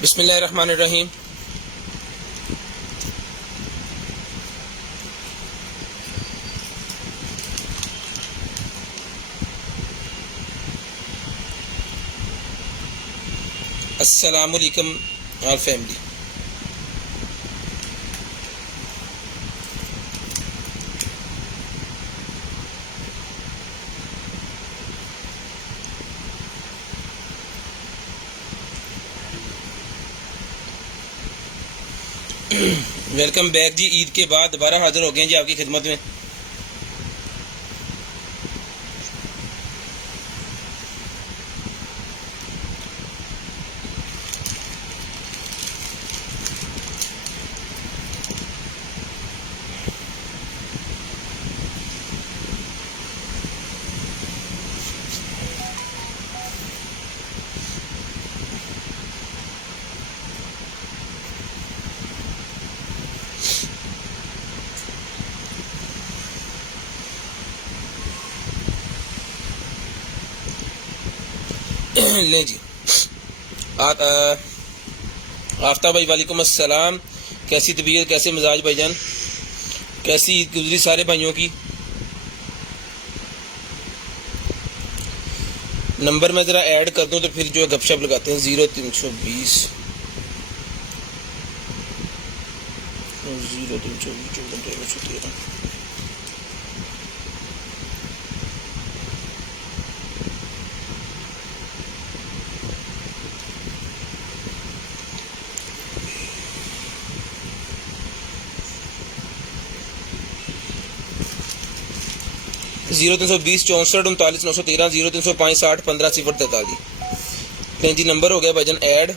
बिस्मिल्लाहिर्रहमानिर्रहीम। अस्सलामुअलैकुम all family. Welcome back जी। ईद के बाद दोबारा हाजिर हो गए जी आपकी खिदमत में। ले जी आफ्ताब भाई वालेकुम अस्सलाम। कैसी तबीयत, कैसे मिजाज भाईजान, कैसी ईद गुजरी सारे भाइयों की। नंबर मैं ज़रा ऐड कर दूं तो फिर जो है गपशप लगाते हैं। 0320 0320 0320 64 39 913 0305 60 15 043। कहीं जी नंबर हो गया भाईजान ऐड।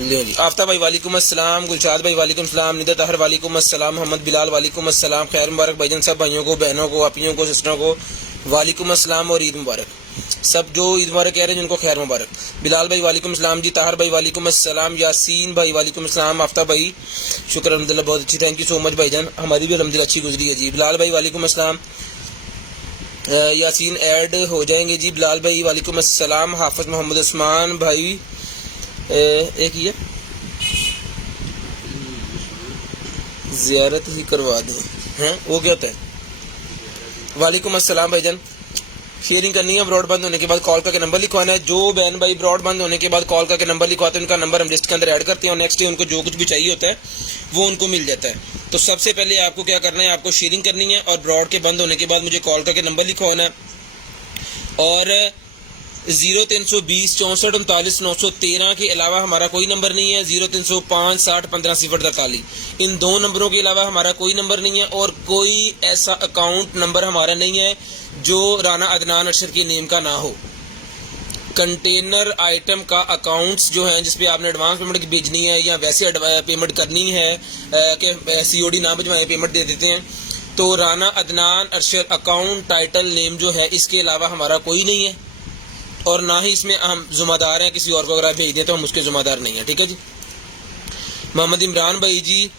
जी आफ्ताब भाई वालेकुम अस्सलाम, गुलशाद भाई वालेकुम सलाम, निदर ताहर वालेकुम अस्सलाम, मोहम्मद बिलाल वालेकुम अस्सलाम। खैर मुबारक भाईजान सब भाइयों को, बहनों को, अपियों को, सिस्टरों को वालेकुम अस्सलाम और ईद मुबारक। सब जो ईद मुबारक कह रहे हैं उनको खैर मुबारक। बिलाल भाई वालेकुम सलाम जी, ताहर भाई वालेकुम अस्सलाम, यासीन भाई वालेकुम अस्सलाम, आफ्ताब भाई शुक्र अल्हम्दुलिल्लाह बहुत अच्छी, थैंक यू सो मच भाईजान। हमारी भी अल्हम्दुलिल्लाह अच्छी गुजरी है जी। बिलाल भाई वालेकुम अस्सलाम, यासीन ऐड हो जाएंगे जी। बिलाल भाई वालेकुम अस्सलाम, हाफिज मोहम्मद उस्मान भाई एक ही है, ज़ियारत ही करवा दें हैं, वो क्या होता है? वालेकुम अस्सलाम भाईजान। शेयरिंग करनी है, ब्रॉड बंद होने के बाद कॉल करके नंबर लिखवाना है। जो बहन भाई ब्रॉड बंद होने के बाद कॉल करके नंबर लिखवाते हैं उनका नंबर हम लिस्ट के अंदर ऐड करते हैं और नेक्स्ट डे उनको जो कुछ भी चाहिए होता है वो उनको मिल जाता है। तो सबसे पहले आपको क्या करना है, आपको शेयरिंग करनी है और ब्रॉड के बंद होने के बाद मुझे कॉल करके नंबर लिखवाना है और 0320 64 39 913 के अलावा हमारा कोई नंबर नहीं है। 0305 60 15 043 इन दो नंबरों के अलावा हमारा कोई नंबर नहीं है और कोई ऐसा अकाउंट नंबर हमारा नहीं है जो राना अदनान अरशद के नेम का ना हो। कंटेनर आइटम का अकाउंट्स जो हैं जिसपे आपने एडवांस पेमेंट की भेजनी है या वैसे पेमेंट करनी है कि COD ना भिजवाए पेमेंट दे देते हैं, तो Rana Adnan Arshad account title name जो है इसके अलावा हमारा कोई नहीं है और ना ही इसमें हम जुम्मेदार हैं। किसी और को अगर आप भेज दें तो हम उसके जुम्मेदार नहीं हैं, ठीक है जी। मोहम्मद इमरान भाई जी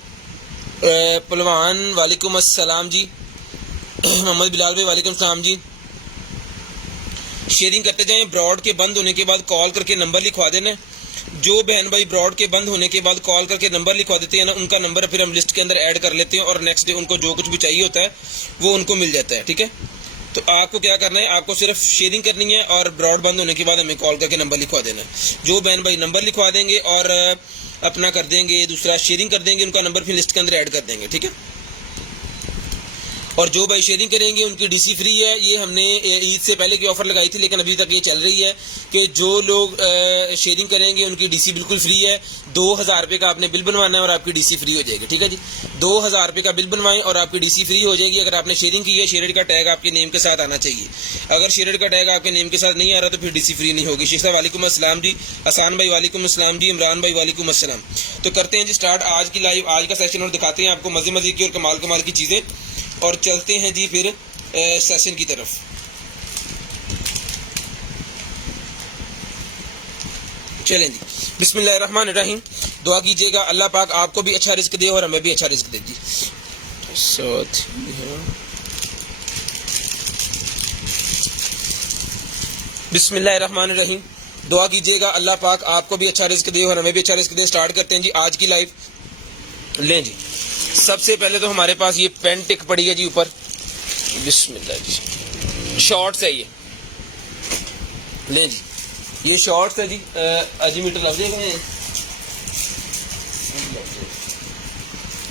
पलवान वालेकुम अस्सलाम जी। मोहम्मद बिलाल भाई वालेकुम सलाम जी। शेयरिंग करते जाएं, ब्रॉड के बंद होने के बाद कॉल करके नंबर लिखवा देना। जो बहन भाई ब्रॉड के बंद होने के बाद कॉल करके नंबर लिखवा देते हैं ना, उनका नंबर फिर हम लिस्ट के अंदर ऐड कर लेते हैं और नेक्स्ट डे उनको जो कुछ भी चाहिए होता है वो उनको मिल जाता है, ठीक है। तो आपको क्या करना है, आपको सिर्फ शेयरिंग करनी है और ब्रॉड बंद होने के बाद हमें कॉल करके नंबर लिखवा देना है। जो बहन भाई नंबर लिखवा देंगे और अपना कर देंगे, दूसरा शेयरिंग कर देंगे, उनका नंबर फिर लिस्ट के अंदर ऐड कर देंगे, ठीक है। और जो भाई शेयरिंग करेंगे उनकी DC फ्री है। ये हमने ईद से पहले की ऑफर लगाई थी लेकिन अभी तक ये चल रही है कि जो लोग शेयरिंग करेंगे उनकी DC बिल्कुल फ्री है। 2000 रुपये का आपने बिल बनवाना है और आपकी DC फ्री हो जाएगी, ठीक है जी। 2000 रुपये का बिल बनवाएं और आपकी DC फ्री हो जाएगी। अगर आपने शेयरिंग की है, शेयर्ड का टैग आपके नेम के साथ आना चाहिए। अगर शेयर्ड का टैग आपके नेम के साथ नहीं आ रहा तो फिर DC फ्री नहीं होगी। शीशा वालेकुम अस्सलाम जी, हसान भाई वालेकुम अस्सलाम जी, इमरान भाई वालेकुम अस्सलाम। तो करते हैं जी स्टार्ट आज की लाइव, आज का सेशन और दिखाते हैं आपको मजे मजे की और कमाल कमाल की चीज़ें और चलते हैं जी फिर सेशन की तरफ। चलें जी, बिस्मिल्लाहिर्रहमानिर्रहीम। दुआ कीजिएगा अल्लाह पाक आपको भी अच्छा रिस्क दे और हमें भी अच्छा रिस्क दे जी। बिस्मिल्लाहिर्रहमानिर्रहीम। दुआ कीजिएगा अल्लाह पाक आपको भी अच्छा रिस्क दे और हमें भी अच्छा रिस्क दे। स्टार्ट करते हैं जी आज की लाइफ। लें जी, सबसे पहले तो हमारे पास ये पेन टिक पड़ी है जी ऊपर। बिस्मिल्लाह जी, शॉर्ट्स है ये। लें जी, ये शॉर्ट्स है जी। अजीमीटर लग जाएगा।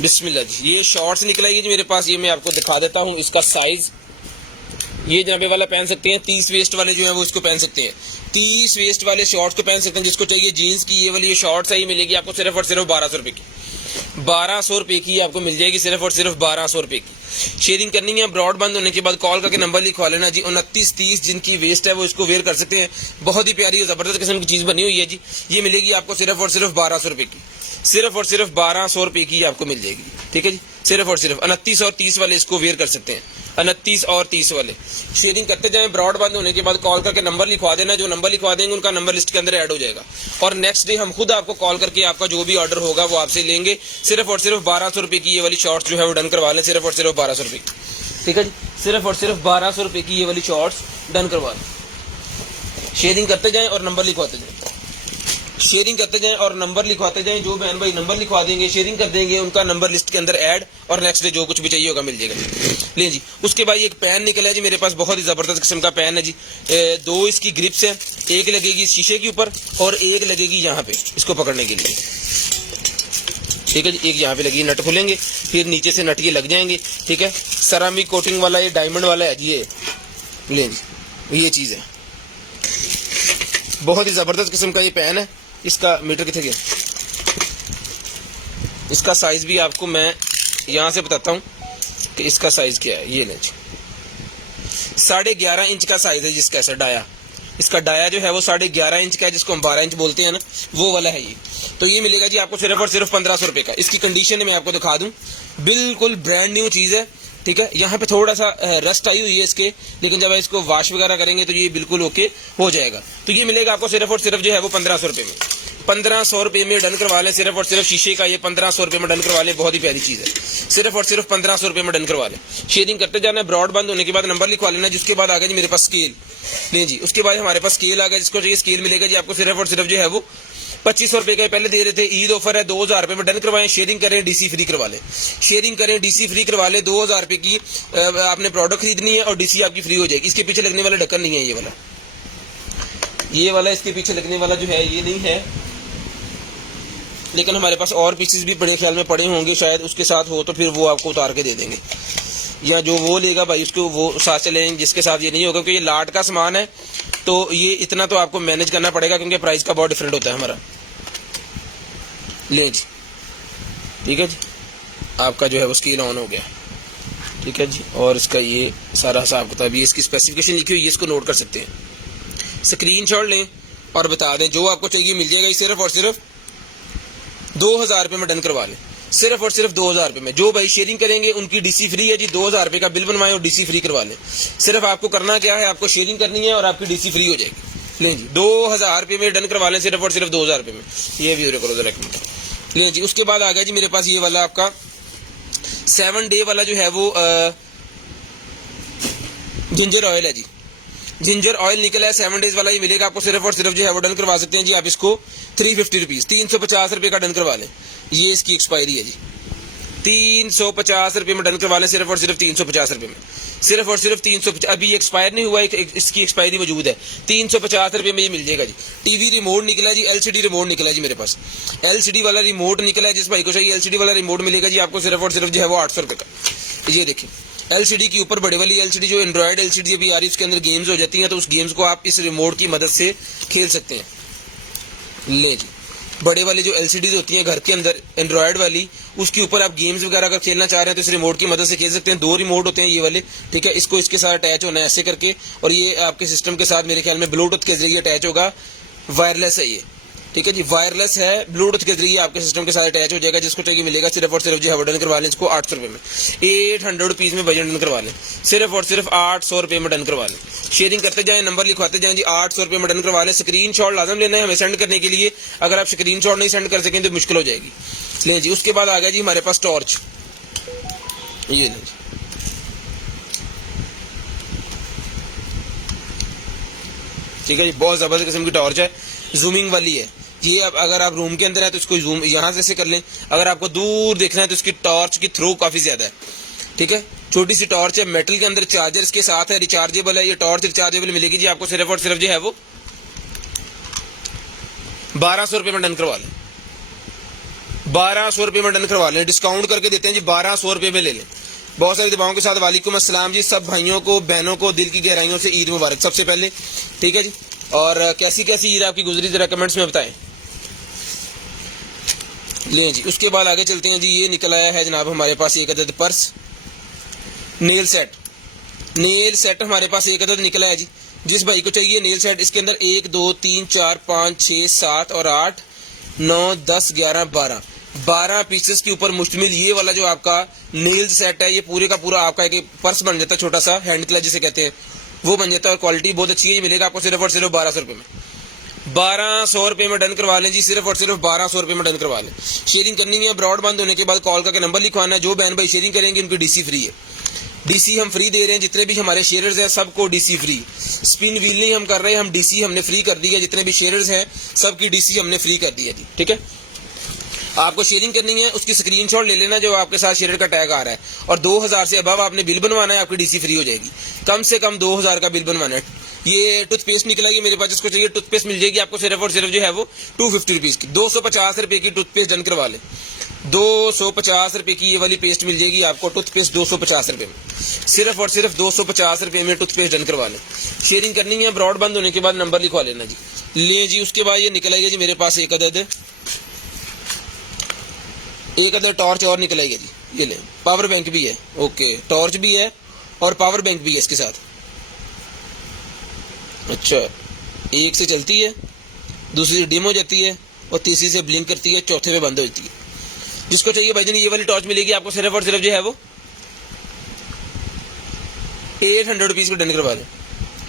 बिस्मिल्लाह जी, ये शॉर्ट्स निकला है जी मेरे पास। ये मैं आपको दिखा देता हूँ इसका साइज। ये जनाबे वाला पहन सकते हैं। 30 वेस्ट वाले जो है वो इसको पहन सकते हैं। 30 वेस्ट वाले शॉर्ट्स को पहन सकते हैं। जिसको चाहिए जीन्स की ये वाली शॉर्ट्स है, ये मिलेगी आपको सिर्फ और सिर्फ 1200 रुपए की। 1200 रुपए की आपको मिल जाएगी, सिर्फ और सिर्फ 1200 रुपए की। शेयरिंग करनी है ब्रॉड बंद होने के बाद कॉल करके नंबर लिखवा लेना जी। 29-30 जिनकी वेस्ट है वो इसको वेयर कर सकते हैं। बहुत ही प्यारी और जबरदस्त किस्म की चीज बनी हुई है जी। ये मिलेगी आपको सिर्फ और सिर्फ 1200 रुपए की। सिर्फ और सिर्फ 1200 रुपए की आपको मिल जाएगी। ठीक है जी, सिर्फ और सिर्फ 29 और 30 वाले इसको वेयर कर सकते हैं। 29 और 30 वाले शेयरिंग करते जाएं। ब्रॉड बंद होने के बाद कॉल करके नंबर लिखवा देना। जो नंबर लिखवा देंगे उनका नंबर लिस्ट के अंदर ऐड हो जाएगा और नेक्स्ट डे हम खुद आपको कॉल करके आपका जो भी ऑर्डर होगा वो आपसे लेंगे। सिर्फ और सिर्फ 1200 रुपए की ये वाली शॉर्ट्स जो है वो डन करवा लें। सिर्फ और सिर्फ 1200 रुपए की। ठीक है जी, सिर्फ और सिर्फ 1200 रुपए की ये वाली शॉर्ट्स डन करवा लें। शेयरिंग करते जाएं और नंबर लिखवाते जाएं। शेयरिंग करते जाएं और नंबर लिखवाते जाएं। जो बहन भाई नंबर लिखवा देंगे, शेयरिंग कर देंगे, उनका नंबर लिस्ट के अंदर ऐड और नेक्स्ट डे जो कुछ भी चाहिए होगा मिल जाएगा। लें जी, उसके बाद एक पेन निकला है जी मेरे पास। बहुत ही जबरदस्त किस्म का पेन है जी। 2 इसकी ग्रिप्स हैं। एक लगेगी शीशे के ऊपर और एक लगेगी यहाँ पे इसको पकड़ने के लिए। ठीक है जी, एक यहाँ पे लगी, नट खुलेंगे फिर नीचे से नट ये लग जाएंगे। ठीक है, सेरामिक कोटिंग वाला ये डायमंड वाला है जी। ये लें जी, ये चीज़ है। बहुत ही जबरदस्त किस्म का ये पेन है। इसका मीटर कितने गया, इसका साइज भी आपको मैं यहां से बताता हूं कि इसका साइज क्या है। ये लें जी, 11.5 इंच का साइज है जिसका ऐसा डाया। इसका डाया जो है वो 11.5 इंच का है, जिसको हम 12 इंच बोलते हैं ना, वो वाला है ये। तो ये मिलेगा जी आपको सिर्फ और सिर्फ 1500 रुपए का। इसकी कंडीशन मैं आपको दिखा दूं, बिल्कुल ब्रांड न्यू चीज है। ठीक है, यहाँ पे थोड़ा सा रस्ट आई हुई है इसके, लेकिन जब इसको वॉश वगैरह करेंगे तो ये बिल्कुल ओके हो जाएगा। तो ये मिलेगा आपको सिर्फ और सिर्फ जो है वो 1500 रुपए में। 1500 रुपए में डन करवा लें। सिर्फ और सिर्फ शीशे का ये 1500 रुपए में डन करवा लें। बहुत ही प्यारी चीज है। सिर्फ और सिर्फ 1500 रुपए में डन करवा लें। शेयरिंग करते जाना है। ब्रॉड बंद होने के बाद नंबर लिखवा लेना। जिसके बाद आ गया जी मेरे पास स्केल। नहीं जी, उसके बाद हमारे पास स्केल आ गया। जिसको चाहिए स्केल मिलेगा जी आपको सिर्फ और सिर्फ जो है वो 2500 रुपए का पहले दे रहे थे। ईद ऑफर है, 2000 रुपए में डन करवाएं। शेयरिंग करें, डीसी फ्री करवा लें। शेयरिंग करें, डीसी फ्री करवा लें। 2000 रुपए की आपने प्रोडक्ट खरीदनी है और डीसी आपकी फ्री हो जाएगी। इसके पीछे लगने वाला ढक्कन नहीं है ये वाला। ये वाला इसके पीछे लगने वाला जो है ये नहीं है, लेकिन हमारे पास और पीसेस भी बड़े ख्याल में पड़े होंगे, शायद उसके साथ हो तो फिर वो आपको उतार के दे देंगे, या जो वो लेगा भाई उसको वो साथ चलेंगे। जिसके साथ ये नहीं होगा क्योंकि ये लाट का सामान है, तो ये इतना तो आपको मैनेज करना पड़ेगा क्योंकि प्राइस का बहुत डिफरेंट होता है हमारा। ले जी, ठीक है जी, आपका जो है वो स्केल ऑन हो गया। ठीक है जी, और इसका ये सारा हिसाब किताब, ये इसकी स्पेसिफिकेशन लिखी हुई है, इसको नोट कर सकते हैं। स्क्रीनशॉट लें और बता दें, जो आपको चाहिए मिल जाएगा। सिर्फ और सिर्फ 2000 रुपए में डन करवा लें। सिर्फ और सिर्फ 2000 रुपए में। जो भाई शेयरिंग करेंगे उनकी डीसी फ्री है जी। 2000 रुपए का बिल बनवाएं और डीसी फ्री करवा लें। सिर्फ आपको करना क्या है, आपको शेयरिंग करनी है और आपकी डीसी फ्री हो जाएगी। लें जी, 2000 रुपए में डन करवा लें। सिर्फ और सिर्फ 2000 रुपए में। ये भी करो जरा एक मिनट। लें जी, उसके बाद आ गया जी मेरे पास ये वाला आपका 7 डे वाला जो है वो जिंजर ऑयल है जी। जिंजर ऑयल निकला है 7 डेज वाला। ये मिलेगा आपको सिर्फ और सिर्फ जो है वो डन करवा सकते हैं जी आप इसको 350 रुपीज, 350 रुपए का डन करवा लें। ये इसकी एक्सपायरी है जी, 350 रुपए में डन करवा लें। सिर्फ और सिर्फ 350 रुपए में। सिर्फ और सिर्फ 350। अभी एक्सपायर नहीं हुआ, इसकी एक्सपायरी मौजूद है। 350 रुपए में ये मिल जाएगा जी। टीवी रिमोट निकला जी, एलसीडी रिमोट निकला जी मेरे पास। एलसीडी वाला रिमोट निकला है। जिस भाई को चाहिए एलसीडी वाला रिमोट मिलेगा जी आपको सिर्फ और सिर्फ जो है वो 800 रुपए का। ये देखिए, एलसीडी के ऊपर बड़े वाली एलसीडी, जो एंड्रॉयड एलसीडी अभी आ रही है, उसके अंदर गेम्स हो जाती हैं, तो उस गेम्स को आप इस रिमोट की मदद से खेल सकते हैं। ले जी, बड़े वाली जो एलसीडीज होती हैं घर के अंदर एंड्रॉयड वाली, उसके ऊपर आप गेम्स वगैरह अगर खेलना चाह रहे हैं तो इस रिमोट की मदद से खेल सकते हैं। 2 रिमोट होते हैं ये वाले। ठीक है, इसको इसके साथ अटैच होना है ऐसे करके, और ये आपके सिस्टम के साथ मेरे ख्याल में ब्लूटूथ के जरिए अटैच होगा। वायरलेस है ये। ठीक है जी, वायरलेस है, ब्लूटूथ के जरिए आपके सिस्टम के साथ अटैच हो जाएगा। जिसको चाहिए मिलेगा सिर्फ और सिर्फ जो है डन करवा लें इसको 800 रुपए में। 800 रुपीज में बजट डन करवा लें। सिर्फ और सिर्फ 800 रुपए में डन करवा लें। शेयरिंग करते जाएं, नंबर लिखवाते जाएं जी। 800 रुपए में डन करवा लें। स्क्रीनशॉट लाजम लेना है हमें सेंड करने के लिए। अगर आप स्क्रीनशॉट नहीं सेंड कर सकें तो मुश्किल हो जाएगी। लें जी, उसके बाद आ गया जी हमारे पास टॉर्च। ये लें जी, ठीक है जी, बहुत ज़बरदस्त किस्म की टॉर्च है, जूमिंग वाली है ये। अब अगर आप रूम के अंदर है तो इसको जूम यहाँ से कर लें, अगर आपको दूर देखना है तो इसकी टॉर्च की थ्रो काफ़ी ज़्यादा है, ठीक है। छोटी सी टॉर्च है, मेटल के अंदर चार्जर इसके साथ है, रिचार्जेबल है। ये टॉर्च रिचार्जेबल मिलेगी जी आपको सिर्फ और सिर्फ जो है वो 1200 रुपये में डन करवा लें, 1200 रुपये में डन करवा लें, डिस्काउंट करके देते हैं जी, 1200 रुपये में ले लें। बहुत सारी दुआओं के साथ वालेकुम अस्सलाम जी। सब भाइयों को बहनों को दिल की गहराइयों से ईद मुबारक सबसे पहले, ठीक है जी। और कैसी कैसी ईद आपकी गुजरी जरा कमेंट्स में बताएं। लें जी, उसके बाद आगे चलते हैं जी। ये निकल आया है जनाब हमारे पास एक अदद purse, nail set, nail set हमारे पास एक अदद निकला है जी। जिस भाई को चाहिए नेल सेट, इसके अंदर 1 2 3 4 5 6 7 और 8 9 10 11 12 पीसेस के ऊपर मुश्तमिल ये वाला जो आपका नेल सेट है, ये पूरे का पूरा आपका एक पर्स बन जाता है, छोटा सा हैंड क्लच जिसे कहते हैं, वो बन जाता है। और क्वालिटी बहुत अच्छी है, ये मिलेगा आपको सिर्फ और सिर्फ 1200 रुपये में, 1200 रुपये में डन करवा लें जी, सिर्फ और सिर्फ 1200 रुपये में डन करवा लें। शेयरिंग करनी है, ब्रॉड बंद होने के बाद कॉल करके नंबर लिखवाना है। जो बहन भाई शेयरिंग करेंगे उनकी डीसी फ्री है, डीसी हम फ्री दे रहे हैं। जितने भी हमारे शेयरर्स हैं सबको डीसी फ्री, स्पिन व्हील नहीं हम कर रहे हैं, हम डीसी हमने फ्री कर दी है। जितने भी शेयरर्स हैं सबकी डीसी हमने फ्री कर दी है जी, ठीक है। आपको शेयरिंग करनी है, उसकी स्क्रीनशॉट ले लेना जो आपके साथ शेयर का टैग आ रहा है, और 2000 से अबव आपने बिल बनवाना है, आपकी डीसी फ्री हो जाएगी। कम से कम 2000 का बिल बनवाना है। ये टूथपेस्ट निकला है मेरे पास, जिसको चाहिए टूथपेस्ट मिल जाएगी आपको सिर्फ और सिर्फ जो है वो 250 रुपीज़ की, 250 रुपये की टूथपेस्ट डन करवा लें। 250 रुपये की ये वाली पेस्ट मिल जाएगी आपको, टूथपेस्ट 250 रुपये में, सिर्फ और सिर्फ 250 रुपये में टूथपेस्ट डन करवा लें। शेयरिंग करनी है, ब्रॉड बंद होने के बाद नंबर लिखवा लेना जी। ले जी, उसके बाद ये निकल आएगा जी मेरे पास एक अदद टॉर्च और निकल आएगी जी। ये ले, पावर बैंक भी है, ओके, टॉर्च भी है और पावर बैंक भी है इसके साथ। अच्छा, एक से चलती है, दूसरी से डिम हो जाती है और तीसरी से ब्लिंक करती है, चौथे पे बंद हो जाती है। जिसको चाहिए भाईजान ये वाली टॉर्च मिलेगी आपको सिर्फ और सिर्फ जो है वो 800 रुपीज़ में डन करवा लें,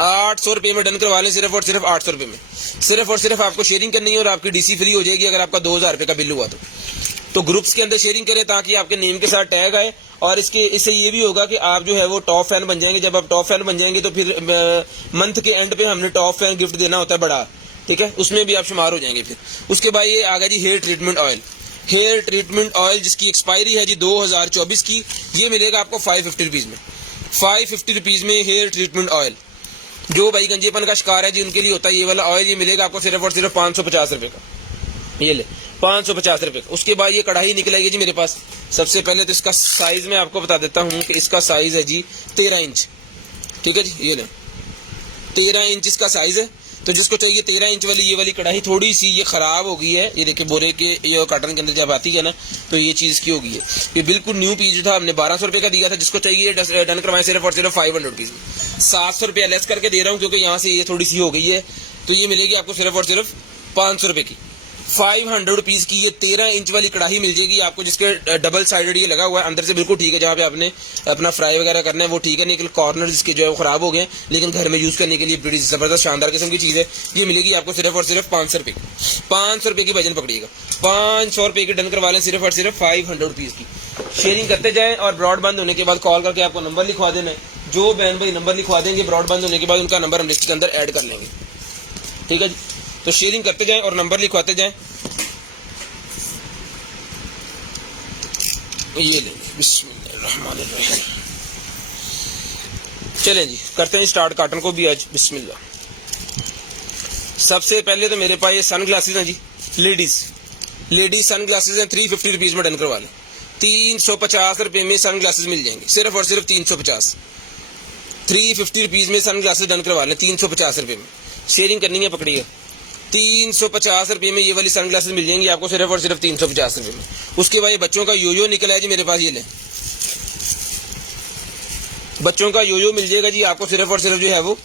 800 रुपये में डन करवा लें, सिर्फ और सिर्फ 800 रुपये में। सिर्फ और सिर्फ आपको शेयरिंग करनी है और आपकी डीसी फ्री हो जाएगी अगर आपका 2000 रुपये का बिल हुआ तो ग्रुप्स के अंदर शेयरिंग करें ताकि आपके नेम के साथ टैग आए। और इससे ये भी होगा कि आप जो है वो टॉप फैन बन जाएंगे। जब आप टॉप फैन बन जाएंगे तो फिर मंथ के एंड पे हमने टॉप फैन गिफ्ट देना होता है बड़ा, ठीक है, उसमें भी आप शुमार हो जाएंगे। फिर उसके बाद ये आ गया जी hair treatment oil, hair treatment oil जिसकी एक्सपायरी है जी 2024 की, ये मिलेगा आपको 550 रुपीज़ में, 550 रुपीज़ में हेयर ट्रीटमेंट ऑयल। जो भाई गंजेपन का शिकार है जी उनके लिए होता है ये वाला ऑयल, ये मिलेगा आपको सिर्फ और सिर्फ 550 रुपये का, ये ले 550 रुपये का। उसके बाद ये कढ़ाई निकलेगी जी मेरे पास। सबसे पहले तो इसका साइज मैं आपको बता देता हूँ कि इसका साइज है जी 13 इंच, ठीक है जी। ये ले 13 इंच इसका साइज है। तो जिसको चाहिए 13 इंच वाली ये वाली कढ़ाई, थोड़ी सी ये खराब हो गई है, ये देखिए बोरे के ये कार्टन के अंदर जब आती है ना तो ये चीज़ की हो गई है। ये बिल्कुल न्यू पीस जो था हमने 1200 रुपये का दिया था। जिसको चाहिए डन करवाएं सिर्फ और सिर्फ 500 रुपीज़ में, 700 रुपया लेस करके दे रहा हूँ क्योंकि यहाँ से ये थोड़ी सी हो गई है। तो ये मिलेगी आपको सिर्फ और सिर्फ 500 रुपये की, 500 रुपीज़ की ये 13 इंच वाली कढ़ाई मिल जाएगी आपको, जिसके डबल साइडेड ये लगा हुआ है। अंदर से बिल्कुल ठीक है, जहाँ पे आपने अपना फ्राई वगैरह करना है वो ठीक है, लेकिन कॉर्नर जिसके जो है वो ख़राब हो गए, लेकिन घर में यूज़ करने के लिए बड़ी ज़बरदस्त शानदार किस्म की चीज़ है। ये मिलेगी आपको सिर्फ और सिर्फ 500 रुपये की, 500 रुपये की वजन पकड़िएगा, 500 रुपये की डन करवा लें सिर्फ और सिर्फ 500 रुपीज़ की। शेयरिंग करते जाएँ और ब्रॉड बंद होने के बाद कॉल करके आपको नंबर लिखवा देना है। जो बहन भाई नंबर लिखवा देंगे ब्रॉड बंद होने के बाद उनका नंबर हम लिस्ट के अंदर ऐड कर लेंगे, ठीक है जी। तो शेयरिंग करते जाएँ और नंबर लिखवाते जाएँ। ये लेंगे, बिस्मिल्लाहिर्रहमानिर्रहीम। चलें जी, करते हैं स्टार्ट कार्टन को भी आज, बिस्मिल्लाह। सबसे पहले तो मेरे पास ये सन ग्लासेज हैं जी, लेडीज सन ग्लासेज हैं, 350 रुपीज़ में डन करवा लें। 350 रुपये में सन ग्लासेज मिल जाएंगे, सिर्फ और सिर्फ 350, 350 रुपीज़ में सन ग्लासेज डन करवा लें 350 रुपये में। शेयरिंग करनी है, पकड़िएगा, 350 रुपये में ये वाली सन ग्लासेज मिल जाएंगी आपको सिर्फ और सिर्फ 350 रुपये में। उसके बाद ये बच्चों का योयो निकला है जी मेरे पास, ये लें, बच्चों का योयो मिल जाएगा जी आपको सिर्फ और सिर्फ जो है वो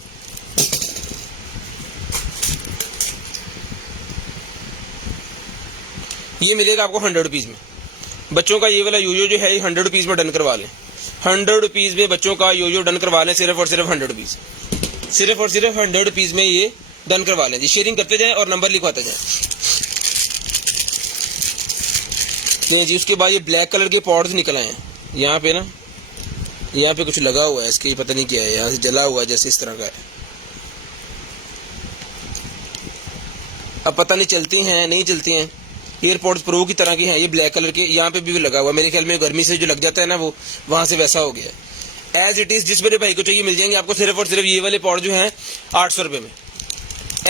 ये मिलेगा आपको 100 रुपीज़ में। बच्चों का ये वाला योयो जो है 100 रुपीज़ में डन करवा लें, 100 रुपीज़ में बच्चों का योयो डन करवा लें, सिर्फ और सिर्फ 100 रुपीज़, सिर्फ और सिर्फ 100 रुपीज़ में ये डन करवा लें जी। शेयरिंग करते जाएं और नंबर लिखवाते जाएं। नहीं जी, उसके बाद ये ब्लैक कलर के पॉट्स निकल आए हैं यहाँ पे ना, यहाँ पे कुछ लगा हुआ है इसके, पता नहीं क्या है, यहाँ से जला हुआ है जैसे इस तरह का है। अब पता नहीं चलती हैं नहीं चलती हैं। एयरपोर्ट्स प्रो की तरह की हैं, ये ब्लैक कलर के, यहाँ पे भी लगा हुआ, मेरे ख्याल में गर्मी से जो लग जाता है ना वो वहाँ से वैसा हो गया है। एज इट इज़ जिस मेरे भाई को चाहिए मिल जाएंगे आपको सिर्फ और सिर्फ ये वाले पॉड जो हैं 800 रुपये में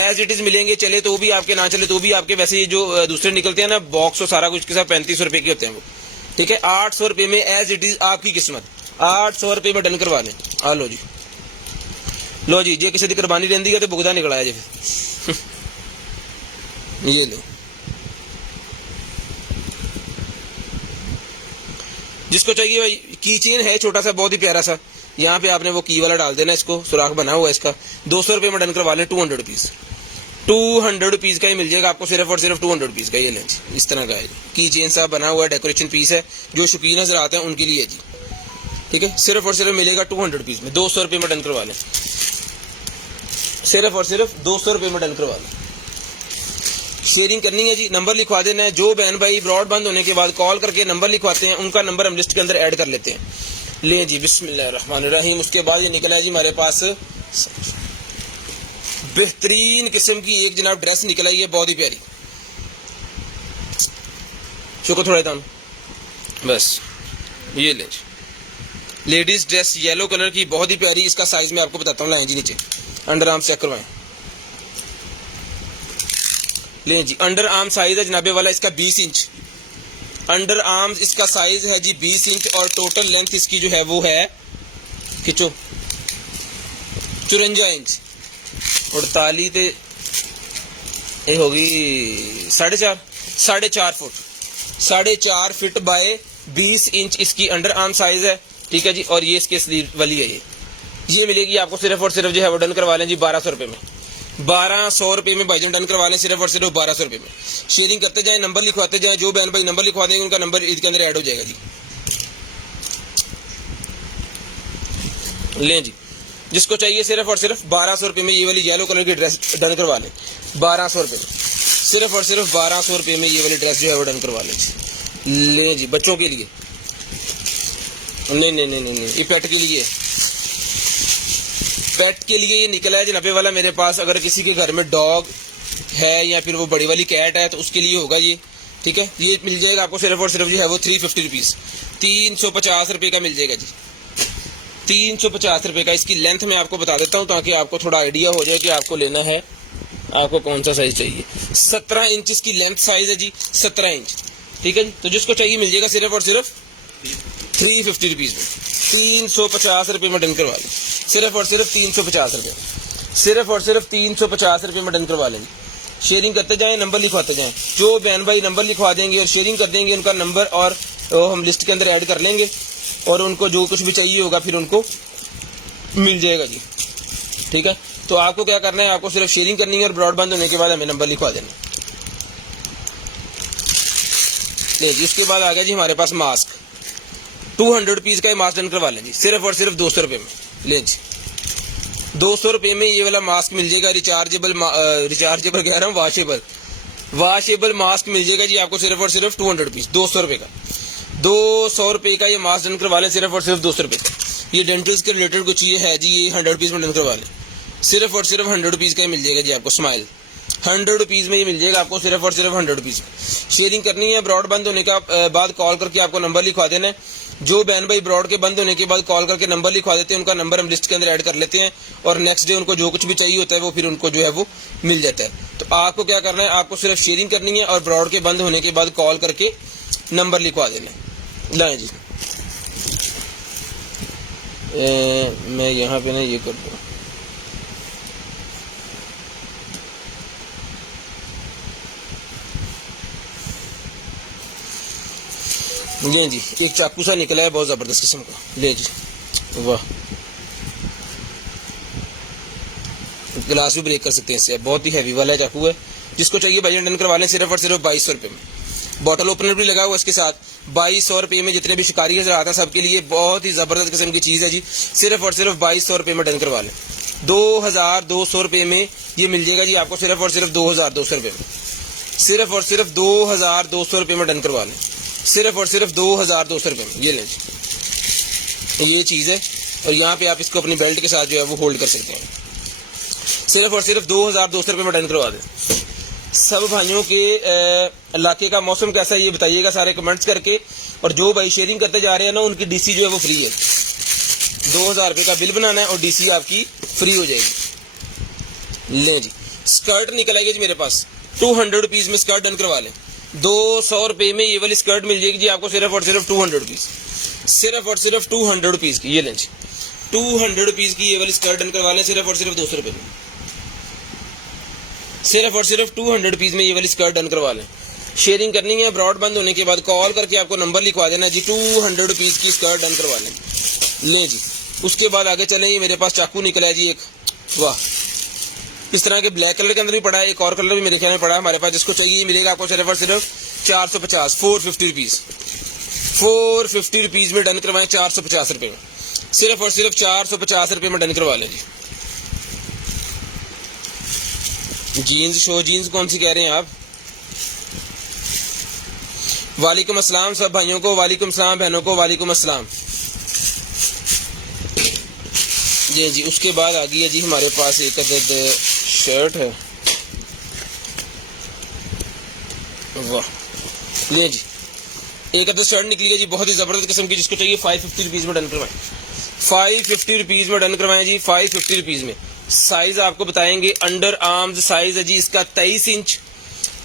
एज इट इज़ मिलेंगे। चले तो भी आपके, ना चले तो भी आपके। वैसे ये जो दूसरे निकलते हैं ना बॉक्स और सारा कुछ के साथ 35 रुपये के होते हैं वो, ठीक है। 800 रुपये में एज इट इज़ आपकी किस्मत, 800 रुपये में डन करवा लें। आ लो जी, लो जी, जे किसी की कुर्बानी रही है तो भुगता निकला है जी ये लो, जिसको चाहिए भाई। की चेन है छोटा सा, बहुत ही प्यारा सा, यहाँ पे आपने वो की वाला डाल देना, इसको सुराख बना हुआ है इसका। 200 रुपये में डन करवा लें, 200 रुपीज़, 200 रुपीज़ का ही मिल जाएगा आपको, सिर्फ और सिर्फ 200 रुपीज़ का। ये लें जी, इस तरह का है, की चेन सा बना हुआ है, डेकोरेशन पीस है, जो शौकीन नजर आते हैं उनके लिए जी, ठीक है। सिर्फ और सिर्फ मिलेगा 200 रुपीज़ में, 200 रुपये में डन करवा लें, सिर्फ और सिर्फ 200 रुपये में डन करवा लें। शेयरिंग करनी है जी, नंबर लिखवा देना है। जो बहन भाई ब्रॉड बंद होने के बाद कॉल करके नंबर लिखवाते हैं उनका नंबर हम लिस्ट के अंदर ऐड कर लेते हैं। ले जी, बिस्मिल्लाहिर्रहमानिर्रहीम। उसके बाद ये निकला है जी हमारे पास बेहतरीन किस्म की एक जनाब ड्रेस निकला है, ये बहुत ही प्यारी। शुक्र थोड़ा था बस, ये ले जी, लेडीज ड्रेस येलो कलर की, बहुत ही प्यारी। इसका साइज मैं आपको बताता हूँ, लाएं जी नीचे, अंडर आर्म चेक करवाएं। ले जी, अंडर आर्म साइज है जनाबे वाला इसका 20 इंच, अंडर आर्म्स इसका साइज है जी 20 इंच, और टोटल लेंथ इसकी जो है वो है खिंचो 54 इंच, 48 ये होगी 4.5 फुट, 4.5 फीट बाय 20 इंच इसकी अंडर आर्म साइज है, ठीक है जी। और ये इसके स्लीव वाली है, ये मिलेगी आपको सिर्फ और सिर्फ जो है वो डन करवा लें जी 1200 रुपये में, 1200 रुपये में भाईजान डन करवा लें, सिर्फ और सिर्फ 1200 रुपये में। शेयरिंग करते जाएं, नंबर लिखवाते जाएं, जो बहन भाई नंबर लिखवा देंगे उनका नंबर इसके अंदर ऐड हो जाएगा जी। लें जी, जिसको चाहिए सिर्फ और सिर्फ 1200 रुपये में ये वाली येलो कलर की ड्रेस डन करवा लें, 1200 रुपये में, सिर्फ और सिर्फ 1200 रुपये में ये वाली ड्रेस जो है वो डन करवा लें जी। लें जी, बच्चों के लिए नहीं नहीं नहीं नहीं, ये पेट के लिए, पेट के लिए ये निकला है जनाबे वाला मेरे पास। अगर किसी के घर में डॉग है या फिर वो बड़ी वाली कैट है तो उसके लिए होगा ये, ठीक है। ये मिल जाएगा आपको सिर्फ और सिर्फ जो है वो 350 रुपीज़, 350 रुपये का मिल जाएगा जी, 350 रुपये का। इसकी लेंथ मैं आपको बता देता हूँ ताकि आपको थोड़ा आइडिया हो जाए कि आपको लेना है, आपको कौन सा साइज चाहिए। 17 इंच इसकी लेंथ साइज है जी, 17 इंच, ठीक है जी। तो जिसको चाहिए मिल जाएगा सिर्फ और सिर्फ 350 रुपीज़ में, 350 रुपये में डन करवा लें, सिर्फ और सिर्फ 350 रुपये, सिर्फ और सिर्फ 350 रुपये में डन करवा लेंगे। शेयरिंग करते जाएं, नंबर लिखवाते जाएं, जो बहन भाई नंबर लिखवा देंगे और शेयरिंग कर देंगे उनका नंबर और हम लिस्ट के अंदर ऐड कर लेंगे, और उनको जो कुछ भी चाहिए होगा फिर उनको मिल जाएगा जी, ठीक है। तो आपको क्या करना है, आपको सिर्फ शेयरिंग करनी है और ब्रॉडबैंड होने के बाद हमें नंबर लिखवा देना। जी, उसके बाद आ गया जी हमारे पास मास्क, 200 रुपीज़ का ये मास्क डन करवा लें जी, सिर्फ और सिर्फ 200 रुपये में। ले जी, 200 रुपये में ये वाला मास्क मिल जाएगा, रिचार्जेबल कह रहा हूँ, वाशेबल मास्क मिल जाएगा जी आपको सिर्फ और सिर्फ 200 रुपीज़, 200 रुपये का, 200 रुपये का ये मास्क डन करवा लें, सिर्फ और सिर्फ 200 रुपये का। ये डेंटल्स के रिलेटेड कुछ ये है जी, ये 100 रुपीज़ में डन करवा लें, सिर्फ और सिर्फ 100 रुपीज़ का ही मिल जाएगा जी आपको। स्माइल 100 रुपीज़ में ही मिल जाएगा आपको, सिर्फ और सिर्फ 100 रुपीज़। शेयरिंग करनी है, ब्रॉड बंद होने का बाद कॉल करके आपको नंबर लिखवा देना है। जो बहन भाई ब्रॉड के बंद होने के बाद कॉल करके नंबर लिखवा देते हैं उनका नंबर हम लिस्ट के अंदर ऐड कर लेते हैं, और नेक्स्ट डे उनको जो कुछ भी चाहिए होता है वो फिर उनको जो है वो मिल जाता है। तो आपको क्या करना है, आपको सिर्फ शेयरिंग करनी है और ब्रॉड के बंद होने के बाद कॉल करके नंबर लिखवा देना है। लाएं जी, मैं यहाँ पे ना ये कर दूँ, ये जी एक चाकू सा निकला है बहुत ज़बरदस्त किस्म का। ले जी, वाह, गिलास भी ब्रेक कर सकते हैं इससे, बहुत ही हैवी वाला चाकू है। जिसको चाहिए भाई डन करवा लें, सिर्फ और सिर्फ 2200 रुपये में। बॉटल ओपनर भी लगा हुआ इसके साथ, 2200 रुपये में। जितने भी शिकारी नजर आते हैं सबके लिए बहुत ही ज़बरदस्त किस्म की चीज़ है जी, सिर्फ और सिर्फ 2200 रुपये में डन करवा लें। 2200 रुपये में ये मिल जाएगा जी आपको, सिर्फ और सिर्फ 2200 रुपये में, सिर्फ और सिर्फ 2200 रुपये में डन करवा लें, सिर्फ और सिर्फ 2200 रुपये में। ये लें जी, ये चीज़ है, और यहाँ पे आप इसको अपनी बेल्ट के साथ जो है वो होल्ड कर सकते हैं। सिर्फ और सिर्फ 2200 रुपये में डन करवा दें। सब भाइयों के इलाके का मौसम कैसा है ये बताइएगा सारे कमेंट्स करके। और जो भाई शेयरिंग करते जा रहे हैं ना उनकी डीसी जो है वो फ्री है। 2000 रुपये का बिल बनाना है और डीसी आपकी फ्री हो जाएगी। ले जी, स्कर्ट निकल आएगी जी मेरे पास 200 रुपीज़ में। स्कर्ट डन करवा लें, 200 रुपये में ये वाली स्कर्ट मिल जाएगी जी आपको सिर्फ और सिर्फ 200 रुपीज़, सिर्फ और सिर्फ 200 रुपीज़ की। ये लें जी, 200 रुपीज़ की ये वाली स्कर्ट डन करवा लें सिर्फ और सिर्फ 200 रुपये में। सिर्फ और सिर्फ 200 रुपीज़ में ये वाली स्कर्ट डन करवा लें। शेयरिंग करनी है, ब्रॉड बंद होने के बाद कॉल करके आपको नंबर लिखवा देना जी। 200 रुपीज़ की स्कर्ट डन करवा लें। लें जी, उसके बाद आगे चलें। ये मेरे पास चाकू निकला है जी एक, वाह, इस तरह के ब्लैक कलर के अंदर भी पड़ा है, एक और कलर भी मेरे ख्याल में पड़ा है हमारे पास। जिसको चाहिए मिलेगा आपको सिर्फ और सिर्फ 450, 450 रुपीज़, 450 रुपीज़ में डन करवाएं। 450 रुपये में, सिर्फ और सिर्फ 450 रुपये में डन करवा लें जी। जीन्स, शो जीन्स कौन सी कह रहे हैं आप? वालेकुम अस्सलाम सब भाइयों को, वालेकुम अस्सलाम बहनों को, वालेकुम अस्सलाम। ये जी, उसके बाद आ गई है जी हमारे पास एक अदद शर्ट है, वाह, ये जी एक अदद शर्ट निकली है जी बहुत ही ज़बरदस्त किस्म की। जिसको चाहिए 550 रुपीज़ में डन करवाएं, 550 रुपीज़ में डन करवाएं जी, 550 रुपीज़ में। साइज़ आपको बताएंगे, अंडर आर्म्स साइज़ है जी इसका 23 इंच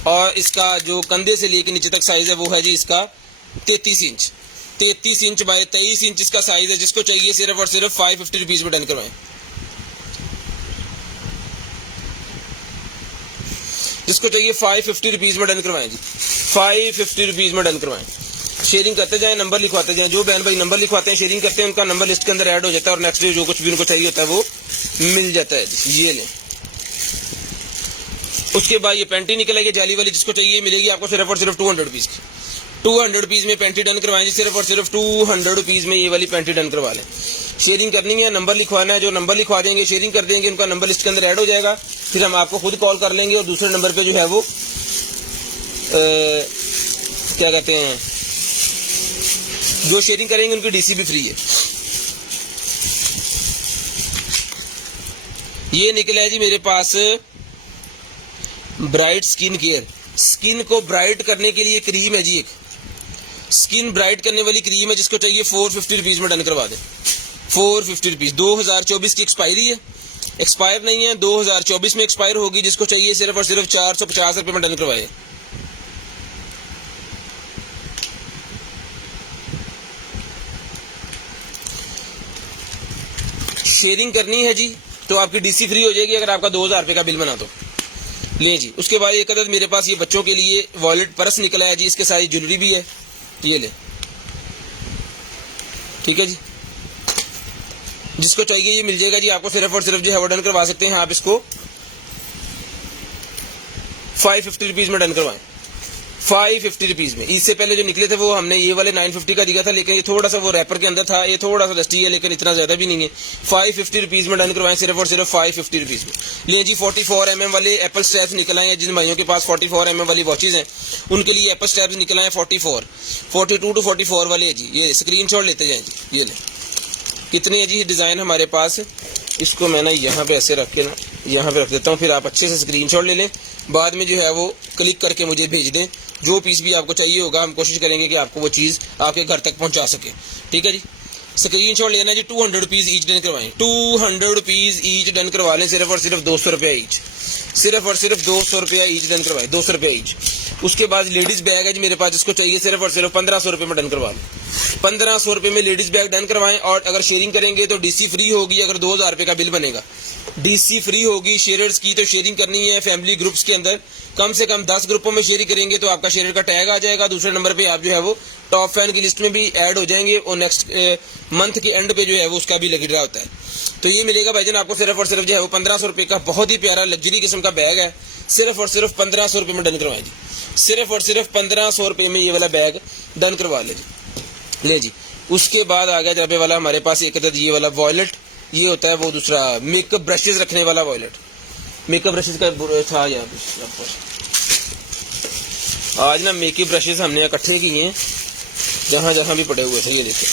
और इसका जो कंधे से लेकर नीचे तक साइज़ है वो है जी इसका 33 इंच, 33 इंच बाय 23 इंच इसका साइज़ है। जिसको चाहिए सिर्फ और सिर्फ 550 रुपीज़ में डन करवाएं, जिसको चाहिए 550 रुपीज़ में डन करवाएं जी, 550 रुपीज़ में डन करवाएं। शेयरिंग करते जाएं, नंबर लिखवाते जाएं। जो बहन भाई नंबर लिखवाते हैं, शेयरिंग करते हैं, उनका नंबर लिस्ट के अंदर ऐड हो जाता है और नेक्स्ट डे जो कुछ भी उनको चाहिए होता है वो मिल जाता है। ये लें। उसके बाद ये पैंटी निकलेगी जाली वाली, जिसको चाहिए मिलेगी आपको सिर्फ और सिर्फ 200 रुपीज़ की। 200 रुपीज़ में पैंटी डन करवाएं जी, सिर्फ और सिर्फ 200 रुपीज़ में ये वाली पैंटी डन करवा लें। शेयरिंग करनी है, नंबर लिखवाना है, जो नंबर लिखवा देंगे शेयरिंग कर देंगे उनका नंबर लिस्ट के अंदर ऐड हो जाएगा। फिर हम आपको खुद कॉल कर लेंगे और दूसरे नंबर पे जो है वो क्या कहते हैं, जो शेयरिंग करेंगे उनकी डीसी भी फ्री है। ये निकला है जी मेरे पास ब्राइट स्किन केयर, स्किन को ब्राइट करने के लिए क्रीम है जी, एक स्किन ब्राइट करने वाली क्रीम है। जिसको चाहिए 450 रुपीज़ में डन करवा दें, 450 रुपीज़। 2024 की एक्सपायरी है, एक्सपायर नहीं है, 2024 में एक्सपायर होगी। जिसको चाहिए सिर्फ और सिर्फ 450 रुपये में डन करवाए। शेयरिंग करनी है जी तो आपकी डीसी फ्री हो जाएगी अगर आपका 2000 रुपये का बिल बना तो। लें जी, उसके बाद एक अदद मेरे पास ये बच्चों के लिए वॉलेट पर्स निकला है जी, इसके साथ ज्वेलरी भी है, ये ले, ठीक है जी। जिसको चाहिए ये मिल जाएगा जी आपको सिर्फ और सिर्फ जो है वो डन करवा सकते हैं आप इसको 550 रुपीज़ में डन करवाएं, 550 रुपीज़ में। इससे पहले जो निकले थे वो हमने ये वाले 950 का दिया था, लेकिन ये थोड़ा सा वो रैपर के अंदर था, ये थोड़ा सा डस्टी है लेकिन इतना ज़्यादा भी नहीं है। 550 रुपीज़ में डन करवाएं, सिर्फ और सिर्फ 550 रुपीज़ में। लें जी, 44 mm वाले एप्पल स्ट्रैप्स निकल आए हैं। जिन भाइयों के पास 44 mm वाली वॉचेज़ हैं उनके लिए एप्पल स्ट्रैप्स निकल आए 44, 42 to 44 वाले जी। ये स्क्रीनशॉट लेते जाएँ जी, ये लें। कितने हैं जी डिज़ाइन हमारे पास, इसको मैं ना यहाँ पे ऐसे रख के ना यहाँ पे रख देता हूँ, फिर आप अच्छे से स्क्रीनशॉट ले लें। बाद में जो है वो क्लिक करके मुझे भेज दें, जो पीस भी आपको चाहिए होगा हम कोशिश करेंगे कि आपको वो चीज़ आपके घर तक पहुँचा सके, ठीक है जी। स्क्रीनशॉट लेना जी, 200 रुपीज़ ईच डन करवाएं, 200 रुपीज़ ईच डन करवा लें, सिर्फ और सिर्फ 200 रुपया ईच, सिर्फ और सिर्फ 200 रुपया ईच डन करवाएं, 200 रुपया ईच। उसके बाद लेडीज़ बैग है जी मेरे पास, जिसको चाहिए सिर्फ और सिर्फ 1500 रुपये में डन करवा लें, 1500 रुपये में लेडीज़ बैग डन करवाएं। और अगर शेयरिंग करेंगे तो डीसी फ्री होगी, अगर 2000 रुपये का बिल बनेगा डीसी फ्री होगी। शेयरर्स की तो शेयरिंग करनी है फैमिली ग्रुप्स के अंदर, कम से कम 10 ग्रुपों में शेयरिंग करेंगे तो आपका शेयर का टैग आ जाएगा। दूसरे नंबर पे आप जो है वो टॉप फैन की लिस्ट में भी ऐड हो जाएंगे और नेक्स्ट मंथ के एंड पे जो है वो उसका भी लग रहा होता है। तो ये मिलेगा भाईजान आपको सिर्फ और सिर्फ जो है वो 1500 रुपये का बहुत ही प्यारा लग्जरी किस्म का बैग है, सिर्फ और सिर्फ 1500 रुपये में डन करवाएं जी, सिर्फ और सिर्फ 1500 रुपये में ये वाला बैग डन करवा ले जी। ले जी, उसके बाद आ गया जराबे वाला हमारे पास एक अदद ये वाला वॉलेट, ये होता है वो दूसरा मेकअप ब्रशेज रखने वाला वॉलेट, मेकअप ब्रशेज का था यहाँ पर। आज ना मेकअप ब्रशेज हमने इकट्ठे किए हैं जहाँ जहाँ भी पड़े हुए थे। ये देखिए,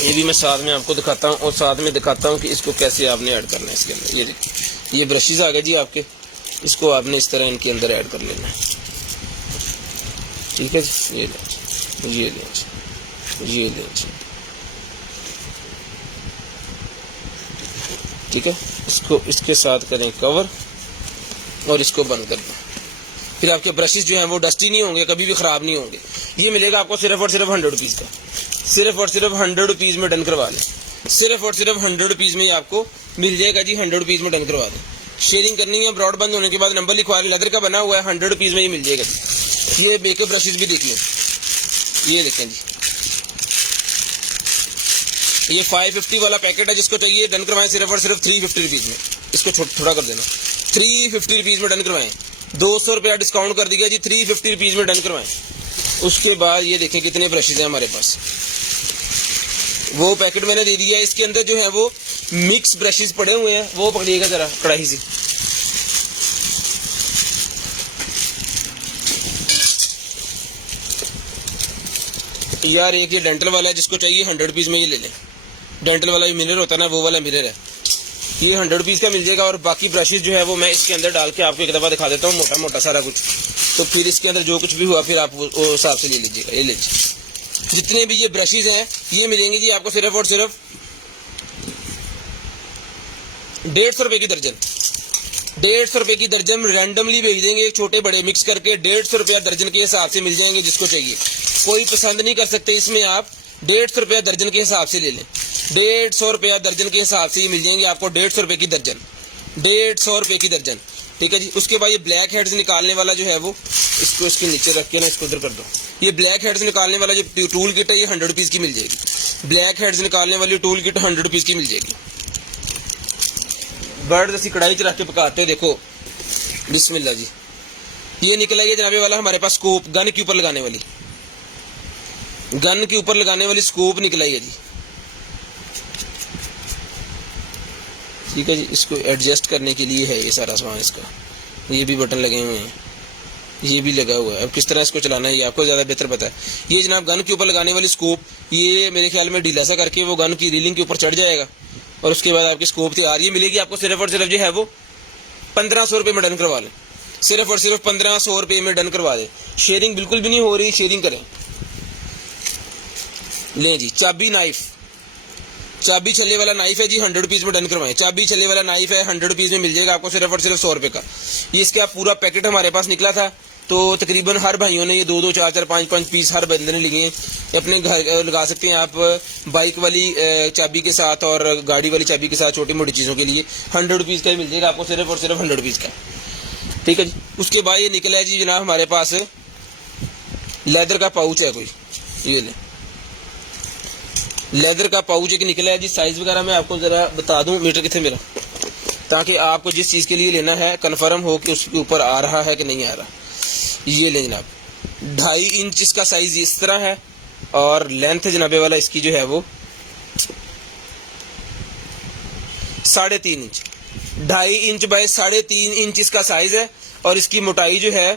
ये भी मैं साथ में आपको दिखाता हूँ और साथ में दिखाता हूँ कि इसको कैसे आपने ऐड करना है इसके अंदर। ये देखिए, ये ब्रशेज आ गए जी आपके, इसको आपने इस तरह इनके अंदर ऐड कर लेना है, ठीक है जी। ये लें, ये लें, ये लें, ठीक है। इसको इसके साथ करें कवर और इसको बंद कर दें। फिर आपके ब्रशेस जो हैं वो डस्टी नहीं होंगे, कभी भी ख़राब नहीं होंगे। ये मिलेगा आपको सिर्फ और सिर्फ 100 रुपीज़ का, सिर्फ और सिर्फ 100 रुपीज़ में डन करवा लें। सिर्फ और सिर्फ 100 रुपीज़ में आपको मिल जाएगा जी, 100 रुपीज़ में डन करवा दें। शेयरिंग करनी है, ब्रॉड बंद होने के बाद नंबर लिखवा लें, लेदर का बना हुआ है, 100 रुपीज़ में ये मिल जाएगा जी। ये मेकअप ब्रशेस भी देख लें, ये देखें जी, ये 550 वाला पैकेट है, जिसको चाहिए डन करवाएं सिर्फ और सिर्फ 350 रुपीज़ में। इसको थोड़ा कर देना, 350 रुपीज़ में डन करवाएं, 200 रुपया डिस्काउंट कर दिया जी, 350 रुपीज़ में डन करवाएं। उसके बाद ये देखें कितने ब्रशेज हैं हमारे पास, वो पैकेट मैंने दे दिया है। इसके अंदर जो है वो मिक्स ब्रशेज पड़े हुए हैं, वो पकड़िएगा जरा कढ़ाई से। यार एक ये डेंटल वाला है, जिसको चाहिए 100 रुपीज़ में ये ले लें। डेंटल वाला ये मिरर होता है ना, वो वाला मिरर है, ये 100 रुपीज़ का मिल जाएगा। और बाकी ब्रशेज जो है वो मैं इसके अंदर डाल के आपको एक दफ़ा दिखा देता हूँ, मोटा मोटा सारा कुछ। तो फिर इसके अंदर जो कुछ भी हुआ फिर आप वो हिसाब से ले लीजिएगा। ये लीजिए, जितने भी ये ब्रशेज हैं ये मिलेंगे जी आपको सिर्फ और सिर्फ 150 रुपये की दर्जन। 150 रुपये की दर्जन रैंडमली भेज देंगे, एक छोटे बड़े मिक्स करके 150 रुपया दर्जन के हिसाब से मिल जाएंगे जिसको चाहिए। कोई पसंद नहीं कर सकते इसमें, आप 150 रुपया दर्जन के हिसाब से ले लें। 150 रुपया दर्जन के हिसाब से ही मिल जाएंगे आपको, 150 रुपये की दर्जन, 150 रुपये की दर्जन, ठीक है जी। उसके बाद ये ब्लैक हेड्स निकालने वाला जो है वो, इसको इसके नीचे रख के ना इसको उधर कर दो। ये ब्लैक हेड्स निकालने वाला जो टूल किट है ये 100 रुपीज़ की मिल जाएगी। ब्लैक हेड्स निकालने वाली टूल किट 100 रुपीज़ की मिल जाएगी। बर्ड ऐसी कढ़ाई च रख के पकाते हो, देखो बिस्मिल्लाह जी। ये निकला ये जनाबे वाला हमारे पास स्कोप, गन के ऊपर लगाने वाली, गन के ऊपर लगाने वाली स्कोप निकला है जी, ठीक है जी। इसको एडजस्ट करने के लिए है ये सारा सामान, इसका ये भी बटन लगे हुए हैं, ये भी लगा हुआ है। अब किस तरह इसको चलाना है ये आपको ज़्यादा बेहतर पता है। ये जनाब गन के ऊपर लगाने वाली स्कोप, ये मेरे ख्याल में ढीला सा करके वो गन की रीलिंग के ऊपर चढ़ जाएगा और उसके बाद आपकी स्कोप तैयार। ये मिलेगी आपको सिर्फ और सिर्फ जो है वो 1500 रुपये में डन करवा लें, सिर्फ और सिर्फ 1500 रुपये में डन करवा दें। शेयरिंग बिल्कुल भी नहीं हो रही, शेयरिंग करें। लें जी, चाबी नाइफ, चाबी छल्ले वाला नाइफ है जी, 100 रुपीज़ में डन करवाएं। चाबी छल्ले वाला नाइफ है, 100 रुपीज़ में मिल जाएगा आपको सिर्फ और सिर्फ 100 रुपये का। ये इसका पूरा पैकेट हमारे पास निकला था, तो तकरीबन हर भाइयों ने ये 2-2, 4-4, 5-5 पीस हर बंदे ने लिए हैं। अपने घर लगा सकते हैं आप बाइक वाली चाबी के साथ और गाड़ी वाली चाबी के साथ, छोटी मोटी चीज़ों के लिए 100 रुपीज़ का ही मिल जाएगा आपको सिर्फ और सिर्फ 100 रुपीज़ का, ठीक है जी। उसके बाद ये निकला है जी जनाब हमारे पास लेदर का पाउच है कोई, ये ले लेदर का पाउच एक निकला है जी। साइज़ वगैरह मैं आपको ज़रा बता दूं, मीटर कितने मेरा, ताकि आपको जिस चीज़ के लिए लेना है कन्फर्म हो कि उसके ऊपर आ रहा है कि नहीं आ रहा। ये ले जनाब, 2.5 इंच इसका साइज़ इस तरह है और लेंथ जनाबे वाला इसकी जो है वो 3.5 इंच, 2.5 इंच बाय 3.5 इंच इसका साइज़ है और इसकी मोटाई जो है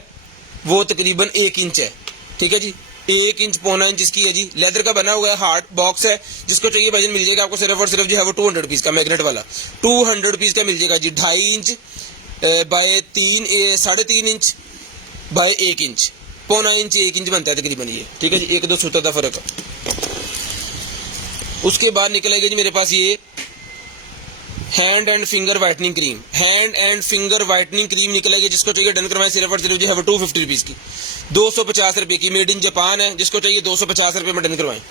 वो तकरीबन 1 इंच है, ठीक है जी। 1 इंच पौना इंच इसकी है जी। लेदर का बना हुआ है, हार्ड बॉक्स है, जिसको चाहिए भाईजान मिल जाएगा आपको सिर्फ और सिर्फ जो है वो 200 रुपीज़ का, मैग्नेट वाला 200 रुपीज़ का मिल जाएगा जी। 2.5 inch by 3.5 inch by 1 inch, पौना इंच 1 इंच बनता है तकरीबन ये, ठीक है जी। 1-2 सूत्र का फर्क है। उसके बाद निकलेगा जी मेरे पास ये hand and finger whitening cream, hand and finger whitening cream निकलेगी, जिसको चाहिए डन करवाएं सिर्फ और सिर्फ जो है वो 250 रुपीज़ की, 250 रुपये की, मेड इन जापान है, जिसको चाहिए 250 रुपये में डन करवाएं,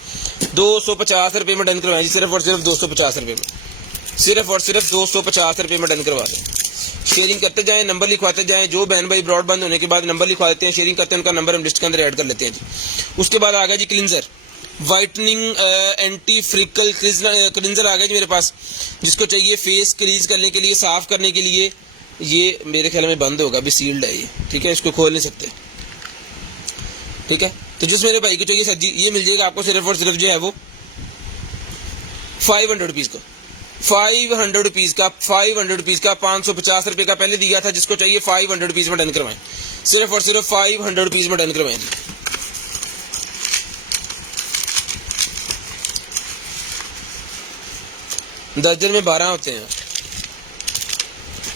250 रुपये में डन करवाएं जी, सिर्फ और सिर्फ 250 रुपये में, सिर्फ और सिर्फ 250 रुपये में डन करवा दें। शेयरिंग करते जाएं, नंबर लिखवाते जाएं। जो बहन भाई ब्रॉड बंद होने के बाद नंबर लिखवा देते हैं, शेयरिंग करते हैं, उनका नंबर हम लिस्ट के अंदर ऐड कर लेते हैं जी। उसके बाद आ गया जी cleanser, whitening anti freckle cleanser आ गया जी मेरे पास, जिसको चाहिए फेस क्रीज करने के लिए, साफ करने के लिए। ये मेरे ख्याल में बंद होगा, अभी सील्ड है ये, ठीक है, इसको खोल नहीं सकते, ठीक है। तो जिस मेरे भाई को चाहिए सर जी, ये मिल जाएगा आपको सिर्फ और सिर्फ जो है वो 500 रुपीज़ का, 500 रुपीज़ का, 500 रुपीज़ का, 550 रुपये का पहले दिया था, जिसको चाहिए 500 रुपीज़ में डन करवाएं, सिर्फ और सिर्फ 500 रुपीज़ में डन करवाएं। दर्जन में 12 होते हैं,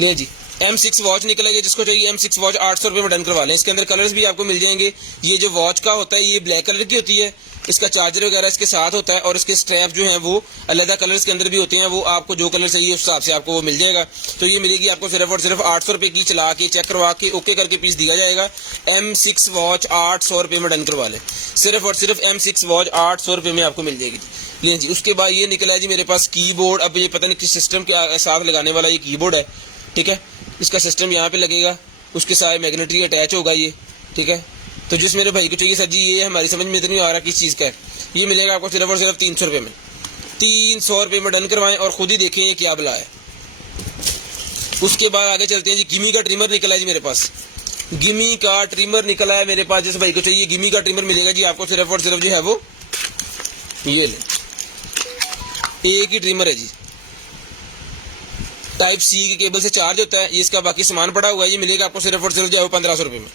ले जी। M6 वॉच निकला है, जिसको चाहिए M6 वॉच 800 रुपये में डन करवा लें। इसके अंदर कलर्स भी आपको मिल जाएंगे। ये जो वॉच का होता है ये ब्लैक कलर की होती है, इसका चार्जर वगैरह इसके साथ होता है और इसके स्ट्रैप जो हैं वो अलग कलर्स के अंदर भी होते हैं। वो आपको जो कलर चाहिए उस हिसाब से आपको वो मिल जाएगा। तो ये मिलेगी आपको सिर्फ और सिर्फ 800 रुपये की, चला के चेक करवा के ओके करके पीस दिया जाएगा। M6 वॉच 800 रुपये में डन करवा लें। सिर्फ और सिर्फ M6 वॉच 800 रुपये में आपको मिल जाएगी जी। जी उसके बाद ये निकला है जी मेरे पास कीबोर्ड। अब ये पता नहीं किस सिस्टम के साथ लगाने वाला ये कीबोर्ड है, ठीक है। इसका सिस्टम यहाँ पे लगेगा, उसके साथ मैग्नेटरी अटैच होगा ये, ठीक है। तो जिस मेरे भाई को चाहिए सर जी, ये हमारी समझ में तो नहीं आ रहा किस चीज़ का है। ये मिलेगा आपको सिर्फ और सिर्फ 300 रुपये में। 300 रुपये में डन करवाएं और खुद ही देखें ये क्या बला है। उसके बाद आगे चलते हैं जी। गिमी का ट्रिमर निकला है जी मेरे पास। गिमी का ट्रिमर निकला है मेरे पास। जिस भाई को चाहिए गिमी का ट्रिमर मिलेगा जी आपको सिर्फ और सिर्फ जो है वो ये ले, एक ही ट्रिमर है जी। टाइप सी के केबल से चार्ज होता है। ये इसका बाकी सामान पड़ा हुआ है। ये मिलेगा आपको सिर्फ और सिर्फ जो है 1500 रुपये में।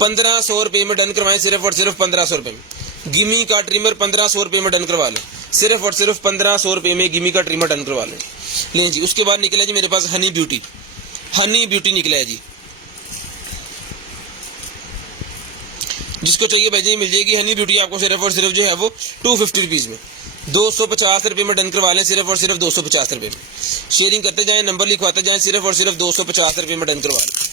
1500 रुपये में डन करवाएं सिर्फ और सिर्फ 1500 रुपये में। गिमी का ट्रिमर 1500 रुपये में डन करवा लें। सिर्फ और सिर्फ 1500 रुपये में गिमी का ट्रिमर डन करवा लें जी। उसके बाद निकला जी मेरे पास हनी ब्यूटी। हनी ब्यूटी निकला है जी। जिसको चाहिए भाई जी मिल जाएगी हनी ब्यूटी आपको सिर्फ और सिर्फ जो है वो 250 रुपीज़ में। 250 रुपये में डन करवा लें सिर्फ और सिर्फ 250 रुपये में। शेयरिंग करते जाएं, नंबर लिखवाते जाएं, सिर्फ और सिर्फ 250 रुपये में डन करवा लें।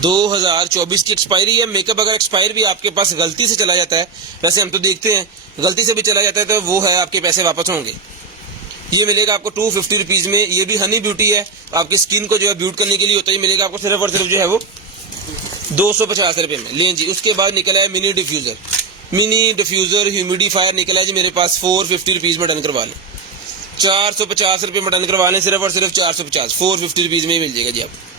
दो 2024 की एक्सपायरी है। मेकअप अगर एक्सपायर भी आपके पास गलती से चला जाता है, वैसे हम तो देखते हैं गलती से भी चला जाता है, तो वो है आपके पैसे वापस होंगे। ये मिलेगा आपको 250 रुपीज़ में। ये भी हनी ब्यूटी है, आपकी स्किन को जो है ब्यूट करने के लिए होता है। ये मिलेगा आपको सिर्फ और सिर्फ जो है वो 250 रुपये में। लें जी। उसके बाद निकला है mini diffuser. Mini diffuser humidifier निकला है जी मेरे पास 450 रुपीज़ में डन करवा लें। 450 रुपये में डन करवा लें सिर्फ और सिर्फ 450। 450 रुपीज़ में ही मिल जाएगा जी आपको।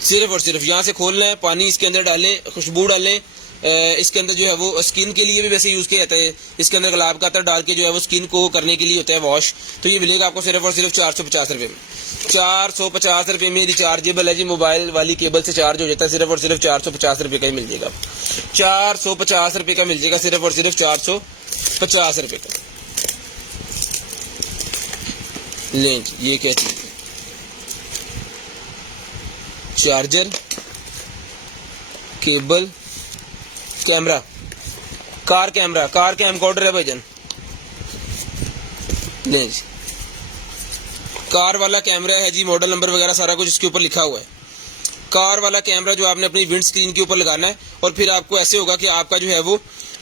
सिर्फ और सिर्फ यहाँ से खोलना है, पानी इसके अंदर डालें, खुशबू डालें। इसके अंदर जो है वो स्किन के लिए भी वैसे यूज़ किया जाता है। इसके अंदर गुलाब का अतर डाल के जो है वो स्किन को करने के लिए होता है वॉश। तो ये मिलेगा आपको सिर्फ और सिर्फ 450 रुपये में। 450 रुपये में रिचार्जेबल है जी, मोबाइल वाली केबल से चार्ज हो जाता है। सिर्फ और सिर्फ 450 रुपये का ही मिल जाएगा। 450 रुपये का मिल जाएगा सिर्फ और सिर्फ 450 रुपये का। लें ये क्या चीज़ है? Charger, cable, camera, car camera, car camcorder है भाईजान। नहीं जी, कार वाला कैमरा है जी, मॉडल नंबर वगैरह सारा कुछ इसके ऊपर लिखा हुआ है। कार वाला कैमरा जो आपने अपनी विंड स्क्रीन के ऊपर लगाना है और फिर आपको ऐसे होगा कि आपका जो है वो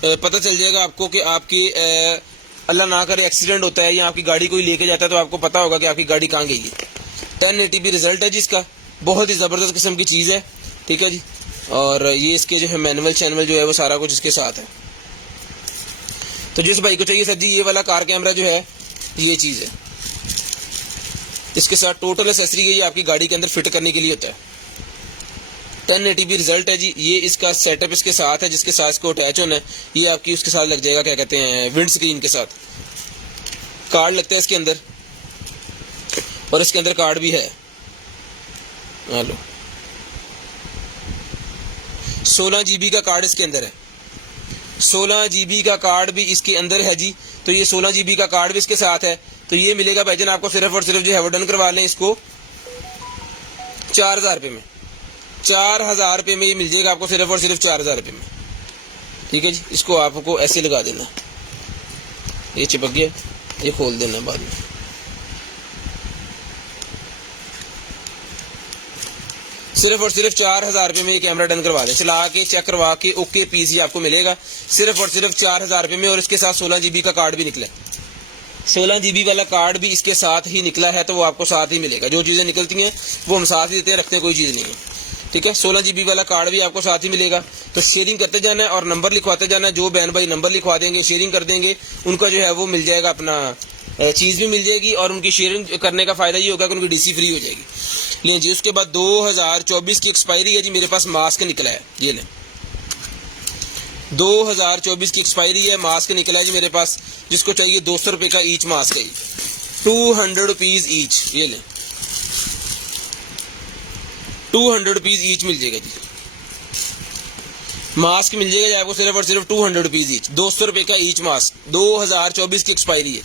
पता चल जाएगा आपको कि आपकी अल्लाह ना करे एक्सीडेंट होता है या आपकी गाड़ी कोई लेके जाता है तो आपको पता होगा कि आपकी गाड़ी कहाँ गई है। 1080p रिजल्ट है जी इसका, बहुत ही ज़बरदस्त किस्म की चीज़ है, ठीक है जी। और ये इसके जो है मैनुअल चैनल जो है वो सारा कुछ इसके साथ है। तो जिस भाई को चाहिए सर जी ये वाला कार कैमरा जो है ये चीज़ है, इसके साथ टोटल एसेसरी ये आपकी गाड़ी के अंदर फिट करने के लिए होता है। 1080p रिजल्ट है जी। ये इसका सेटअप इसके साथ है, जिसके साथ इसको अटैच होना है। ये आपकी उसके साथ लग जाएगा, क्या कहते हैं, विंड स्क्रीन के साथ कार्ड लगता है इसके अंदर, और इसके अंदर कार्ड भी है। हेलो 16 GB का कार्ड इसके अंदर है। 16 GB का कार्ड भी इसके अंदर है जी। तो ये 16 GB का कार्ड भी इसके साथ है। तो ये मिलेगा भाईजान आपको सिर्फ और सिर्फ जो है वो डन करवा लें इसको 4000 रुपये में। 4000 रुपये में ये मिल जाएगा आपको सिर्फ और सिर्फ 4000 रुपये में, ठीक है जी। इसको आपको ऐसे लगा देना, ये चिपक गया, ये खोल देना बाद में। सिर्फ और सिर्फ 4000 रुपये में ये कैमरा डन करवा दें, चला के चेक करवा के ओके पीस ही आपको मिलेगा सिर्फ और सिर्फ 4000 रुपये में। और इसके साथ 16 GB का कार्ड भी निकला है। 16 GB वाला कार्ड भी इसके साथ ही निकला है, तो वो आपको साथ ही मिलेगा। जो चीज़ें निकलती हैं वो हम साथ ही देते हैं, रखते हैं कोई चीज़ नहीं है, ठीक है। 16 GB वाला कार्ड भी आपको साथ ही मिलेगा। तो शेयरिंग करते जाना है और नंबर लिखवाते जाना है। जो बहन भाई नंबर लिखवा देंगे, शेयरिंग कर देंगे, उनका जो है वो मिल जाएगा, अपना चीज़ भी मिल जाएगी। और उनकी शेयरिंग करने का फ़ायदा ये होगा कि उनकी DC फ्री हो जाएगी। लें जी। उसके बाद 2024 की एक्सपायरी है जी, मेरे पास मास्क निकला है, ये लें। 2024 की एक्सपायरी है, मास्क निकला है जी मेरे पास। जिसको चाहिए 200 रुपये का ईच मास्क है, 200 रुपीज़ ईच, ये लें। 200 रुपीज़ ईच मिल जाएगा जी। मास्क मिल जाएगा जी आपको सिर्फ और सिर्फ 200 रुपीज़ ईच, 200 रुपये का ईच मास्क, 2024 की एक्सपायरी है।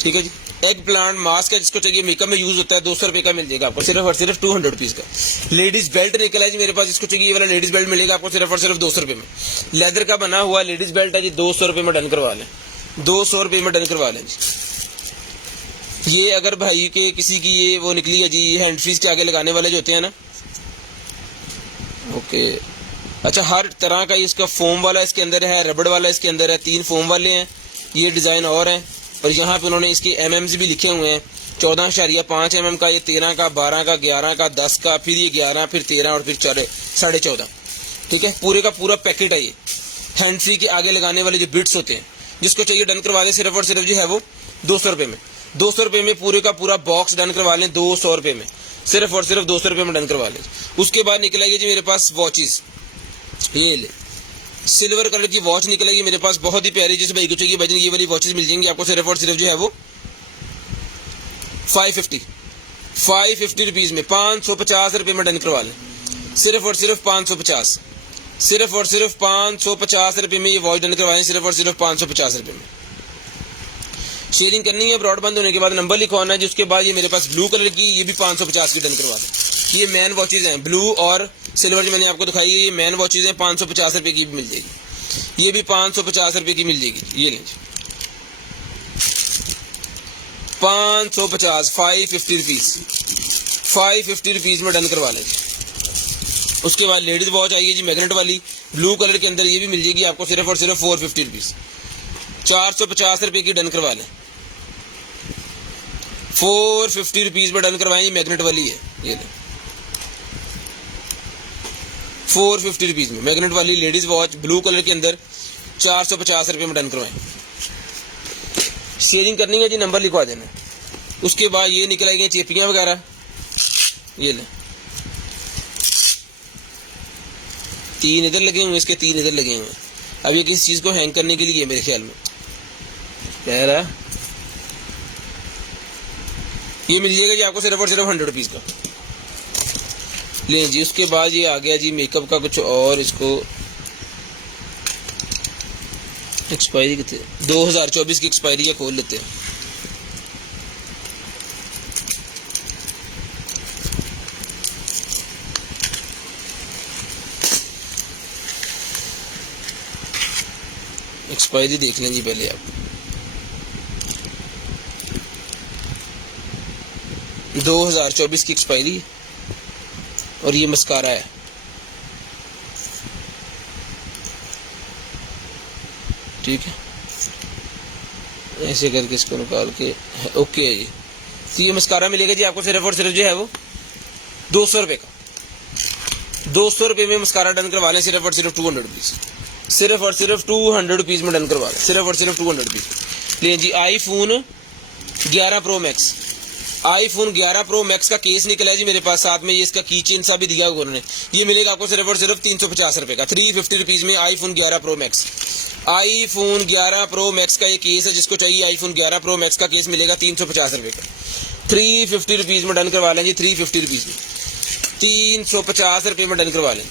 ठीक है जी, एग प्लांट मास्क है, जिसको चाहिए मेकअप में यूज होता है, 200 रुपये का मिल जाएगा आपको सिर्फ और सिर्फ 200 रुपीज़ का। लेडीज बेल्ट निकला है जी मेरे पास, जिसको चाहिए ये वाला लेडीज बेल्ट मिलेगा आपको सिर्फ और सिर्फ 200 रुपये में। लेदर का बना हुआ लेडीज बेल्ट है जी, 200 रुपये में डन करवा लें, 200 रुपये में डन करवा लें जी। ये अगर भाई के किसी की ये वो निकली है जी, हैंड फ्रीज के आगे लगाने वाले जो होते हैं ना, ओके। अच्छा, हर तरह का इसका फोम वाला इसके अंदर है, रबड़ वाला इसके अंदर है, 3 फोम वाले हैं, ये डिज़ाइन और हैं। और यहाँ पे उन्होंने इसके एमएम्स भी लिखे हुए हैं, 14.5 mm का, ये 13 का, 12 का, 11 का, 10 का, फिर ये 11, फिर 13 और फिर 14.5। ठीक है, पूरे का पूरा पैकेट है ये। हैंड फ्री के आगे लगाने वाले जो बिट्स होते हैं, जिसको चाहिए डन करवा दें सिर्फ और सिर्फ जो है वो 200 रुपये में। 200 रुपये में पूरे का पूरा बॉक्स डन करवा लें, 200 रुपये में, सिर्फ और सिर्फ 200 रुपये में डन करवा लें। उसके बाद निकलेगी जी मेरे पास वॉचेस, ये ले सिल्वर कलर की वॉच निकलेगी मेरे पास, बहुत ही प्यारी, जिस भाई को चाहिए भाई ये वाली वॉचेस मिल जाएंगी आपको सिर्फ और सिर्फ जो है वो 550 रुपीज़ में, 550 रुपये में डन करवा लें, सिर्फ और सिर्फ 550, सिर्फ और सिर्फ 550 रुपये में ये वॉच डन करवाएं, सिर्फ और सिर्फ 550 रुपये में। शेयरिंग करनी है, ब्रॉडबैंड होने के बाद नंबर लिखवाना है जी। उसके बाद ये मेरे पास ब्लू कलर की, ये भी 550 की डन करवा दें। ये मैन वॉचेज हैं, ब्लू और सिल्वर जो मैंने आपको दिखाई है, ये मैन वॉचेज हैं, 550 रुपये की भी मिल जाएगी, ये भी 550 रुपये की मिल जाएगी। ये लेंगे 550, 550 रुपीज़, 550 रुपीज़ में डन करवा लें। उसके बाद लेडीज वॉच आएगी जी मैग्नेट वाली, ब्लू कलर के अंदर, ये भी मिल जाएगी आपको सिर्फ और सिर्फ 450 रुपीज़, 450 रुपये की डन करवा लें, 450 रुपीज़ में डन करवाएं। मैग्नेट वाली है, ये ले 450 रुपीज़ में मैग्नेट वाली लेडीज वॉच ब्लू कलर के अंदर, 450 रुपये में डन करवाएं। शेयरिंग करनी है जी, नंबर लिखवा देना। उसके बाद ये निकलेंगे चेपियाँ वगैरह, ये ले 3 इधर लगे हुए, इसके 3 इधर लगे हुए हैं। अब ये किसी चीज़ को हैंग करने के लिए मेरे ख्याल में कह रहा, ये मिल जाएगा जी आपको सिर्फ और सिर्फ 100 रुपीज़ का। लें जी, उसके बाद ये आ गया जी मेकअप का कुछ और, इसको एक्सपायरी कितने, 2024 की एक्सपायरी है, खोल लेते हैं। एक्सपायरी देख लें जी पहले आप, 2024 की एक्सपायरी, और ये मस्कारा है। ठीक है, ऐसे करके इसको निकाल के, ओके है जी। तो ये मस्कारा मिलेगा जी आपको सिर्फ और सिर्फ जो है वो 200 रुपये का, 200 रुपये में मस्कारा डन करवा लें, सिर्फ और सिर्फ 200 रुपीज़, सिर्फ और सिर्फ 200 रुपीज़ में डन करवा लें, सिर्फ और सिर्फ 200 रुपीज़। लें जी iPhone 11 pro max, iPhone 11 pro max का केस निकला है जी मेरे पास, साथ में ये इसका की चेन सा भी दिया हुआ उन्होंने, ये मिलेगा आपको सिर्फ और सिर्फ 350 रुपये का, 350 रुपीज़ में iPhone 11 pro max. IPhone 11 pro max का ये केस है, जिसको चाहिए आईफोन 11 प्रो मैक्स का केस मिलेगा 350 रुपये का, 350 रुपीज़ में डन करवा लें जी, 350 रुपीज़ में, 350 रुपये में डन करवा लें।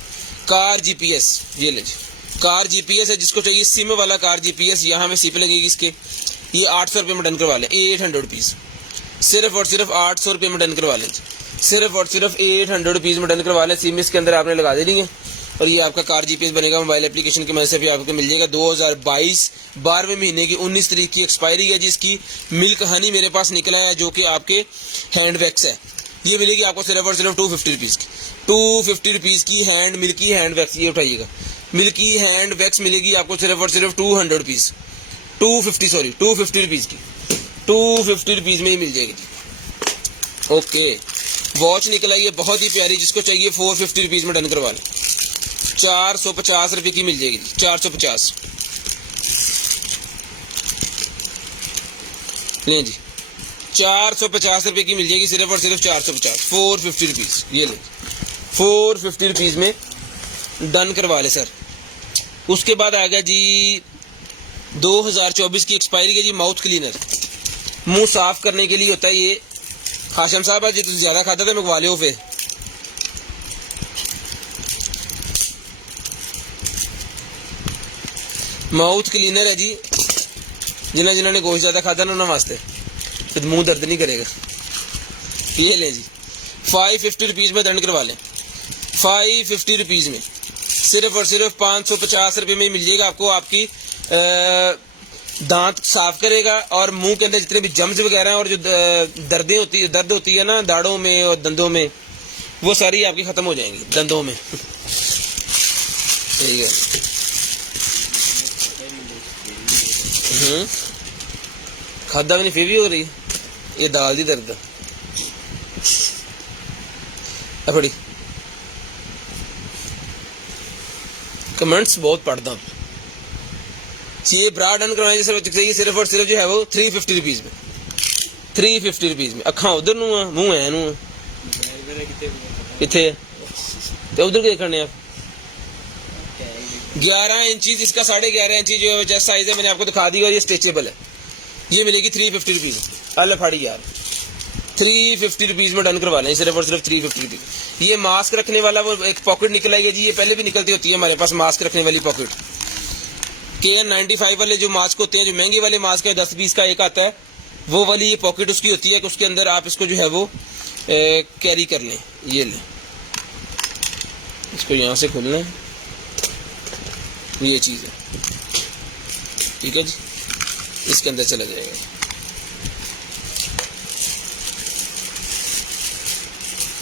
कार जीपीएस, ये लें जी, कार जीपीएस है, जिसको चाहिए सिम वाला कार जीपीएस, यहाँ में सिप लगेगी इसके, ये 800 रुपये में डन करवा लें, 800 रुपीज़, सिर्फ और सिर्फ 800 रुपये में डन करवा लें, सिर्फ और सिर्फ 800 रुपीज़ में डन करवा लें। सिम इसके अंदर आपने लगा देनी है, और ये आपका कार जीपीएस बनेगा मोबाइल एप्लीकेशन की मदद से भी आपको मिल जाएगा। 2022 12वें महीने की 19 तारीख की एक्सपायरी है, जिसकी मिल्क हनी मेरे पास निकला है, जो कि आपके हैंड वैक्स है, ये मिलेगी आपको सिर्फ और सिर्फ 250 रुपीज़ की, 250 रुपीज़ की हैंड मिल्की हैंड वैक्स, ये उठाइएगा, मिल्की हैंड वैक्स मिलेगी आपको सिर्फ और सिर्फ 200 रुपीज़, 250 रुपीज़ की, 250 रुपीज़ में ही मिल जाएगी। ओके, वॉच निकला ये बहुत ही प्यारी, जिसको चाहिए 450 रुपीज़ में डन करवा लें, 450 रुपये की मिल जाएगी, 450 लें जी, 450 रुपये की मिल जाएगी, सिर्फ और सिर्फ 450, 450 रुपीज़, ये लें 450 रुपीज़ में डन करवा ले सर। उसके बाद आ गया जी 2024 की एक्सपायरी है जी माउथ क्लीनर, मुंह साफ करने के लिए होता है ये। हाशिम साहब आज तो ज़्यादा खाता था, मंगवा लो फिर। माउथ क्लीनर है जी, जिन्होंने गोश्त ज़्यादा खाता ना उन्होंने वास्ते, फिर मुंह दर्द नहीं करेगा। ये लें जी, 550 रुपीज़ में दंड करवा लें, 550 रुपीज़ में, सिर्फ और सिर्फ 550 रुपये में मिल जाएगा आपको। आपकी दांत साफ करेगा और मुंह के अंदर जितने भी जम्स वगैरह हैं और जो दर्द होती है ना दाढ़ों में और दंदों में, वो सारी आपकी खत्म हो जाएंगी दंदों में। ठीक है, खादा भी नहीं फिर भी हो रही है, ये दाल दी दर्द बड़ी। कमेंट्स बहुत पढ़ता हूँ। ये ब्रा डन करवाने चाहिए सिर्फ और सिर्फ जो है वो 350 रुपीज़ में, 350 रुपीज़ में। अखा उधर नू है, मुँह है नू कितने तो उधर के देखने आप 11 इंचीज, इसका 11.5 इंची जो है चेस्ट साइज है, मैंने आपको दिखा दी और ये स्ट्रेचेबल है। ये मिलेगी 350 रुपीज़। अल्लाह फाड़ी यार, 350 रुपीज़ में डन करवा लें, सिर्फ और सिर्फ 350 रुपीज़। ये मास्क रखने वाला वो एक पॉकेट निकल आई है जी, ये पहले भी निकलती होती है हमारे पास मास्क रखने वाली पॉकेट। KN95 वाले जो मास्क होते हैं, जो महंगे वाले मास्क है, 10-20 का एक आता है, वो वाली ये पॉकेट उसकी होती है कि उसके अंदर आप इसको जो है वो कैरी कर लें। ये लें, इसको यहाँ से खोलना है, ये चीज़ है, ठीक है जी, इसके अंदर चला जाएगा।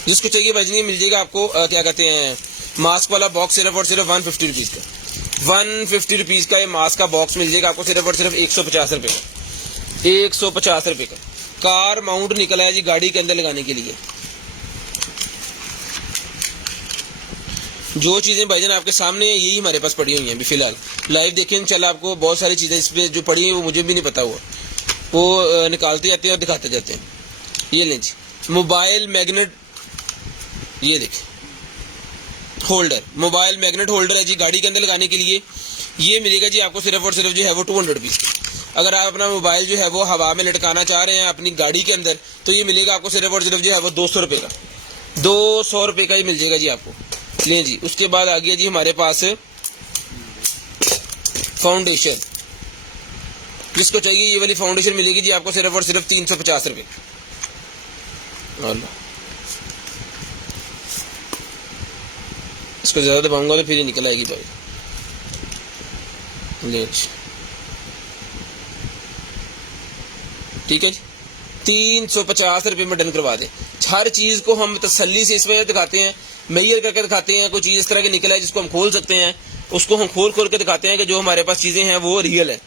जिसको चाहिए भाई मिल जाएगा आपको। क्या कहते हैं, मास्क वाला बॉक्स सिर्फ और सिर्फ 150 रुपीज़ का, 150 रुपीज़ का ये मास्क का बॉक्स मिल जाएगा आपको सिर्फ और सिर्फ 150 रुपये का, 150 रुपये का। कार माउंट निकला है जी गाड़ी के अंदर लगाने के लिए। जो चीज़ें भाईजान आपके सामने है यही हमारे पास पड़ी हुई हैं अभी फिलहाल। लाइव देखें चल, आपको बहुत सारी चीज़ें इसमें जो पड़ी हैं वो मुझे भी नहीं पता हुआ, वो निकालते जाते हैं और दिखाते जाते हैं। ये लें जी, मोबाइल मैग्नेट, ये देखें होल्डर, मोबाइल मैग्नेट होल्डर है जी गाड़ी के अंदर लगाने के लिए। ये मिलेगा जी आपको सिर्फ और सिर्फ जो है वो 200 रुपीज़। अगर आप अपना मोबाइल जो है वो हवा में लटकाना चाह रहे हैं अपनी गाड़ी के अंदर, तो ये मिलेगा आपको सिर्फ और सिर्फ जो है वो 200 रुपये का, 200 रुपये का ही मिल जाएगा जी आपको। लें जी, उसके बाद आ गया जी हमारे पास फाउंडेशन। जिसको चाहिए ये वाली फाउंडेशन मिलेगी जी आपको सिर्फ और सिर्फ 350 रुपये। इसको ज़्यादा दबाऊंगा तो फिर ही निकल आएगी भाई। ले ठीक है जी, 350 रुपये में डन करवा दें। हर चीज़ को हम तसल्ली से इस वजह दिखाते हैं, मेजर करके दिखाते हैं। कोई चीज़ इस तरह की निकल है जिसको हम खोल सकते हैं, उसको हम खोल के दिखाते हैं कि जो हमारे पास चीज़ें हैं वो रियल है।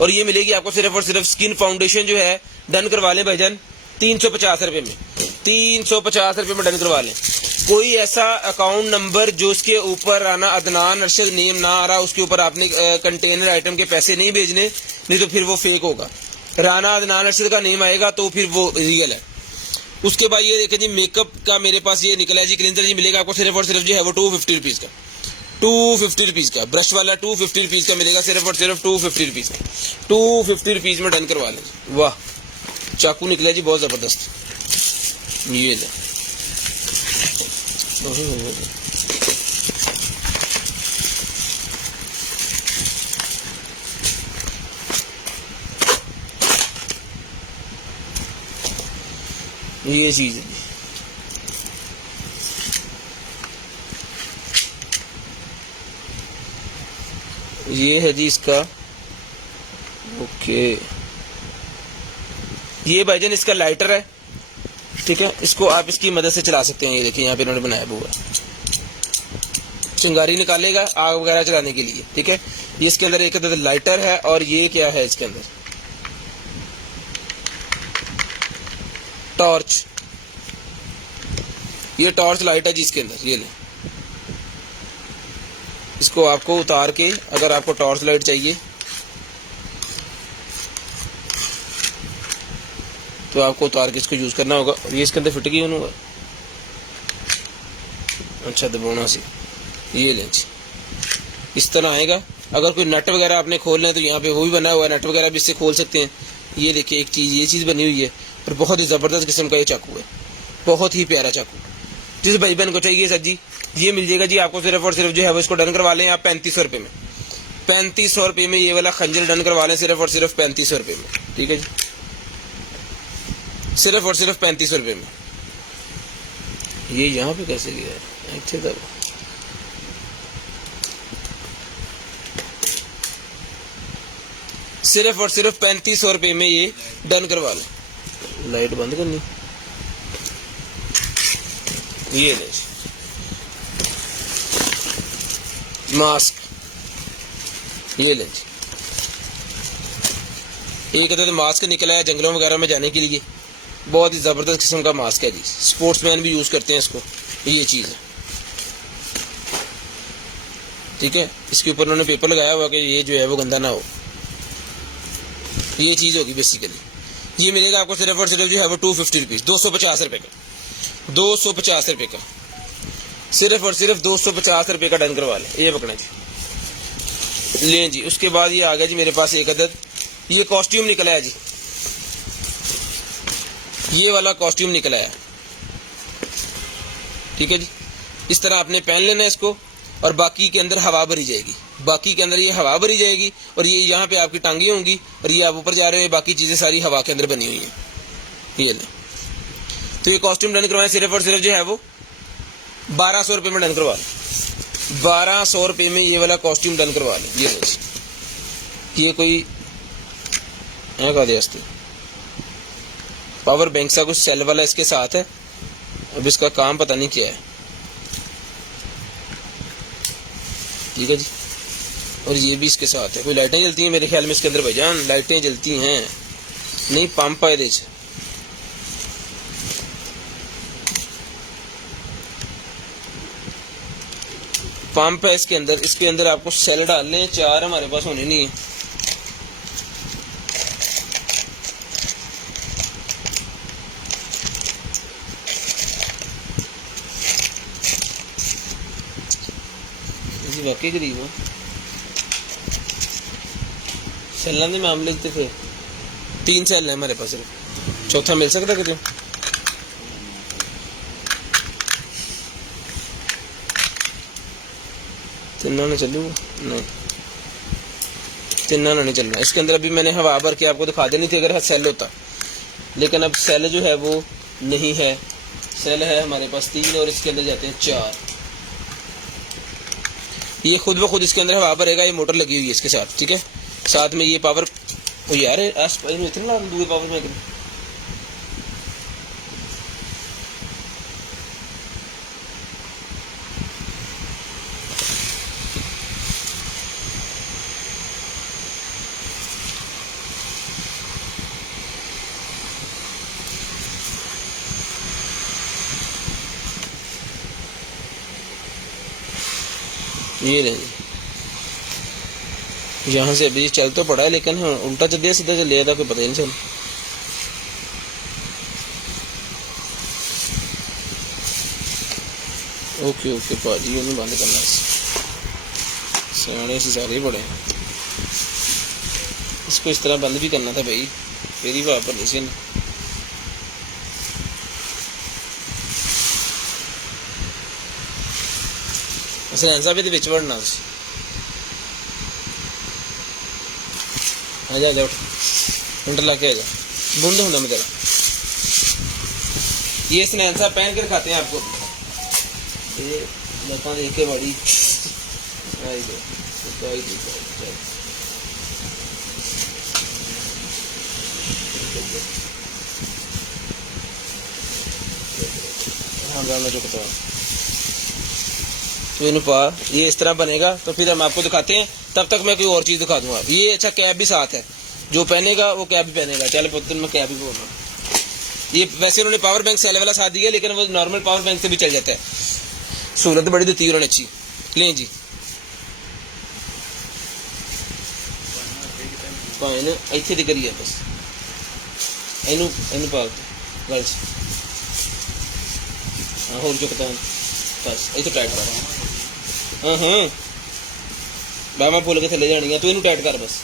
और ये मिलेगी आपको सिर्फ और सिर्फ स्किन फाउंडेशन जो है, डन करवा लें भाईजान 350 रुपये में, 350 रुपये में डन करवा लें। कोई ऐसा अकाउंट नंबर जो उसके ऊपर राना अदनान अरशद नेम ना आ रहा, उसके ऊपर आपने कंटेनर आइटम के पैसे नहीं भेजने, नहीं तो फिर वो फेक होगा। राना अदनान अरशद का नेम आएगा तो फिर वो रियल है। उसके बाद ये देखें जी, मेकअप का मेरे पास ये निकला है जी क्लिंजर जी, मिलेगा आपको सिर्फ और सिर्फ जो है वो 250 रुपीज़ का, 250 रुपीज़ का। ब्रश वाला 250 रुपीज़ का मिलेगा सिर्फ और सिर्फ 250 रुपीज़ का, 250 रुपीज़ में डन करवा लें। वाह, चाकू निकला जी बहुत ज़बरदस्त। ये ले ये चीज़ है। ये है जी इसका, ओके। ये भाईजान इसका लाइटर है, ठीक है। इसको आप इसकी मदद से चला सकते हैं। ये देखिए यहाँ पे इन्होंने बनाया हुआ है, चिंगारी निकालेगा आग वगैरह चलाने के लिए, ठीक है। ये इसके अंदर एक लाइटर है और ये क्या है इसके अंदर, टॉर्च। ये टॉर्च लाइट है जी इसके अंदर। ये ले, इसको आपको उतार के अगर आपको टॉर्च लाइट चाहिए तो आपको उतार के इसको यूज करना होगा। ये इसके अंदर फिट की होगा, अच्छा दबाना से। ये लें जी, इस तरह आएगा। अगर कोई नट वगैरह आपने खोलना है तो यहाँ पे वो भी बना हुआ है, नट वगैरह भी इससे खोल सकते हैं। ये देखिए एक चीज़, ये चीज़ बनी हुई है और बहुत ही ज़बरदस्त किस्म का ये चाकू है, बहुत ही प्यारा चाकू। जिस भाई बहन को चाहिए सर जी, ये मिल जाएगा जी आपको सिर्फ और सिर्फ जो है वो इसको डन करवा लें आप 3500 रुपये में, ₹3500 में ये वाला खंजर डन करवा लें, सिर्फ और सिर्फ ₹3500 में। ठीक है जी, सिर्फ और सिर्फ ₹3500 में। ये यहाँ पे कैसे गया है? अच्छे तब सिर्फ और सिर्फ ₹3500 में ये डन करवा लें। लाइट बंद करनी, ये ले मास्क, ये लें जी। एक तो मास्क निकला है जंगलों वगैरह में जाने के लिए, बहुत ही ज़बरदस्त किस्म का मास्क है जी, स्पोर्ट्समैन भी यूज़ करते हैं इसको। ये चीज़ है, ठीक है। इसके ऊपर उन्होंने पेपर लगाया हुआ कि ये जो है वो गंदा ना हो, ये चीज़ होगी बेसिकली। ये मिलेगा आपको सिर्फ और सिर्फ जो है वो ₹250, ₹250 का, ₹250 का, सिर्फ और सिर्फ ₹250 का डन करवा लें। ये पकड़े जी, लें जी। उसके बाद ये आ गया जी मेरे पास एक अदद ये कॉस्ट्यूम निकला है जी, ये वाला कॉस्ट्यूम निकला है। ठीक है जी, इस तरह आपने पहन लेना है इसको, और बाकी के अंदर हवा भरी जाएगी, बाकी के अंदर ये हवा भरी जाएगी, और ये यहाँ पे आपकी टांगे होंगी, और ये आप ऊपर जा रहे हैं, बाकी चीज़ें सारी हवा के अंदर बनी हुई हैं। ये ले, तो ये कॉस्ट्यूम डन करवाएं, सिर्फ और सिर्फ जो है वो ₹1200 में डन करवा लें। ₹1200 में ये वाला कॉस्ट्यूम डन करवा लें। ये कोई है का दोस्त पावर बैंक सा कुछ सेल वाला इसके साथ है, अब इसका काम पता नहीं क्या है। ठीक है जी, और ये भी इसके साथ है। कोई लाइटें जलती हैं मेरे ख्याल में इसके अंदर भाईजान, लाइटें जलती हैं नहीं, पंप है इधर, पंप है इसके अंदर। इसके अंदर आपको सेल डालने हैं, 4 हमारे पास होने नहीं है। वाकई गरीब हो, सेलों के मामले तो फिर 3 सेल है हमारे पास, चौथा मिल सकता कितने? तिना ना चलू नहीं, तिना नहीं चलना। इसके अंदर अभी मैंने हवा भर के आपको दिखा देनी थी अगर सेल होता, लेकिन अब सेल जो है वो नहीं है। सेल है हमारे पास 3 और इसके अंदर जाते हैं 4। ये खुद ब खुद इसके अंदर हवा भरेगा, ये मोटर लगी हुई है इसके साथ। ठीक है, साथ में ये पावर यार इतना दूर पावर में ये नहीं, यहाँ से अभी चल तो पड़ा है, लेकिन हाँ उल्टा चल दिया सीधा चल लिया था, कोई पता ही नहीं चल। ओके ओके पाजी, ये नहीं बंद करना, सियाने से सारे ही बड़े, इसको इस तरह बंद भी करना था भाई, मेरी बात पर नहीं। सैंसा भी विच बढ़ना, आ जा जा मिनट ला के आ जा, बूंद होना मैं तेरा। ये स्नैंसा पहन कर खाते हैं आपको, ये लता देख के बड़ी हाँ गाना जो कहता है तो इन पा, ये इस तरह बनेगा। तो फिर हम आपको दिखाते हैं, तब तक मैं कोई और चीज़ दिखा दूंगा। ये अच्छा कैप भी साथ है, जो पहनेगा वो कैप भी पहनेगा। चल पुत्र मैं कैप भी बोल रहा हूँ। ये वैसे उन्होंने पावर बैंक सेल वाला साथ दिया, लेकिन वो नॉर्मल पावर बैंक से भी चल जाता है, सहूलत बड़ी देती है उन्होंने अच्छी। लें जी, इतने दी करिए बस, इन पा गल हाँ होर चुकता बस, इतने टाइट कर। हाँ हाँ बामा फुल के थले जानी, तू इन टाइट कर बस।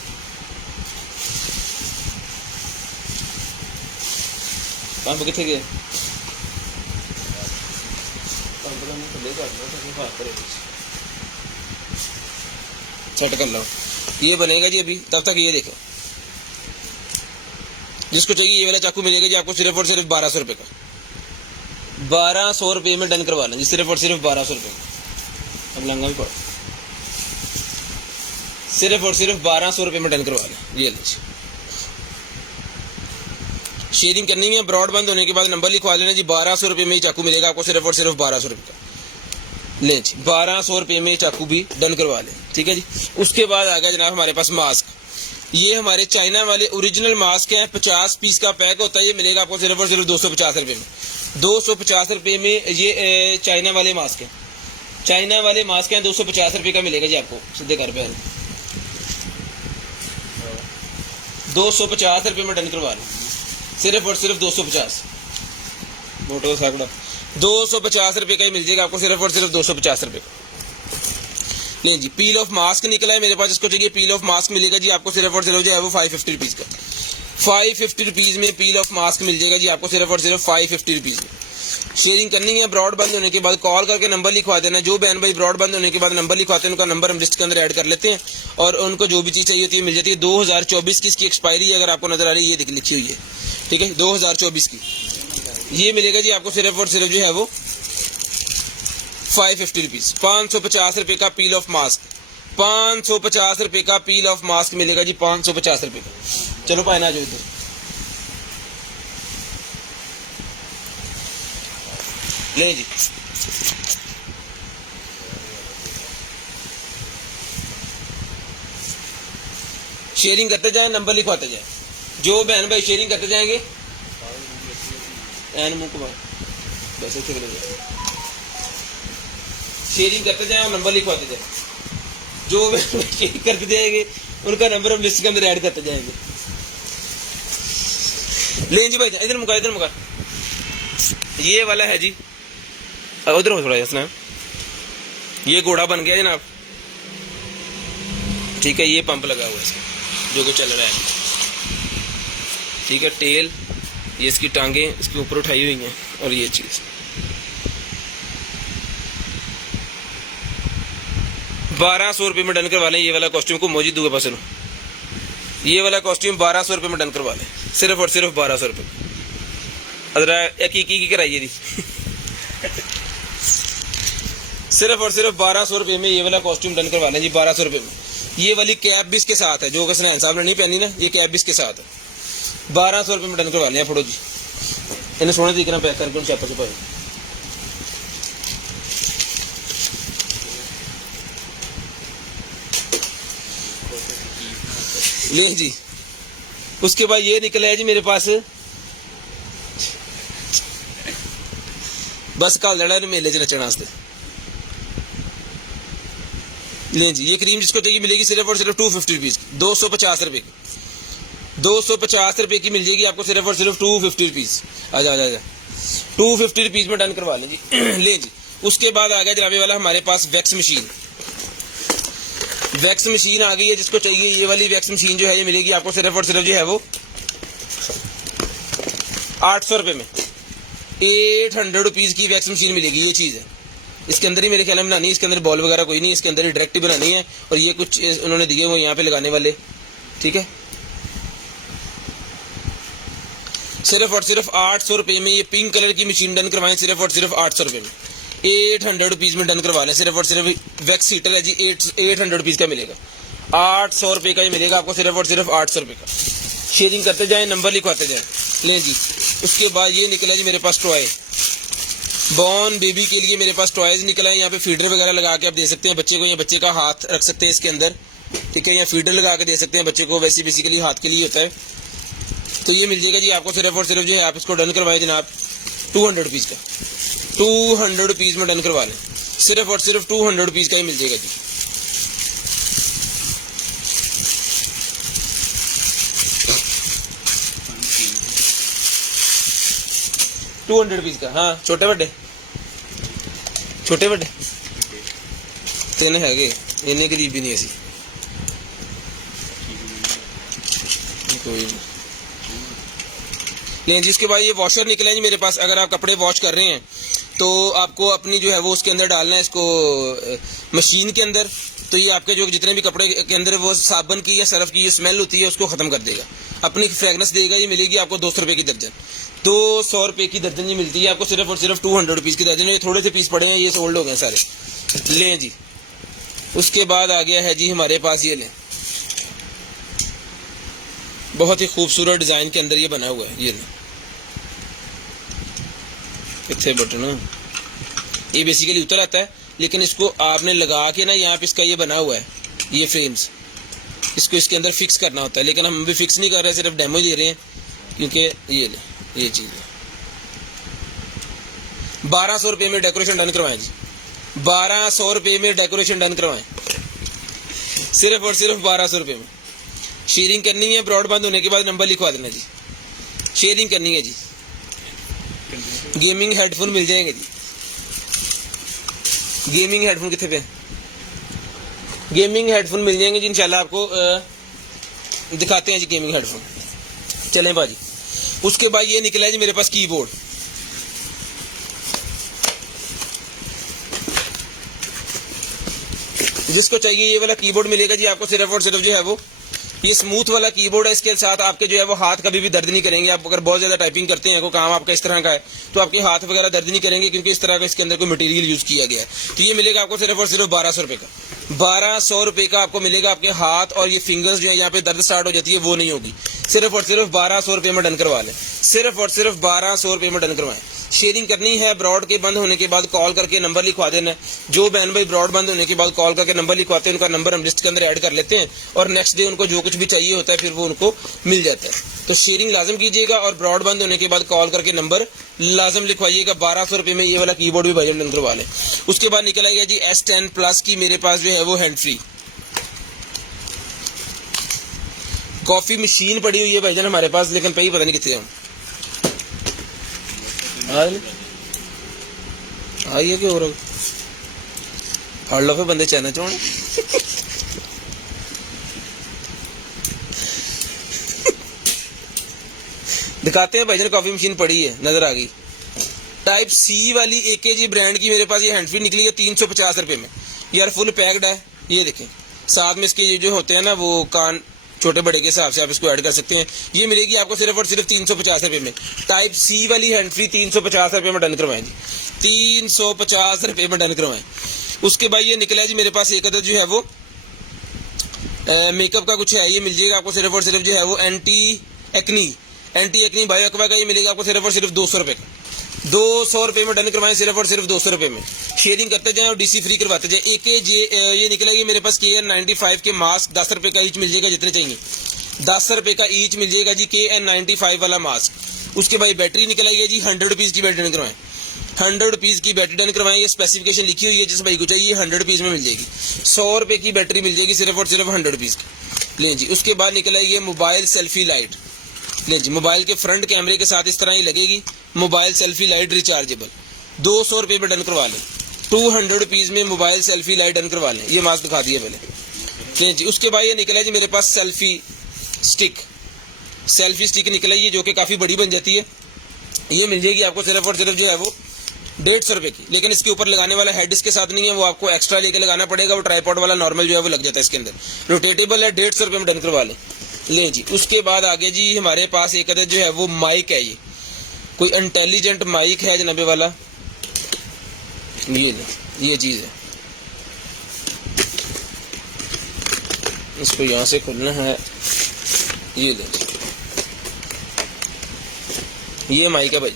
पंप कितने गए? सेट कर लो। ये बनेगा जी अभी, तब तक ये देखो। जिसको चाहिए ये वाला चाकू मिलेगा जी आपको सिर्फ और सिर्फ 1200 रुपये का। 1200 रुपये में डन करवा लें जी, सिर्फ और सिर्फ 1200 रुपये में। अब लंगा भी पड़ो, सिर्फ और सिर्फ 1200 रुपये में डन करवा लें। ये लीजिए, शेयरिंग करनी है, ब्रॉडबैंड होने के बाद नंबर लिखवा लेना जी। 1200 रुपये में ही चाकू मिलेगा आपको सिर्फ और सिर्फ 1200 रुपये का। लें जी, 1200 रुपये में चाकू भी डन करवा लें, ठीक है जी। उसके बाद आ गया जनाब हमारे पास मास्क। ये हमारे चाइना वाले ओरिजिनल मास्क हैं, 50 पीस का पैक होता है। ये मिलेगा आपको सिर्फ और सिर्फ 250 रुपये में। 250 रुपये में ये चाइना वाले मास्क हैं। चाइना वाले मास्क हैं, 250 रुपये का मिलेगा जी आपको सीधे घर पे। 250 रुपये में डन करवा लें, सिर्फ और सिर्फ 250। मोटो साकड़ा 250 रुपये का ही मिल जाएगा आपको सिर्फ और सिर्फ 250 रुपये का। नहीं जी, पील ऑफ मास्क निकला है मेरे पास, इसको चाहिए पील ऑफ मास्क मिलेगा जी आपको सिर्फ और सिर्फ जो है वो 550 रुपीज़ का। 550 रुपीज़ में पील ऑफ मास्क मिल जाएगा जी आपको सिर्फ और सिर्फ 550 रुपीज़ में। शेयरिंग करनी है, ब्रॉडबैंड होने के बाद कॉल करके नंबर लिखवा देना। जो बहन भाई ब्रॉडबैंड होने के बाद नंबर लिखवाते हैं उनका नंबर हम लिस्ट के अंदर ऐड कर लेते हैं और उनको जो भी चीज़ चाहिए होती है मिल जाती है। 2024 की इसकी एक्सपायरी अगर आपको नजर आ रही है, ये लिखी हुई है, ठीक है, 2024 की। ये मिलेगा जी आपको सिर्फ और सिर्फ जो है वो 550 रुपीज़। 550 रुपये का पील ऑफ मास्क, 550 रुपये का पील ऑफ मास्क मिलेगा जी, 550 रुपये का। चलो भाई ना जो इधर ले जी। शेयरिंग करते जाए, नंबर लिखवाते जाए। जो बहन भाई शेयरिंग करते जाएंगे एन मुंह को वैसे शेयरिंग करते जाए और नंबर लिखवाते जाए। जो बहन भाई शेयरिंग करते जाएंगे उनका नंबर हम लिस्ट के अंदर ऐड करते जाएंगे। ले जी भाई, इधर मुका, इधर मुका। ये वाला है जी, उधर हो थोड़ा इसमें। ये घोड़ा बन गया जनाब, ठीक है। ये पंप लगा हुआ है इसका जो कि चल रहा है, ठीक है। टेल, ये इसकी टांगे इसके ऊपर उठाई हुई हैं और ये चीज़ 1200 रुपये में डन करवा लें। ये वाला कॉस्ट्यूम को मौजूद हुआ पसंद, ये वाला कॉस्ट्यूम 1200 रुपये में डन करवा लें, सिर्फ और सिर्फ 1200 रुपये। अदरा की कराइए जी सिर्फ और सिर्फ 1200 रुपये में ये वाला कॉस्ट्यूम डन करवा लें जी, 1200 रुपये में। ये वाली कैप भी इसके साथ है, जो कि स्नैन साहब ने नहीं पहनी ना, ये कैप भी इसके साथ है। 1200 रुपये में डन करवा लें। फटो जी, इन्हें सोने तरीके ना पैक करके चैपा छुपा ले जी। उसके बाद ये निकला है जी मेरे पास, बस कल लड़ा मेले च नचने वास्ते। ले जी, ये क्रीम जिसको चाहिए मिलेगी सिर्फ और सिर्फ 250 रुपीज़, 250 रुपये की। 250 रुपये की मिल जाएगी आपको सिर्फ और सिर्फ 250 रुपीज़। आजा आजा आजा, 250 रुपीज़ में डन करवा लें जी। ले जी, उसके बाद आ गया जनाबे वाला हमारे पास वैक्स मशीन। वैक्स मशीन आ गई है, जिसको चाहिए ये वाली वैक्स मशीन जो है ये मिलेगी आपको सिर्फ और सिर्फ जो है वो 800 रुपये में। 800 रुपीज़ की वैक्स मशीन मिलेगी। ये चीज़ है, इसके अंदर ही मेरे ख्याल में बनानी है, इसके अंदर बॉल वगैरह कोई नहीं, इसके अंदर ही डायरेक्ट ही बनानी है। और ये कुछ उन्होंने दिए वो यहाँ पे लगाने वाले, ठीक है। सिर्फ और सिर्फ 800 रुपये में ये पिंक कलर की मशीन डन करवाएं, सिर्फ और सिर्फ 800 रुपये में। 800 रुपीज़ में डन करवा लें, सिर्फ और सिर्फ वैक्स हीटर है जी, 800 रुपीज़ का मिलेगा। 800 रुपये का ही मिलेगा आपको सिर्फ और सिर्फ 800 रुपये का। शेयरिंग करते जाएं, नंबर लिखवाते जाएं। लें जी, उसके बाद ये निकला जी मेरे पास टॉय, बॉर्न बेबी के लिए मेरे पास टॉयज निकला है। यहाँ पे फीडर वगैरह लगा के आप दे सकते हैं बच्चे को, या बच्चे का हाथ रख सकते हैं इसके अंदर, ठीक है। या फीडर लगा के दे सकते हैं बच्चे को, वैसे बेसिकली हाथ के लिए होता है। तो ये मिल जाएगा जी आपको सिर्फ और सिर्फ जो है, आप इसको डन करवाएं जनाब 200 रुपीज़ का। 200 रुपीज़ में डन करवा लें, सिर्फ और सिर्फ 200 रुपीज़ का ही मिल जाएगा जी। ₹200 का, हाँ। छोटे बड़े छोटे बड़े तीन है, इन्ने गरीब भी नहीं ऐसी कोई नहीं। जिसके बाद ये वॉशर निकले जी मेरे पास। अगर आप कपड़े वॉश कर रहे हैं तो आपको अपनी जो है वो उसके अंदर डालना है, इसको मशीन के अंदर, तो ये आपके जो जितने भी कपड़े के अंदर वो साबुन की या सर्फ की स्मेल होती है उसको खत्म कर देगा, अपनी फ्रेगनेंस देगा। ये मिलेगी आपको 200 रुपये की दर्जन, 200 रुपये की दर्जन ये मिलती है आपको सिर्फ और सिर्फ 200 रुपीज़ की दर्जन। ये थोड़े से पीस पड़े हैं, ये सोल्ड हो गए सारे, लें जी। उसके बाद आ गया है जी हमारे पास ये लें, बहुत ही खूबसूरत डिज़ाइन के अंदर ये बना हुआ है। ये लें, इतने बटन, ये बेसिकली उतर आता है, लेकिन इसको आपने लगा के ना यहाँ पे इसका ये बना हुआ है, ये फ्रेम्स, इसको इसके अंदर फिक्स करना होता है, लेकिन हम भी फिक्स नहीं कर रहे, सिर्फ डेमो दे रहे हैं, क्योंकि ये ले, ये चीज़ है। 1200 रुपये में डेकोरेशन डन करवाएं जी, 1200 रुपये में डेकोरेशन डन करवाएं, सिर्फ और सिर्फ 1200 रुपये में। शेयरिंग करनी है, ब्रॉडबैंड होने के बाद नंबर लिखवा देना जी, शेयरिंग करनी है जी। गेमिंग हेडफोन मिल जाएंगे जी, गेमिंग हेडफोन कितने पे? गेमिंग हेडफोन मिल जाएंगे जी इंशाल्लाह, आपको दिखाते हैं जी गेमिंग हेडफोन। चलें बाजी। उसके बाद ये निकला है जी मेरे पास कीबोर्ड, जिसको चाहिए ये वाला कीबोर्ड मिलेगा जी आपको सिर्फ और सिर्फ जो है वो ये स्मूथ वाला कीबोर्ड है। इसके साथ आपके जो है वो हाथ कभी भी दर्द नहीं करेंगे। आप अगर बहुत ज्यादा टाइपिंग करते हैं, कोई काम आपका इस तरह का है, तो आपके हाथ वगैरह दर्द नहीं करेंगे, क्योंकि इस तरह का इसके अंदर कोई मटेरियल यूज किया गया है। तो ये मिलेगा आपको सिर्फ और सिर्फ 1200 रुपये का, 1200 रुपये का आपको मिलेगा। आपके हाथ और ये फिंगर्स जो है यहाँ पे दर्द स्टार्ट हो जाती है वो नहीं होगी। सिर्फ और सिर्फ 1200 रुपये में डन करवा लें, सिर्फ और सिर्फ 1200 रुपये में डन करवाएं। शेयरिंग करनी है, ब्रॉड के बंद होने के बाद कॉल करके नंबर लिखवा देना है। जो बहन भाई ब्रॉड बंद होने के बाद कॉल करके नंबर लिखवाते हैं, उनका नंबर हम लिस्ट के अंदर ऐड कर लेते हैं, और नेक्स्ट डे उनको जो कुछ भी चाहिए होता है फिर वो उनको मिल जाता है। तो शेयरिंग लाजम कीजिएगा, और ब्रॉड बंद होने के बाद कॉल करके नंबर लाजम लिखवाइएगा। 1200 रुपये में ये वाला कीबोर्ड भी भाई डन करवा लें। उसके बाद निकल आइए जी S10 प्लस की मेरे पास जो है वो हैंड फ्री कॉफी मशीन पड़ी हुई है भाईजान हमारे पास, लेकिन पे ही पता नहीं कितने हम आइए क्यों हो रहा हर लफे बंदे चाहना चाहोने दिखाते हैं भाईजान। कॉफी मशीन पड़ी है, नजर आ गई। टाइप सी वाली AKG ब्रांड की मेरे पास ये हैंड फ्री निकली है 350 रुपये में। यार फुल पैक्ड है, ये देखें। साथ में इसके ये जो होते हैं ना वो कान छोटे बड़े के हिसाब से आप इसको ऐड कर सकते हैं। ये मिलेगी आपको सिर्फ और सिर्फ 350 रुपये में। टाइप सी वाली हैंड फ्री 350 रुपये में डन करवाएं जी, 350 रुपये में डन करवाएं। उसके बाद ये निकला है जी मेरे पास एक अदर जो है वो मेकअप का कुछ है, ये मिल जाएगा आपको सिर्फ और सिर्फ जो है वो एंटी एक्नी बायो एक्वा का, ये मिलेगा आपको सिर्फ और सिर्फ 200 रुपये का। 200 रुपये में डन करवाएं, सिर्फ और सिर्फ 200 रुपये में। शेयरिंग करते जाएं और DC फ्री करवाते जाएं। AKG ये निकलेगी मेरे पास KN95 के मास्क 10 रुपये का ईच मिल जाएगा, जितने चाहिए 10 रुपये का ईच मिल जाएगा जी KN95 वाला मास्क। उसके बाद बैटरी निकल आई है जी 100 रुपीज़ की बैटरी डन करवाएं, 100 रुपीज़ की बैटरी डन करवाएं। ये स्पेसिफिकेशन लिखी हुई है, जिस भाई को चाहिए 100 रुपीज़ में मिल जाएगी। 100 रुपये की बैटरी मिल जाएगी सिर्फ और सिर्फ 100 रुपीज़ की, लें जी। उसके बाद निकल आई है मोबाइल सेल्फी लाइट, लें जी। मोबाइल के फ्रंट कैमरे के साथ इस तरह ही लगेगी मोबाइल सेल्फी लाइट रिचार्जेबल, 200 रुपये में डन करवा लें। 200 रुपीज़ में मोबाइल सेल्फी लाइट डन करवा लें। ये मास्क दिखा दिया पहले, लें जी। उसके बाद ये निकला जी मेरे पास सेल्फी स्टिक निकला है, जो कि काफ़ी बड़ी बन जाती है। ये मिल जाएगी आपको सिर्फ और सिर्फ जो है वो 150 रुपये की, लेकिन इसके ऊपर लगाने वाला हेड इसके साथ नहीं है, वो आपको एक्स्ट्रा लेके लगाना पड़ेगा। वो ट्राईपॉड वाला नॉर्मल जो है वो लग जाता है इसके अंदर, रोटेटेबल है। 150 रुपये में डन करवा लें, लें जी। उसके बाद आगे जी हमारे पास एक अदर जो है वो माइक है, ये कोई इंटेलिजेंट माइक है जनाबे वाला, ये चीज़ है। इसको यहाँ से खोलना है, ये ले, ये माइक है भाई,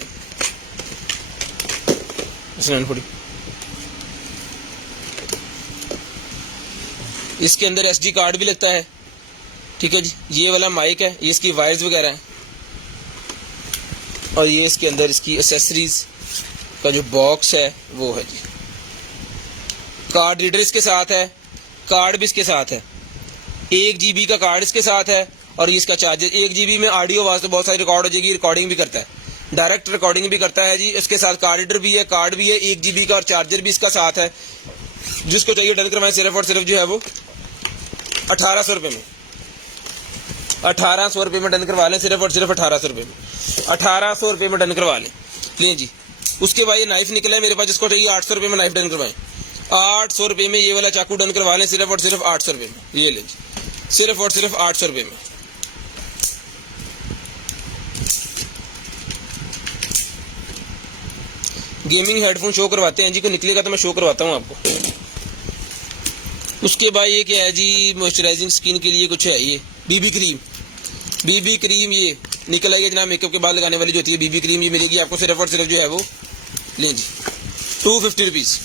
इसके अंदर SD कार्ड भी लगता है, ठीक है जी। ये वाला माइक है, ये इसकी वायर्स वगैरह हैं, और ये इसके अंदर इसकी एसेसरीज का जो बॉक्स है वो है जी। कार्ड रीडर इसके साथ है, कार्ड भी इसके साथ है, 1 GB का कार्ड इसके साथ है, और ये इसका चार्जर। 1 GB में ऑडियो आवाज़ तो बहुत सारी रिकॉर्ड हो जाएगी, रिकॉर्डिंग भी करता है, डायरेक्ट रिकॉर्डिंग भी करता है जी। इसके साथ कार्ड रीडर भी है, कार्ड भी है, 1 GB का, और चार्जर भी इसका साथ है। जिसको चाहिए डन करवाएं, सिर्फ और सिर्फ जो है वो 1800 रुपये में, 1800 रुपये में डन करवा लें, सिर्फ और सिर्फ 1800 रुपये में, 1800 रुपये में डन करवा लें, लें जी। उसके बाद ये नाइफ निकला है मेरे पास, जिसको चाहिए 800 रुपये में नाइफ डन करवाएं, 800 रुपये में ये वाला चाकू डन करवा लें, सिर्फ और सिर्फ 800 रुपये में। ये ले जी, सिर्फ और सिर्फ 800 रुपये में। गेमिंग हेडफोन शो करवाते हैं जी, को निकलेगा तो मैं शो करवाता हूँ आपको। उसके बाद ये क्या है जी, मॉइस्चराइजिंग स्किन के लिए कुछ है, ये बीबी क्रीम। बीबी क्रीम ये निकल आई है जनाब, मेकअप के बाद लगाने वाली जो होती है बीबी क्रीम, ये मिलेगी आपको सिर्फ और सिर्फ जो है वो लें जी 250 रुपीज़।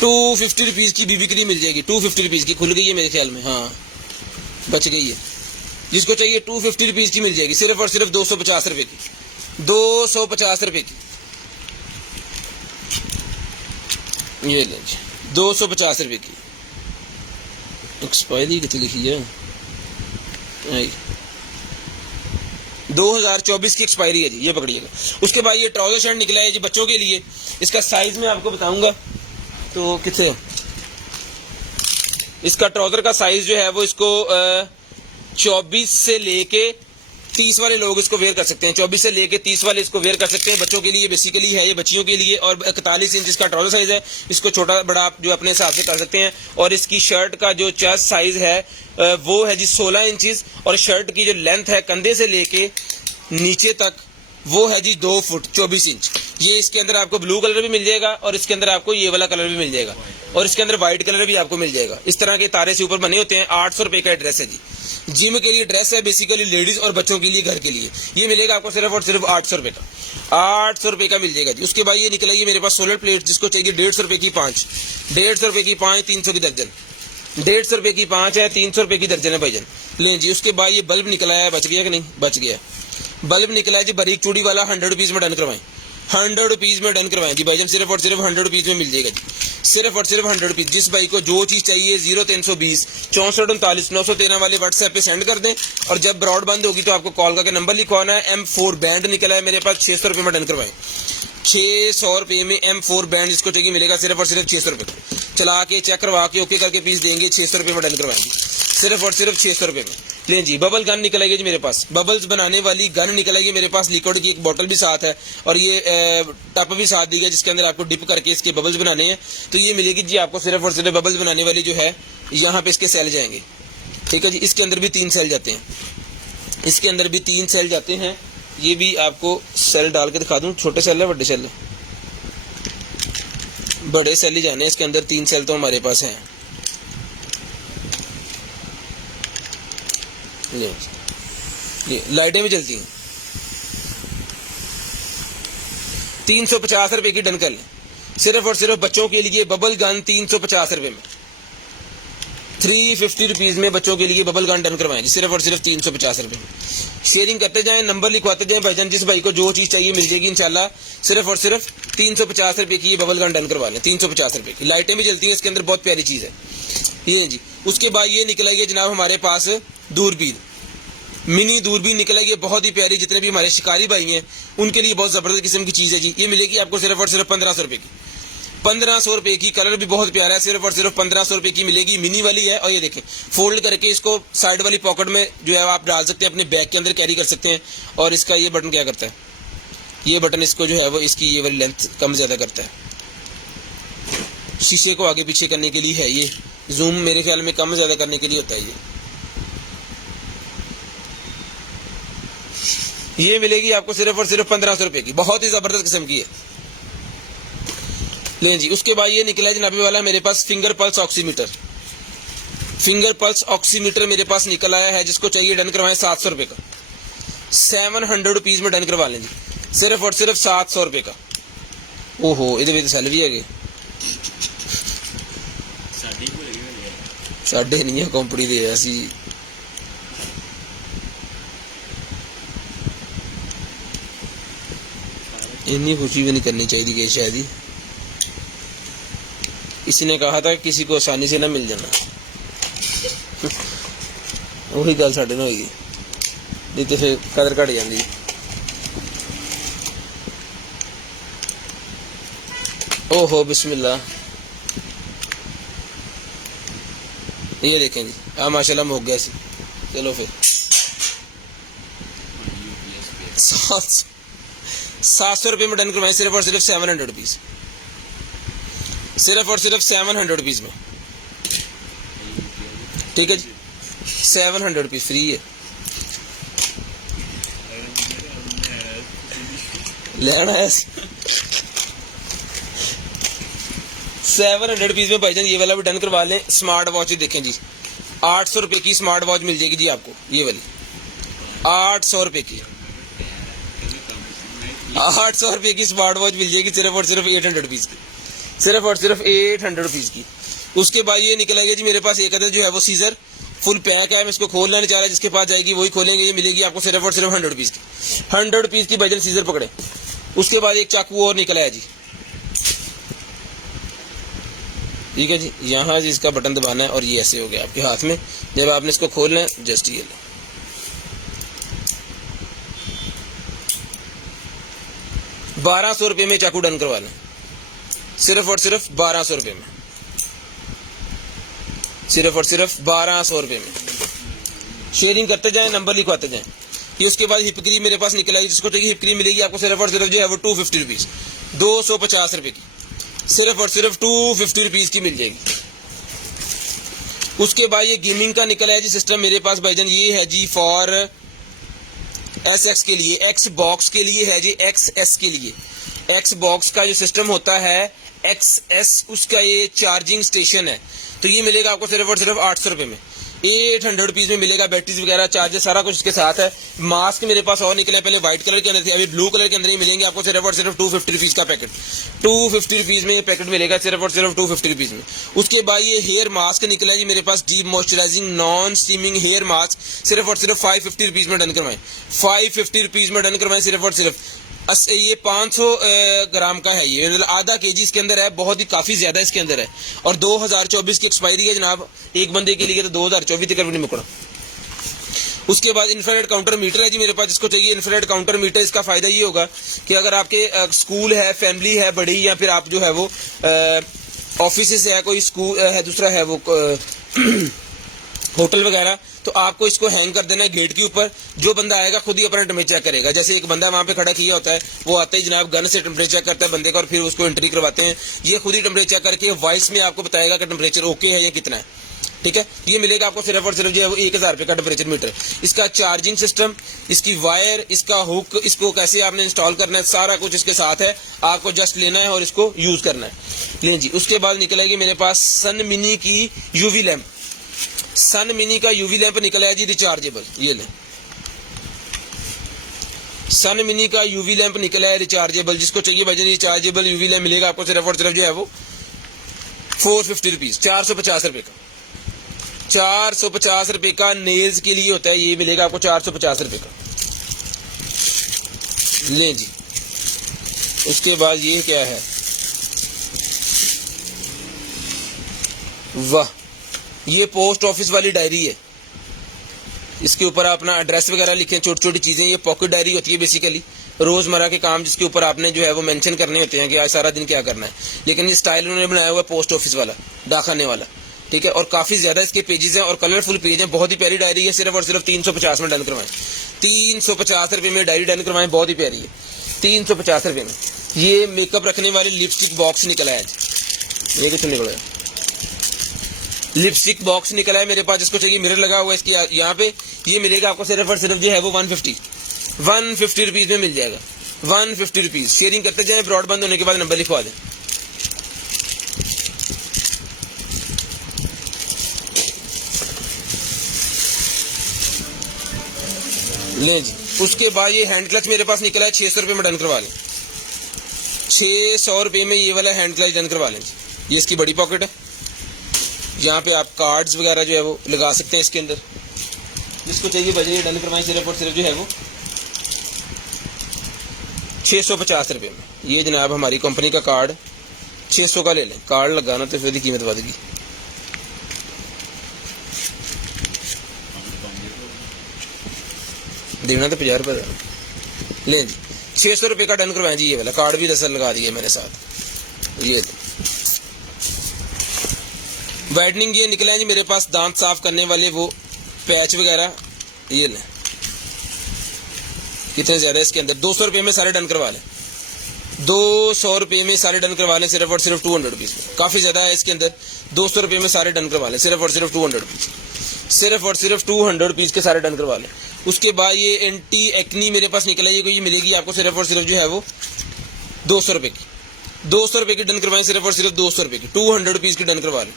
250 रुपीज़ की बीबी क्रीम मिल जाएगी, 250 रुपीज़ की। खुल गई है मेरे ख्याल में, हाँ बच गई है। जिसको चाहिए 250 रुपीज़ की मिल जाएगी, सिर्फ और सिर्फ 250 रुपये की। 250 रुपये की ये लें जी, 250 रुपये की। एक्सपायरी कितनी लिखी है, 2024 की एक्सपायरी है जी, ये पकड़िएगा। उसके बाद ये ट्राउजर शर्ट निकला है जी बच्चों के लिए। इसका साइज मैं आपको बताऊंगा, तो कितने इसका ट्राउजर का साइज जो है वो इसको 24 से लेके 30 वाले लोग इसको वेयर कर सकते हैं। 24 से लेके 30 वाले इसको वेयर कर सकते हैं। बच्चों के लिए बेसिकली है, ये बच्चियों के लिए। और 41 इंच इसका ट्राउजर साइज है, इसको छोटा बड़ा आप जो अपने हिसाब से कर सकते हैं। और इसकी शर्ट का जो चेस्ट साइज है वो है जी 16 इंचेस, और शर्ट की जो लेंथ है कंधे से लेके नीचे तक वो है जी 2 फुट 24 इंच। ये इसके अंदर आपको ब्लू कलर भी मिल जाएगा, और इसके अंदर आपको ये वाला कलर भी मिल जाएगा, और इसके अंदर व्हाइट कलर भी आपको मिल जाएगा। इस तरह के तारे से ऊपर बने होते हैं। 800 रुपए का ड्रेस है जी, जिम के लिए ड्रेस है, बेसिकली लेडीज और बच्चों के लिए, घर के लिए। ये मिलेगा आपको सिर्फ और सिर्फ 800 रुपए का। 800 रुपए का मिल जाएगा जी। उसके बाद ये निकलेगी मेरे पास सोलर प्लेट, जिसको चाहिए 150 रुपए की 5, 150 रुपए की 5, 300 की दर्जन। 150 रुपए की 5 है, 300 रुपए की दर्जन है भाईजान, लें जी। उसके बाद ये बल्ब निकला है, बच गया कि नहीं, बच गया। बल्ब निकला है जी बारीक चूड़ी वाला, 100 रुपीज में डन करवाएं, 100 रुपीज में डन करवाएं जी भाईजान, सिर्फ और सिर्फ 100 रुपीज में मिल जाएगा जी, सिर्फ और सिर्फ 100 रुपीज। जिस भाई को जो चीज चाहिए 0320 64 39 913 वाले व्हाट्सएप पे सेंड कर दें। और जब ब्रॉड बंद होगी तो आपको कॉल करके नंबर लिखवाना है। M4 बैंड निकला है मेरे पास, 600 रुपये में डन करवाएं, 600 रुपये में M4 बैंड जिसको चाहिए मिलेगा सिर्फ और सिर्फ 600 रुपये। चला के चेक करवा के ओके करके पीस देंगे, 600 रुपये में डन करवाएंगे, सिर्फ और सिर्फ 600 रुपये में। लें जी, बबल गन निकल आई है जी मेरे पास, बबल्स बनाने वाली गन निकल आई है मेरे पास। लिक्विड की एक बोतल भी साथ है, और ये टप भी साथ दी गई, जिसके अंदर आपको डिप करके इसके बबल्स बनाने हैं। तो ये मिलेगी जी आपको सिर्फ और सिर्फ बबल्स बनाने वाली जो है, यहाँ पे इसके सेल जाएंगे, ठीक है जी। इसके अंदर भी 3 सेल जाते हैं, इसके अंदर भी 3 सेल जाते हैं। ये भी आपको सेल डाल के दिखा दूं, छोटे सेल है बड़े सेल है, बड़े सेल ही जाने हैं इसके अंदर। 3 सेल तो हमारे पास हैं। ये लाइटें भी जलती हैं। 350 रुपए की डन कर लें, सिर्फ और सिर्फ बच्चों के लिए बबल गन 350 रुपए में। 350 रुपीज में बच्चों के लिए बबल गन डन करवाएं, सिर्फ और सिर्फ 350 रुपए में। शेयरिंग करते जाएं, नंबर लिखवाते जाएं भाईजान, जिस भाई को जो चीज चाहिए मिल जाएगी इंशाल्लाह। सिर्फ और सिर्फ 350 रुपए की बबल गन डन करवा लें, 350 रुपए की। लाइटें भी जलती हैं इसके अंदर, बहुत प्यारी चीज है ये जी। उसके बाद ये निकलेगी जनाब हमारे पास दूरबीन, मिनी दूरबीन निकलेगी, बहुत ही प्यारी। जितने भी हमारे शिकारी भाई हैं उनके लिए बहुत जबरदस्त किस्म की चीज है जी। ये मिलेगी आपको सिर्फ और सिर्फ 1500 रुपए की, 1500 रुपए की। कलर भी बहुत प्यारा है, सिर्फ और सिर्फ 1500 रुपए की मिलेगी। मिनी वाली है, और ये देखें फोल्ड करके इसको साइड वाली पॉकेट में जो है आप डाल सकते हैं, अपने बैग के अंदर कैरी कर सकते हैं। और इसका ये बटन क्या करता है, ये बटन इसको जो है वो इसकी ये वाली लेंथ कम ज्यादा करता है। शीशे को आगे पीछे करने के लिए है, ये जूम मेरे ख्याल में कम ज्यादा करने के लिए होता है ये मिलेगी आपको सिर्फ और सिर्फ 1500 रुपए की, बहुत ही जबरदस्त किस्म की है। लें जी। उसके बाद ये निकला जनाबी वाला मेरे पास finger pulse oximeter, finger pulse oximeter मेरे पास निकल आया है। जिसको चाहिए डन करवाएं 700 रुपए का, 700 रुपीज में डन करवा लें जी, सिर्फ और सिर्फ 700 रुपए का। ओहो ये सैलरी है, साढ़े नहीं है कंपनी दे ऐसी। इतनी खुशी भी नहीं करनी चाहिए कि शायद ही किसी ने कहा था किसी को आसानी से ना मिल जाना, वही गल साढ़े ना होगी, नहीं तो फिर कदर घट जाती। ओहो बिस्मिल्लाह, ये देखें जी, हाँ माशाल्लाह हो गया सी। चलो फिर 700 रुपये में डन करवाएं, सिर्फ और सिर्फ 700 रुपीज, सिर्फ और सिर्फ 700 रुपीज़ में, ठीक है जी, 700 रुपीज़ फ्री है। लेना है 700 रुपीज़ में भाईजान, ये वाला भी डन करवा लें। स्मार्ट वॉच ही देखें जी, 800 रुपये की स्मार्ट वॉच मिल जाएगी जी आपको, ये वाली 800 रुपये की, 800 रुपये की स्मार्ट वॉच मिल जाएगी सिर्फ और सिर्फ 800 रुपीज़ की, सिर्फ और सिर्फ 800 रुपीज़ की। उसके बाद ये निकल आएगा जी मेरे पास एक अदर जो है वो सीजर फुल पैक है, मैं इसको खोलना नहीं चाह रहा, जिसके पास जाएगी वही खोलेंगे। ये मिलेगी आपको सिर्फ और सिर्फ 100 रुपीज़ की, 100 रुपीज़ की भाईजान सीजर पकड़े। उसके बाद एक चाकू और निकला है जी, ठीक है जी, यहाँ जी इसका बटन दबाना है और ये ऐसे हो गया आपके हाथ में। जब आपने इसको खोलना है जस्ट ये लो, 1200 रुपये में चाकू डन करवा लें, सिर्फ और सिर्फ 1200 रुपये में, सिर्फ और सिर्फ 1200 रुपये में। शेयरिंग करते जाएं, नंबर लिखवाते जाएं। ये उसके बाद हिप क्रीम मेरे पास निकल आई, जिसको चाहिए हिप क्रीम मिलेगी आपको सिर्फ और सिर्फ जो है वो 250 रुपीज़, 250 रुपये की, सिर्फ और सिर्फ 250 रुपीज़ की मिल जाएगी। उसके बाद ये गेमिंग का निकला है जी सिस्टम मेरे पास भाईजान, ये है जी फॉर SX के लिए, एक्स बॉक्स के लिए है जी, XS के लिए। एक्स बॉक्स का जो सिस्टम होता है XS, उसका ये चार्जिंग स्टेशन है, तो ये मिलेगा आपको सिर्फ और सिर्फ 800 रुपये में, 800 रुपीज़ में मिलेगा। बैटरीज वगैरह चार्जर सारा कुछ इसके साथ है। मास्क मेरे पास और निकले, पहले व्हाइट कलर के अंदर थे, अभी ब्लू कलर के अंदर ही मिलेंगे आपको सिर्फ और सिर्फ 250 रुपीज़ का पैकेट, 250 रुपीज़ में ये पैकेट मिलेगा सिर्फ और सिर्फ 250 रुपीज़ में। उसके बाद ये हेयर मास्क निकला जी मेरे पास, deep moisturising non steaming hair mask, सिर्फ और सिर्फ 550 रुपीज़ में डन करवाएं, 550 रुपीज़ में डन करवाएं सिर्फ और सिर्फ। ये 500 ग्राम का है, ये आधा केजी इसके अंदर है, बहुत ही काफ़ी ज़्यादा इसके अंदर है, और 2024 की एक्सपायरी है जनाब, एक बंदे के लिए तो 2024 तक नहीं मुकड़ा। उसके बाद इंफ्रारेड काउंटर मीटर है जी मेरे पास, जिसको चाहिए इंफ्रारेड काउंटर मीटर। इसका फ़ायदा ये होगा कि अगर आपके स्कूल है, फैमिली है बड़ी, या फिर आप जो है वो ऑफिस है, कोई स्कूल है, दूसरा है वो होटल वगैरह, तो आपको इसको हैंग कर देना है गेट के ऊपर। जो बंदा आएगा खुद ही अपना टेम्परेचर चेक करेगा। जैसे एक बंदा वहाँ पे खड़ा किया होता है, वो आता ही जनाब गन से टेम्परेचर चेक करता है बंदे का, और फिर उसको एंट्री करवाते हैं। ये खुद ही टेम्परेचर चेक करके वॉइस में आपको बताएगा कि टेम्परेचर ओके है या कितना है, ठीक है। ये मिलेगा आपको सिर्फ और सिर्फ जो है वो 1000 रुपये का टेम्परेचर मीटर। इसका चार्जिंग सिस्टम, इसकी वायर, इसका हुक, इसको कैसे आपने इंस्टॉल करना है, सारा कुछ इसके साथ है। आपको जस्ट लेना है और इसको यूज़ करना है। लें जी, उसके बाद निकलेगी मेरे पास सन मिनी की यूवी लैंप, सन मिनी का यूवी लैंप निकला है जी रिचार्जेबल। ये लें, सन मिनी का यूवी लैंप निकला है रिचार्जेबल। जिसको चाहिए भाई रिचार्जेबल यूवी लैंप मिलेगा आपको सिर्फ और सिर्फ जो है वो 450 रुपीज़, 450 रुपये का, 450 रुपये का नेल्स के लिए होता है, ये मिलेगा आपको 450 रुपये का। लें जी, उसके बाद ये क्या है, वाह, ये पोस्ट ऑफिस वाली डायरी है। इसके ऊपर अपना एड्रेस वगैरह लिखें, छोटी छोटी चीज़ें। ये पॉकेट डायरी होती है बेसिकली, रोज़मर्रा के काम जिसके ऊपर आपने जो है वो मेंशन करने होते हैं कि आज सारा दिन क्या करना है। लेकिन ये स्टाइल उन्होंने बनाया हुआ है पोस्ट ऑफिस वाला, डाकखाने वाला, ठीक है। और काफ़ी ज़्यादा इसके पेजेस हैं और कलरफुल पेज हैं। बहुत ही प्यारी डायरी है, सिर्फ और सिर्फ 350 में डन करवाएं, 350 रुपये में डायरी डन करवाएं, बहुत ही प्यारी है, 350 रुपये में। ये मेकअप रखने वाली लिपस्टिक बॉक्स निकला है, ये कितना निकला है, लिपस्टिक बॉक्स निकला है मेरे पास। जिसको चाहिए मिरर लगा हुआ है इसकी यहाँ पे, ये मिलेगा आपको सिर्फ और सिर्फ जो है वो 150 रुपीज़ में मिल जाएगा, 150 रुपीज़। शेयरिंग करते जाएं, ब्रॉडबैंड होने के बाद नंबर लिखवा दें। लें जी, उसके बाद ये हैंड क्लच मेरे पास निकला है, 600 रुपये में डन करवा लें, 600 रुपये में ये वाला हैंड क्लच डन करवा लें। ये इसकी बड़ी पॉकेट है, यहाँ पे आप कार्ड्स वगैरह जो है वो लगा सकते हैं इसके अंदर। जिसको चाहिए बजाय डन करवाएं, सिर्फ और सिर्फ जो है वो 650 रुपये में। ये जनाब हमारी कंपनी का कार्ड 600 का ले लें, कार्ड लगाना तो फिर कीमत बढ़ गई। देना तो 50 रुपये लें जी, 600 रुपये का डन करवाएं जी। ये वाला कार्ड भी दरअसल लगा दिया मेरे साथ। ये वाइटनिंग ये निकले हैं जी मेरे पास, दांत साफ करने वाले वो पैच वगैरह, ये लें। कितने ज़्यादा इसके अंदर, 200 रुपये में सारे डन करवा लें, 200 रुपये में सारे डन करवा लें सिर्फ और सिर्फ 200 रुपीज़ में। काफ़ी ज़्यादा है इसके अंदर, 200 रुपये में सारे डन करवा लें सिर्फ और सिर्फ 200 रुपीज़, सिर्फ और सिर्फ 200 रुपीज़ के सारे डन करवा लें। उसके बाद ये एंटी एक्नी मेरे पास निकल आई, ये मिलेगी आपको सिर्फ और सिर्फ जो है वो 200 रुपये की, 200 रुपये की डन करवाएं सिर्फ और सिर्फ 200 रुपये की, 200 रुपीज़ की डन करवा लें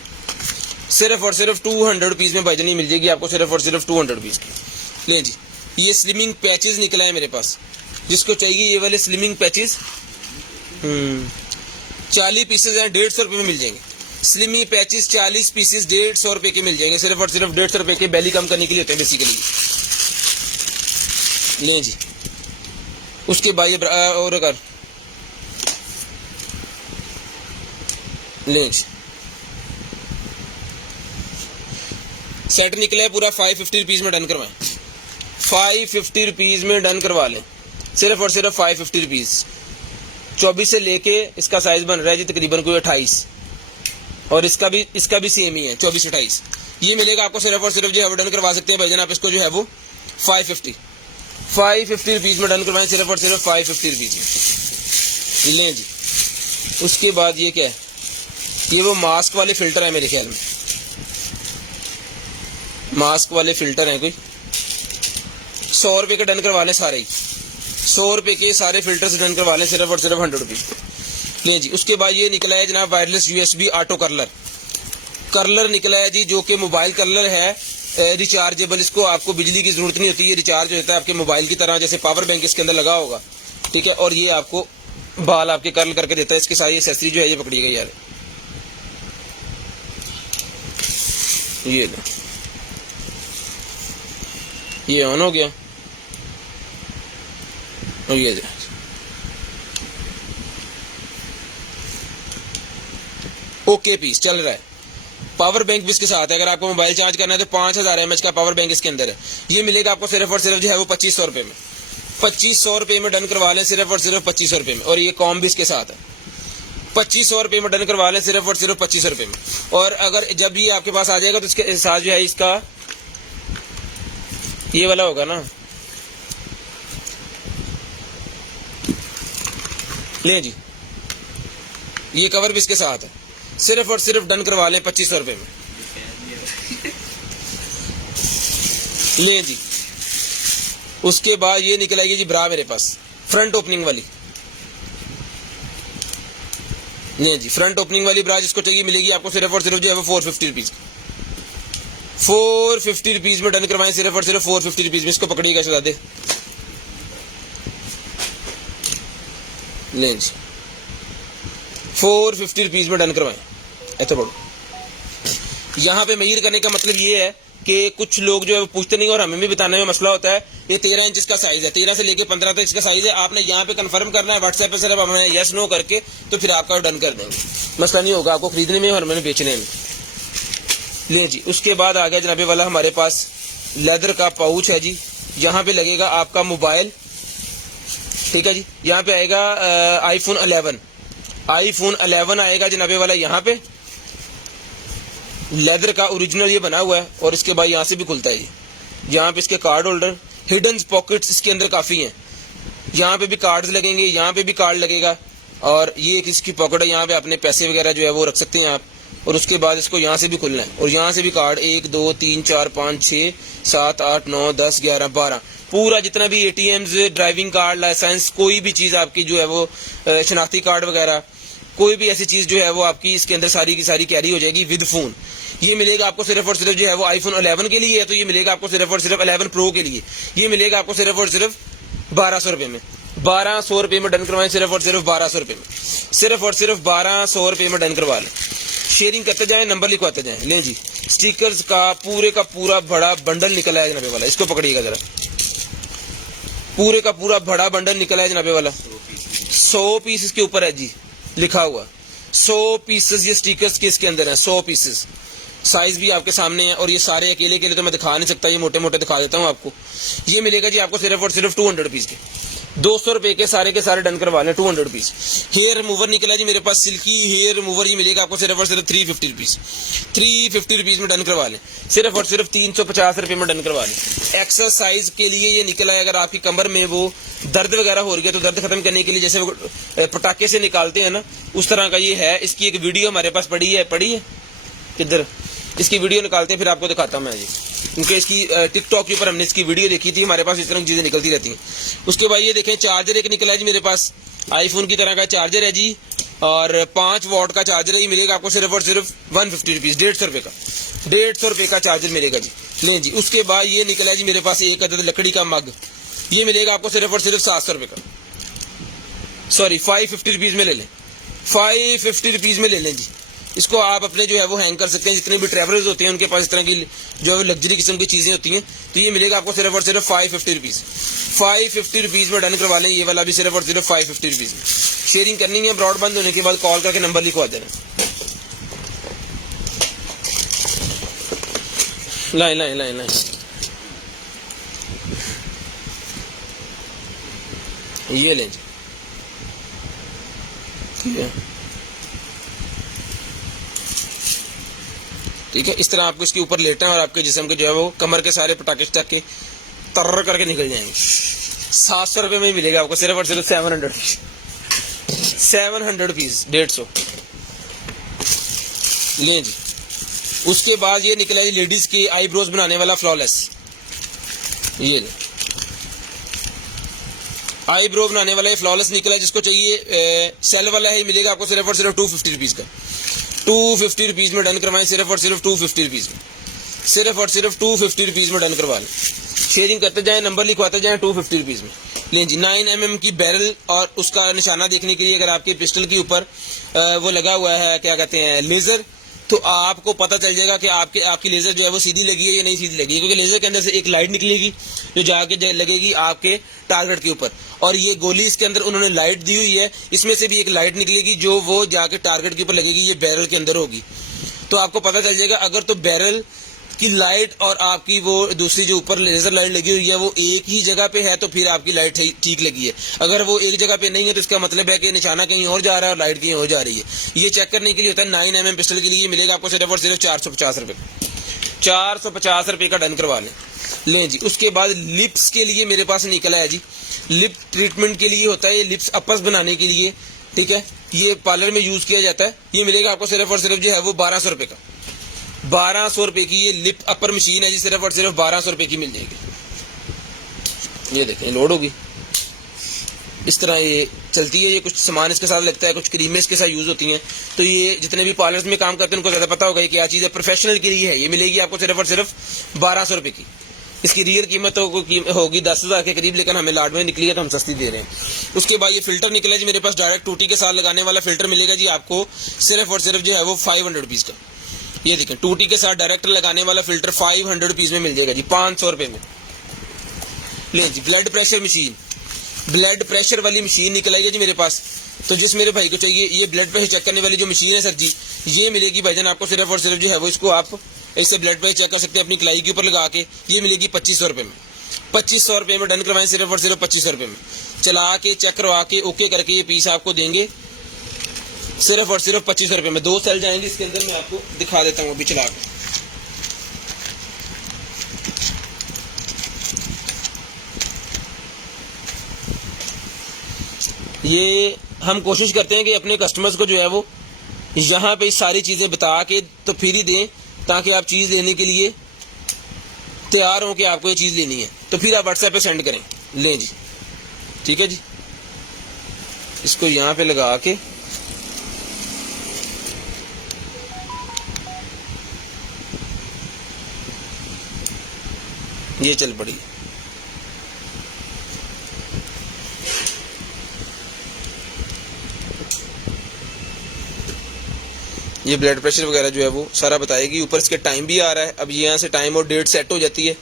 सिर्फ और सिर्फ 200 रुपीज़ में भाईजान मिल जाएगी आपको सिर्फ और सिर्फ 200 रुपीज़ की। लें जी, ये स्लिमिंग पैचेस निकला है मेरे पास, जिसको चाहिए ये वाले स्लिमिंग पैचेस 40 पीसेज हैं, 150 रुपये में मिल जाएंगे। स्लिमिंग पैचेस 40 पीसेज 150 रुपये के मिल जाएंगे, सिर्फ और सिर्फ 150 रुपये के। बैली कम करने के लिए होते हैं बेसिकली। लें जी, उसके बाद और अगर लें जी, सेट निकला है पूरा 550 रुपीज़ में डन करवाएं, 550 रुपीज़ में डन करवा लें सिर्फ और सिर्फ 550 रुपीज़। 24 से लेके इसका साइज बन रहा है जी तकरीबन कोई 28, और इसका भी सेम ही है 24-28। ये मिलेगा आपको सिर्फ और सिर्फ जो है वो डन करवा सकते हैं भाईजान आप इसको जो है वो 550 रुपीज़ में डन करवाएं सिर्फ और सिर्फ 550 रुपीज़ में। लें जी, उसके बाद ये क्या है, ये वो मास्क वाले फिल्टर है मेरे ख्याल में, मास्क वाले फिल्टर हैं कोई, 100 रुपये के डन करवा लें सारे ही, 100 रुपये के सारे फिल्टर से डन करवा लें सिर्फ और सिर्फ 100 रुपीज़। लें जी, उसके बाद ये निकला है जनाब वायरलेस USB ऑटो कर्लर निकला है जी, जो कि मोबाइल कर्लर है, रिचार्जेबल। इसको आपको बिजली की जरूरत नहीं होती, ये रिचार्ज होता है आपके मोबाइल की तरह, जैसे पावर बैंक इसके अंदर लगा होगा, ठीक है। और ये आपको बाल आपके कर्ल करके देता है। इसकी सारी एक्सेसरी जो है ये पकड़िएगा यार, ये ऑन हो गया और ये ओके पीस चल रहा है। पावर बैंक भी इसके साथ है, अगर आपको मोबाइल चार्ज करना है तो 5000 mAh का पावर बैंक इसके अंदर है। ये मिलेगा आपको सिर्फ और सिर्फ जो है वो 2500 रुपये में, 2500 रुपये में डन करवा लें सिर्फ और सिर्फ 2500 रुपये में। और ये कॉम भी इसके साथ है, 2500 रुपये में डन करवा लें सिर्फ और सिर्फ 2500 रुपये में। और अगर जब ये आपके पास आ जाएगा तो इसके साथ जो है इसका ये वाला होगा ना, ले जी, ये कवर भी इसके साथ है, सिर्फ और सिर्फ डन करवा लें 2500 रुपये में। ले जी, उसके बाद ये निकल आएगी जी ब्रा मेरे पास फ्रंट ओपनिंग वाली। नहीं जी, फ्रंट ओपनिंग वाली ब्रा जिसको चाहिए मिलेगी आपको सिर्फ और सिर्फ जो है वो 450 रुपीज़, 450 रुपीज़ में डन करवाएं सिर्फ और सिर्फ 450 रुपीज़ में। इसको पकड़िएगा शहजादे, लें जी, 450 रुपीज़ में डन करवाएं। ऐसा बढ़ो, यहाँ पे मेजर करने का मतलब ये है कि कुछ लोग जो है वो पूछते नहीं और हमें भी बताने में मसला होता है। ये 13 इंच का साइज है, 13 से लेके 15 तक इसका साइज है। आपने यहाँ पे कंफर्म करना है व्हाट्सएप पे, सिर्फ हमें यस नो करके तो फिर आपका डन कर देंगे, मसला नहीं होगा आपको खरीदने में और हमें बेचने में। ले जी, उसके बाद आ गया जनाबे वाला हमारे पास लेदर का पाउच है जी, यहाँ पे लगेगा आपका मोबाइल, ठीक है जी। यहाँ पे आएगा आईफोन 11 आएगा जनाबे वाला, यहाँ पे लेदर का ओरिजिनल ये बना हुआ है। और इसके बाद यहाँ से भी खुलता है ये, यहाँ पे इसके कार्ड होल्डर, हिडन पॉकेट्स इसके अंदर काफ़ी हैं, यहाँ पे भी कार्ड्स लगेंगे, यहाँ पे भी कार्ड लगेगा। और ये एक इसकी पॉकेट है, यहाँ पे अपने पैसे वगैरह जो है वो रख सकते हैं आप। और उसके बाद इसको यहाँ से भी खुलना है और यहाँ से भी कार्ड 1 2 3 4 5 6 7 8 9 10 11 12 पूरा जितना भी ATMs, ड्राइविंग कार्ड, लाइसेंस, कोई भी चीज़ आपकी जो है वो शनाख्ती कार्ड वगैरह, कोई भी ऐसी चीज़ जो है वो आपकी इसके अंदर सारी की सारी कैरी हो जाएगी विद फ़ोन। ये मिलेगा आपको सिर्फ और सिर्फ जो है वो आईफोन 11 के लिए है, तो ये मिलेगा आपको सिर्फ और सिर्फ 11 प्रो के लिए। ये मिलेगा आपको सिर्फ और सिर्फ 1200 रुपये में, 1200 रुपये में डन करवाएं सिर्फ और सिर्फ 1200 रुपये में, सिर्फ और सिर्फ 1200 रुपये में डन करवा लें। शेयरिंग करते जाएं, नंबर लिखवाते जाएं। लें जी, स्टिकर्स का पूरा बड़ा बंडल निकला है जनाबे वाला, इसको पकड़िएगा जरा, पूरे का पूरा बड़ा बंडल निकला है जनाबे वाला, 100 पीस इसके ऊपर है जी लिखा हुआ, 100 पीसेस ये स्टिकर्स के इसके अंदर है, 100 पीसेस। साइज भी आपके सामने है और ये सारे अकेले तो मैं दिखा नहीं सकता, ये मोटे मोटे दिखा देता हूँ आपको। ये मिलेगा जी आपको सिर्फ और सिर्फ 200 रुपीज़ के, 200 के सारे डन करवा लें, 200 रुपीज। हेयर रिमूवर निकला जी मेरे पास, सिल्की हेयर रिमूवर ये मिलेगा आपको सिर्फ और सिर्फ 350 रुपीज। 350 रुपीज में डन करवा लें, सिर्फ और सिर्फ 350 रुपये में डन करवा लें। एक्सरसाइज के लिए ये निकला है, अगर आपकी कमर में वो दर्द वगैरह हो रही है तो दर्द खत्म करने के लिए जैसे वो पटाखे से निकालते हैं ना, उस तरह का ये है। इसकी एक वीडियो हमारे पास पड़ी है किधर, इसकी वीडियो निकालते हैं फिर आपको दिखाता हूँ मैं जी, क्योंकि इसकी टिकटॉक के ऊपर हमने इसकी वीडियो देखी थी। हमारे पास इस तरह की चीजें निकलती रहती हैं। उसके बाद ये देखें, चार्जर एक निकला है जी मेरे पास, आईफोन की तरह का चार्जर है जी, और 5 वॉट का चार्जर है। ये मिलेगा आपको सिर्फ और सिर्फ 150 रुपीज, 150 रुपये का, 150 रुपये का चार्जर मिलेगा जी। लें जी, उसके बाद ये निकला है जी मेरे पास एक अदद लकड़ी का मग, ये मिलेगा आपको सिर्फ और सिर्फ 700 रुपये का, सॉरी 550 रुपीज में ले लें, 550 रुपीज में ले लें जी। इसको आप अपने जो है वो हैंग कर सकते हैं। जितने भी ट्रैवलर्स होते हैं उनके पास इस तरह की जो है लग्जरी किस्म की चीजें होती हैं, तो ये मिलेगा आपको सिर्फ और सिर्फ 550 रुपीज। 550 रुपीज में डन करवा लें, ये वाला भी सिर्फ और सिर्फ 550 रुपीज में। शेयरिंग करनी है, ब्रॉड बंद होने के बाद कॉल करके नंबर लिखवा देना। लाइन लाइन लाइन लाइन ये लें, ठीक है। इस तरह आपको इसके ऊपर लेटना है और आपके जिस्म के जो है वो कमर के सारे पटाखे चक के तर करके निकल जाएंगे। 700 रुपये में मिलेगा आपको सिर्फ और सिर्फ 700 रुपीज, 150 लें जी। उसके बाद ये निकला है लेडीज के आईब्रोज बनाने वाला फ्लॉलेस, ये ले आईब्रो बनाने वाला फ्लॉलेस निकला है। जिसको चाहिए सेल वाला है, मिलेगा आपको सिर्फ और सिर्फ 250 रुपीज का, 250 रुपीज में डन करवाएं, सिर्फ और सिर्फ 250 रुपीज में, सिर्फ और सिर्फ 250 रुपीज में डन करवा लें। शेयरिंग करते जाएं, नंबर लिखवाते जाएं 250 रुपीज में। लें जी, 9mm की बैरल और उसका निशाना देखने के लिए अगर आपके पिस्टल के ऊपर वो लगा हुआ है क्या कहते हैं लेजर, तो आपको पता चल जाएगा कि आपकी लेजर जो है वो सीधी लगी है या नहीं सीधी लगी है, क्योंकि लेजर के अंदर से एक लाइट निकलेगी जो जाके लगेगी आपके टारगेट के ऊपर, और ये गोली इसके अंदर उन्होंने लाइट दी हुई है, इसमें से भी एक लाइट निकलेगी जो वो जाके टारगेट के ऊपर लगेगी, ये बैरल के अंदर होगी। तो आपको पता चल जाएगा अगर तो बैरल की लाइट और आपकी वो दूसरी जो ऊपर लेजर लाइट लगी हुई है वो एक ही जगह पे है तो फिर आपकी लाइट ठीक लगी है। अगर वो एक जगह पे नहीं है तो इसका मतलब है कि निशाना कहीं और जा रहा है और लाइट कहीं और जा रही है। ये चेक करने के लिए होता है। 9mm पिस्टल के लिए मिलेगा आपको सिर्फ और सिर्फ 450 रुपये, 450 रुपये का डन करवा लें जी। उसके बाद लिप्स के लिए मेरे पास निकला है जी, लिप ट्रीटमेंट के लिए होता है, ये लिप्स अपर्स बनाने के लिए, ठीक है, ये पार्लर में यूज किया जाता है। ये मिलेगा आपको सिर्फ और सिर्फ जो है वो 1200 रुपये का, 1200 रुपये की ये लिप अपर मशीन है जी, सिर्फ और सिर्फ 1200 रुपये की मिल जाएगी। ये देखें लोड होगी, इस तरह ये चलती है। ये कुछ सामान इसके साथ लगता है, कुछ क्रीमें इसके साथ यूज होती हैं। तो ये जितने भी पार्लर्स में काम करते हैं उनको ज्यादा पता होगा क्या चीज़ है, प्रोफेशनल के लिए है। ये मिलेगी आपको सिर्फ और सिर्फ 1200 रुपये की। इसकी रियल कीमत होगी 10,000 के करीब, लेकिन हमें लाड में निकली है तो हम सस्ती दे रहे हैं। उसके बाद ये फिल्टर निकला जी मेरे पास, डायरेक्ट टूटी के साथ लगाने वाला फिल्टर मिलेगा जी आपको सिर्फ और सिर्फ जो है वो 500 रुपीज़ का। ये देखें, टूटी के साथ डायरेक्ट लगाने वाला फिल्टर 500 रुपीज़ में मिल जाएगा जी, 500 रुपये में। ले जी, blood pressure machine, blood pressure वाली मशीन निकल आई है जी मेरे पास। तो जिस मेरे भाई को चाहिए ये ब्लड प्रेशर चेक करने वाली जो मशीन है सर जी, ये मिलेगी भाईजान आपको सिर्फ और सिर्फ जो है वो इसको आप इससे ब्लड प्रेशर चेक कर सकते हैं अपनी कलाई के ऊपर लगा के। ये मिलेगी 2500 रुपये में, 2500 रुपये में डन करवाएं, सिर्फ और सिर्फ 2500 रुपये में। चला के चेक करवा के ओके करके ये पीस आपको देंगे सिर्फ और सिर्फ 2500 रुपये में। 2 सेल जाएंगे इसके अंदर, मैं आपको दिखा देता हूँ अभी चला के। ये हम कोशिश करते हैं कि अपने कस्टमर्स को जो है वो यहाँ पे सारी चीज़ें बता के तो फिर ही दें, ताकि आप चीज़ लेने के लिए तैयार हो कि आपको ये चीज़ लेनी है, तो फिर आप व्हाट्सएप पे सेंड करें। लें जी, ठीक है जी। इसको यहाँ पे लगा के ये चल पड़ी। ये ब्लड प्रेशर वगैरह जो है वो सारा बताएगी। ऊपर इसके टाइम भी आ रहा है। अब यहाँ से टाइम और डेट सेट हो जाती है,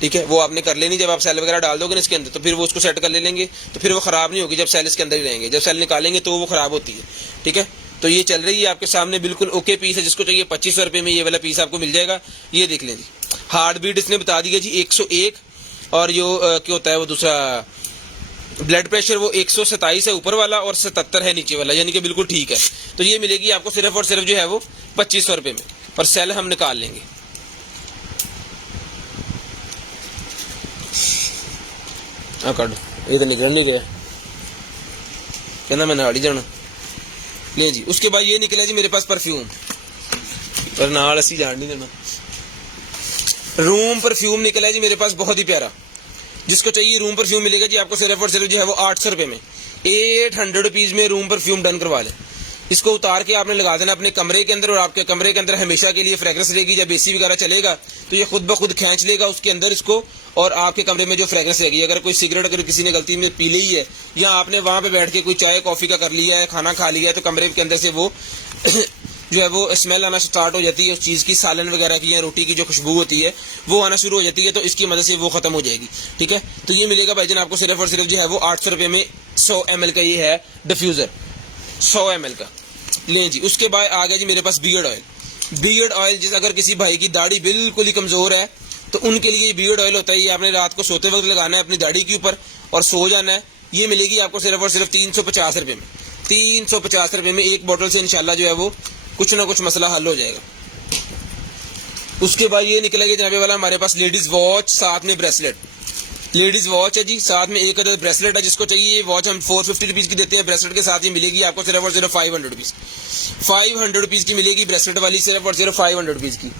ठीक है, वो आपने कर लेनी। जब आप सेल वगैरह डाल दोगे ना इसके अंदर तो फिर वो उसको सेट कर ले लेंगे, तो फिर वो ख़राब नहीं होगी जब सेल इसके अंदर ही रहेंगे। जब सेल निकालेंगे तो वो ख़राब होती है, ठीक है। तो ये चल रही है आपके सामने, बिल्कुल ओके पीस है। जिसको चाहिए 2500 रुपये में ये वाला पीस आपको मिल जाएगा। ये देख लें जी, हार्ट बीट इसने बता दी है जी 101, और जो क्या होता है वो दूसरा ब्लड प्रेशर वो 127 है ऊपर वाला और 77 है नीचे वाला, यानी कि बिल्कुल ठीक है। तो ये मिलेगी आपको सिर्फ और सिर्फ जो है वो 2500 रुपये में, और सेल हम निकाल लेंगे। काटो, ये तो निकल नहीं गया, कहना मैं नाल ही जाना। ले जी, उसके बाद ये निकला जी मेरे पास परफ्यूम, पर नाल असी जान नहीं देना। रूम परफ्यूम निकला है जी मेरे पास, बहुत ही प्यारा। जिसको चाहिए रूम परफ्यूम मिलेगा जी आपको सिर्फ और सिर्फ जो है वो 800 रुपये में, 800 रुपीज़ में रूम परफ्यूम डन करवा लें। इसको उतार के आपने लगा देना अपने कमरे के अंदर, और आपके कमरे के अंदर हमेशा के लिए फ्रेग्रेंस रहेगी। जब एसी वगैरह चलेगा तो ये खुद ब खुद खींच लेगा उसके अंदर इसको, और आपके कमरे में जो फ्रेग्रेंस रहेगी। अगर कोई सिगरेट अगर किसी ने गलती में पी ली है, या आपने वहाँ पे बैठ के कोई चाय कॉफ़ी का कर लिया है, खाना खा लिया है, तो कमरे के अंदर से वो जो है वो स्मेल आना स्टार्ट हो जाती है उस चीज़ की, सालन वगैरह की या रोटी की जो खुशबू होती है वो आना शुरू हो जाती है, तो इसकी मदद से वो ख़त्म हो जाएगी। ठीक है, तो ये मिलेगा भाईजान आपको सिर्फ और सिर्फ जो है वो 800 रुपये में। 100 ml का ये है डिफ्यूज़र, 100 ml का। लें जी, उसके बाद आ गया जी मेरे पास बियर्ड ऑयल। बियर्ड ऑयल जिस अगर किसी भाई की दाढ़ी बिल्कुल ही कमज़ोर है तो उनके लिए ये बियर्ड ऑयल होता है। ये आपने रात को सोते वक्त लगाना है अपनी दाढ़ी के ऊपर और सो जाना है। ये मिलेगी आपको सिर्फ और सिर्फ 350 रुपये में। 350 रुपये में एक बोतल से इंशाल्लाह जो है वो कुछ ना कुछ मसला हल हो जाएगा। उसके बाद ये निकलेगा जनाबे वाला हमारे पास लेडीज़ वॉच, साथ में ब्रेसलेट। लेडीज़ वॉच है जी, साथ में एक अदर ब्रेसलेट है। जिसको चाहिए ये वॉच हम 450 रुपीज़ की देते हैं, ब्रेसलेट के साथ ये मिलेगी आपको सिर्फ और सिर्फ 500 रुपीज़। 500 रुपीज़ की मिलेगी ब्रेसलेट वाली, सिर्फ और सिर्फ 500 रुपीज़ की।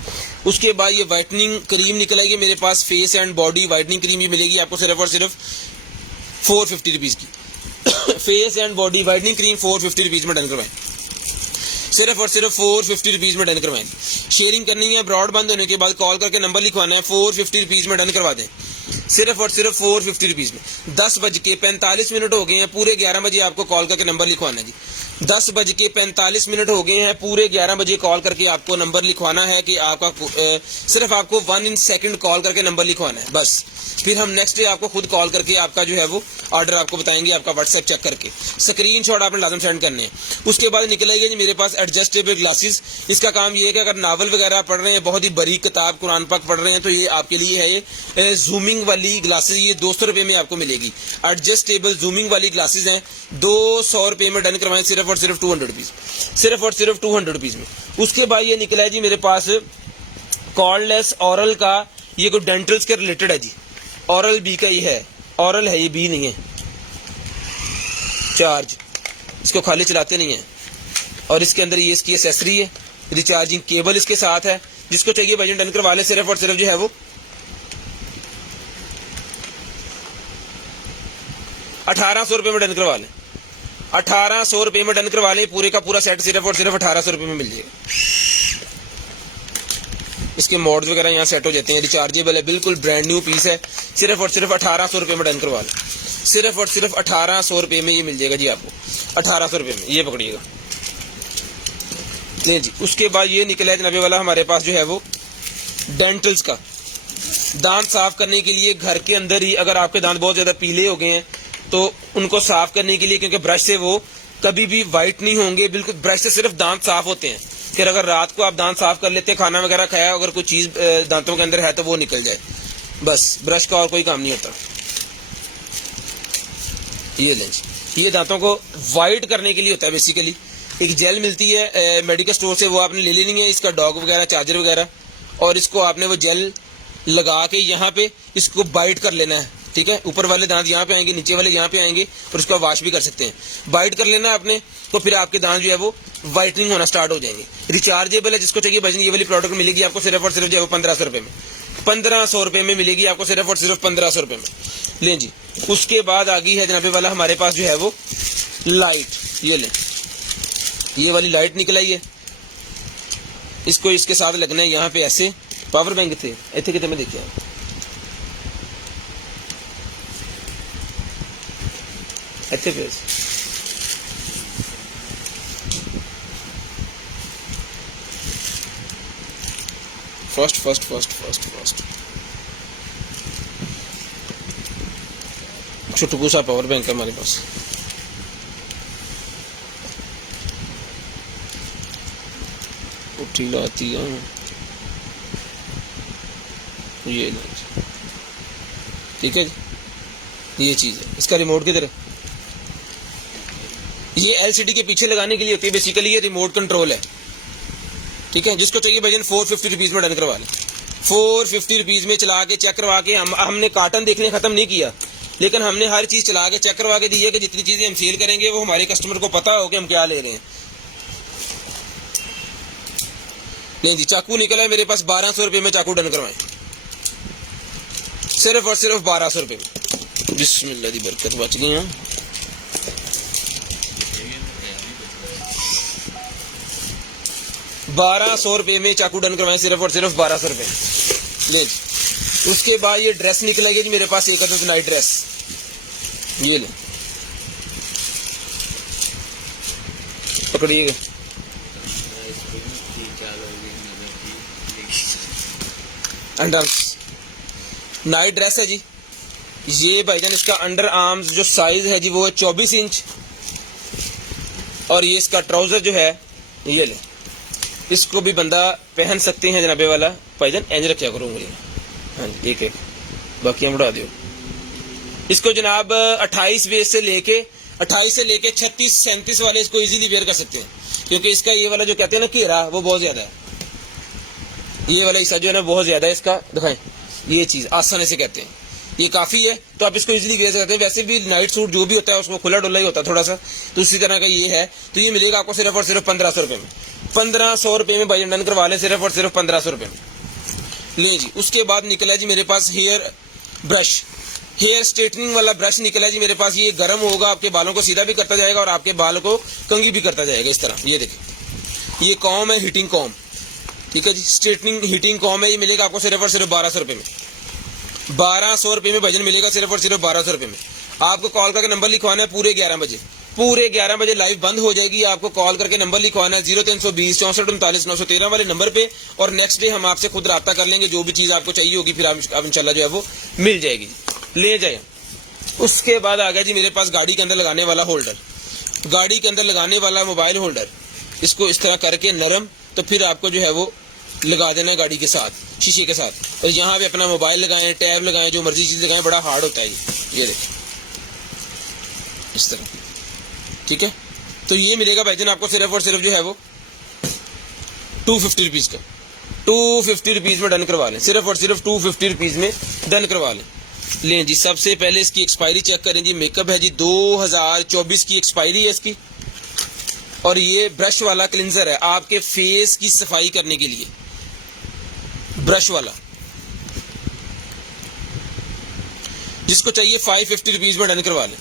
उसके बाद ये वाइटनिंग क्रीम निकलेगी मेरे पास, face and body whitening cream भी मिलेगी आपको सिर्फ और सिर्फ 450 रुपीज़ की। Face and body whitening cream 450 rupees में डन करवाएं, सिर्फ और सिर्फ 450 रुपीज़ में डन करवाएं। शेयरिंग करनी है, ब्रॉड बंद होने के बाद कॉल करके नंबर लिखवाना है, 450 रुपीज़ में डन करवा दें, सिर्फ और सिर्फ 450 रुपीज़ में। 10:45 हो गए हैं, पूरे 11 बजे आपको कॉल करके नंबर लिखवाना है जी। 10:45 हो गए हैं, पूरे 11 बजे कॉल करके आपको नंबर लिखवाना है कि आपका सिर्फ आपको 1 सेकंड कॉल करके नंबर लिखवाना है बस। फिर हम नेक्स्ट डे आपको खुद कॉल करके आपका जो है वो ऑर्डर आपको बताएंगे, आपका व्हाट्सएप चेक करके स्क्रीनशॉट आपने लाजम सेंड करने हैं। उसके बाद निकलेगी जी मेरे पास एडजस्टेबल ग्लासेस। इसका काम ये है कि अगर नावल वगैरह पढ़ रहे हैं, बहुत ही बारीक किताब कुरान पाक पढ़ रहे हैं, तो ये आपके लिए है। ये जूमिंग वाली ग्लासेस, ये 200 रुपये में आपको मिलेगी। एडजस्टेबल जूमिंग वाली ग्लासेस हैं, 200 रुपये में डन करवाएं, सिर्फ और सिर्फ 200 रुपीज़, सिर्फ और सिर्फ 200 रुपीज़ में। उसके बाद ये निकला है जी मेरे पास कॉर्डलेस ऑरल का, ये कोई डेंटल्स के रिलेटेड है जी। ऑरल बी का ये है, ऑरल है ये, बी नहीं है। चार्ज, इसको खाली चलाते नहीं है। और इसके अंदर ये इसकी एसेसरी है, रिचार्जिंग केबल इसके साथ है। जिसको चाहिए भाई डन करवा ले, सिर्फ और सिर्फ जो है वो 1800 रुपये में डन करवा लें। 1800 रुपये में डन करवा लें, पूरे का पूरा सेट सिर्फ और सिर्फ 1800 रुपये में मिल जाएगा। इसके मोड्स वगैरह यहाँ सेट हो जाते हैं, रिचार्जेबल है, बिल्कुल ब्रांड न्यू पीस है। सिर्फ और सिर्फ 1800 रुपये में डन करवा लें, सिर्फ और सिर्फ 1800 रुपये में ये मिल जाएगा जी आपको, 1800 रुपये में। ये पकड़िएगा, नहीं जी। उसके बाद ये निकला है जनाबे वाला हमारे पास जो है वो डेंटल्स का, दांत साफ करने के लिए। घर के अंदर ही अगर आपके दांत बहुत ज़्यादा पीले हो गए हैं तो उनको साफ करने के लिए, क्योंकि ब्रश से वो कभी भी वाइट नहीं होंगे, बिल्कुल ब्रश से सिर्फ दांत साफ होते हैं। फिर अगर रात को आप दांत साफ कर लेते हैं, खाना वगैरह खाया, अगर कोई चीज़ दांतों के अंदर है तो वो निकल जाए, बस ब्रश का और कोई काम नहीं होता। ये लेंस, ये दांतों को वाइट करने के लिए होता है बेसिकली। एक जेल मिलती है मेडिकल स्टोर से, वो आपने ले लेनी है। इसका डॉग वगैरह, चार्जर वगैरह, और इसको आपने वो जेल लगा के यहाँ पे इसको बाइट कर लेना है। ठीक है, ऊपर वाले दांत यहाँ पे आएंगे, नीचे वाले यहाँ पे आएंगे, और उसका वॉश भी कर सकते हैं। बाइट कर लेना आपने, तो फिर आपके दांत जो है वो वाइटनिंग होना स्टार्ट हो जाएंगे। रिचार्जेबल है, जिसको चाहिए भजन ये वाली प्रोडक्ट मिलेगी आपको सिर्फ और सिर्फ जो है वो 1500 रुपये में। 1500 रुपये में मिलेगी आपको सिर्फ और सिर्फ 1500 रुपये में। लें जी, उसके बाद आ गई है जनाबे वाला हमारे पास जो है वो लाइट। ये लें, ये वाली लाइट निकल आई है। इसको इसके साथ लगना है यहाँ पे ऐसे। पावर बैंक थे इतने कितने में देखिए आप, अच्छे पे फर्स्ट छोटू सा पावर बैंक है हमारे पास। उठी लाती है ये, ठीक है। ये चीज़ है। इसका रिमोट किधर है? ये एलसीडी के पीछे लगाने के लिए होती है बेसिकली, ये रिमोट कंट्रोल है, ठीक है। जिसको चाहिए भाईजान 450 रुपीज़ में डन करवा लें। 450 रुपीज़ में चला के चेक करवा के हमने कार्टन देखने ख़त्म नहीं किया, लेकिन हमने हर चीज़ चला के चेक करवा के दी है कि जितनी चीज़ें हम सेल करेंगे वो हमारे कस्टमर को पता हो कि हम क्या ले रहे हैं। नहीं जी, चाकू निकला है मेरे पास 1200 रुपये में, चाकू डन करवाएं सिर्फ और सिर्फ 1200 रुपये में। बिस्मिल्लाह दी बरकत, बच गई हैं। ₹1200 में चाकू डन करवाएं सिर्फ और सिर्फ 1200 रुपये। ले जी, उसके बाद ये ड्रेस निकलेगी जी मेरे पास, एक अदद नाइट ड्रेस, ये ले पकड़िएगा। नाइट ड्रेस है जी ये भाईजान। इसका अंडर आर्म्स जो साइज है जी वो है 24 इंच, और ये इसका ट्राउजर जो है ये ले, इसको भी बंदा पहन सकते हैं जनाबे वाला भाईजान। एंज रखा करो उंगली, हाँ जी, एक एक बाकी हम उड़ा दियो। इसको जनाब 28 वेस्ट से लेके 36-37 वाले इसको इजीली वेयर कर सकते हैं, क्योंकि इसका ये वाला जो कहते हैं ना घेरा वो बहुत ज्यादा है, ये वाला हिस्सा जो है ना बहुत ज्यादा है इसका। दिखाएं, ये चीज आसानी से कहते हैं, ये काफी है तो आप इसको इजीली वेयर करते हैं। वैसे भी नाइट सूट जो भी होता है उसको खुला डुल्ला ही होता है थोड़ा सा, तो उसी तरह का ये है। तो ये मिलेगा आपको सिर्फ और सिर्फ 1500 रुपये में। 1500 रुपये में भाई डन करवा लें, सिर्फ और सिर्फ 1500 रुपये में। ले जी, उसके बाद निकला जी मेरे पास हेयर ब्रश, हेयर स्ट्रेटनिंग वाला ब्रश निकला जी मेरे पास। ये गर्म होगा, आपके बालों को सीधा भी करता जाएगा और आपके बालों को कंघी भी करता जाएगा इस तरह। ये देखिए, ये कॉम है, हीटिंग कॉम, ठीक है जी, स्ट्रेटनिंग हीटिंग कॉम है। ये मिलेगा आपको सिर्फ और सिर्फ 1200 रुपये में। 1200 रुपये में भजन मिलेगा सिर्फ और सिर्फ 1200 रुपये में। आपको कॉल करके नंबर लिखवाना है पूरे 11 बजे, पूरे 11 बजे लाइव बंद हो जाएगी। आपको कॉल करके नंबर लिखवाना है 0320 64 39 913 वाले नंबर पे, और नेक्स्ट डे हम आपसे खुद राब्ता कर लेंगे। जो भी चीज आपको चाहिए होगी फिर आप इंशाल्लाह जो है वो मिल जाएगी, ले जाए। उसके बाद आ गया जी मेरे पास गाड़ी के अंदर लगाने वाला होल्डर, गाड़ी के अंदर लगाने वाला मोबाइल होल्डर। इसको इस तरह करके नरम, तो फिर आपको जो है वो लगा देना है गाड़ी के साथ, शीशे के साथ, और यहाँ पे अपना मोबाइल लगाएं, टैब लगाएं, जो मर्जी चीज लगाएं। बड़ा हार्ड होता है ये देखिए इस तरह, ठीक है। तो ये मिलेगा भाईजान आपको सिर्फ और सिर्फ जो है वो 250 रुपीज का। 250 रुपीज में डन करवा लें, सिर्फ और सिर्फ 250 रुपीज में डन करवा लें। लें जी, सबसे पहले इसकी एक्सपायरी चेक करें जी। मेकअप है जी 2024 की एक्सपायरी है इसकी, और ये ब्रश वाला क्लिंजर है आपके फेस की सफाई करने के लिए, ब्रश वाला। जिसको चाहिए 550 रुपीज में डन करवा लें।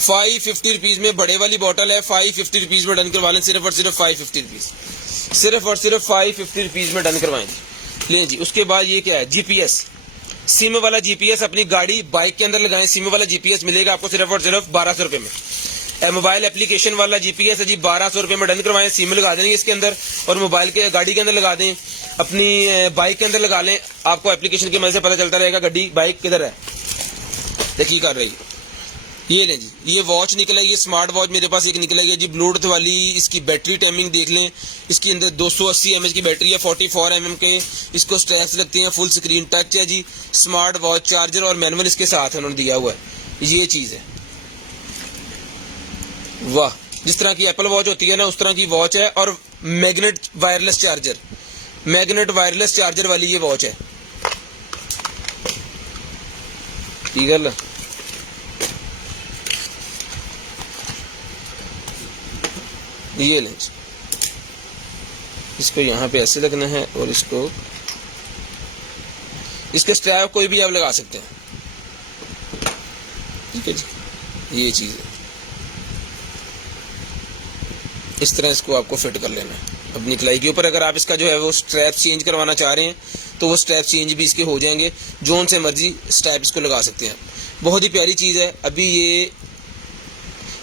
550 रुपीज में बड़े वाली बोतल है, 550 रुपीज में डन करवा लें, सिर्फ और सिर्फ 550 रुपीज, सिर्फ और सिर्फ 550 रुपीज में डन करवाएं जी। लें जी, उसके बाद ये क्या है, जीपीएस, सिम वाला जीपीएस अपनी गाड़ी बाइक के अंदर लगाएं। सिम वाला जीपीएस मिलेगा आपको सिर्फ और सिर्फ 1200 रुपये में। मोबाइल एप्लीकेशन वाला जीपीएस है जी 1200 रुपये में डन करवाएं। सिम लगा देंगे इसके अंदर, और मोबाइल के गाड़ी के अंदर लगा दें, अपनी बाइक के अंदर लगा लें। आपको एप्लीकेशन की मदद से पता चलता रहेगा गाड़ी बाइक किधर है, देखिए कर रही है। ये लें जी, ये वॉच निकला, ये स्मार्ट वॉच मेरे पास एक निकला है जी ब्लूटूथ वाली। इसकी बैटरी टाइमिंग देख लें, इसके अंदर 280 mAh की बैटरी है, 44 mm के इसको स्ट्रैप्स लगते हैं, फुल स्क्रीन टच है जी। स्मार्ट वॉच, चार्जर और मैनुअल इसके साथ उन्होंने दिया हुआ है। ये चीज है, वाह, जिस तरह की एप्पल वॉच होती है ना उस तरह की वॉच है। और magnet wireless charger, magnet wireless charger वाली ये वॉच है, ठीक है। ये लें, इसको यहाँ पे ऐसे लगना है, और इसको इसके स्ट्रैप कोई भी आप लगा सकते हैं, ठीक है जी। ये चीज है, इस तरह इसको आपको फिट कर लेना है अपनी कलाई के ऊपर। अगर आप इसका जो है वो स्ट्रैप चेंज करवाना चाह रहे हैं तो वो स्ट्रैप चेंज भी इसके हो जाएंगे, जोन से मर्जी स्ट्रैप इसको लगा सकते हैं। बहुत ही प्यारी चीज है। अभी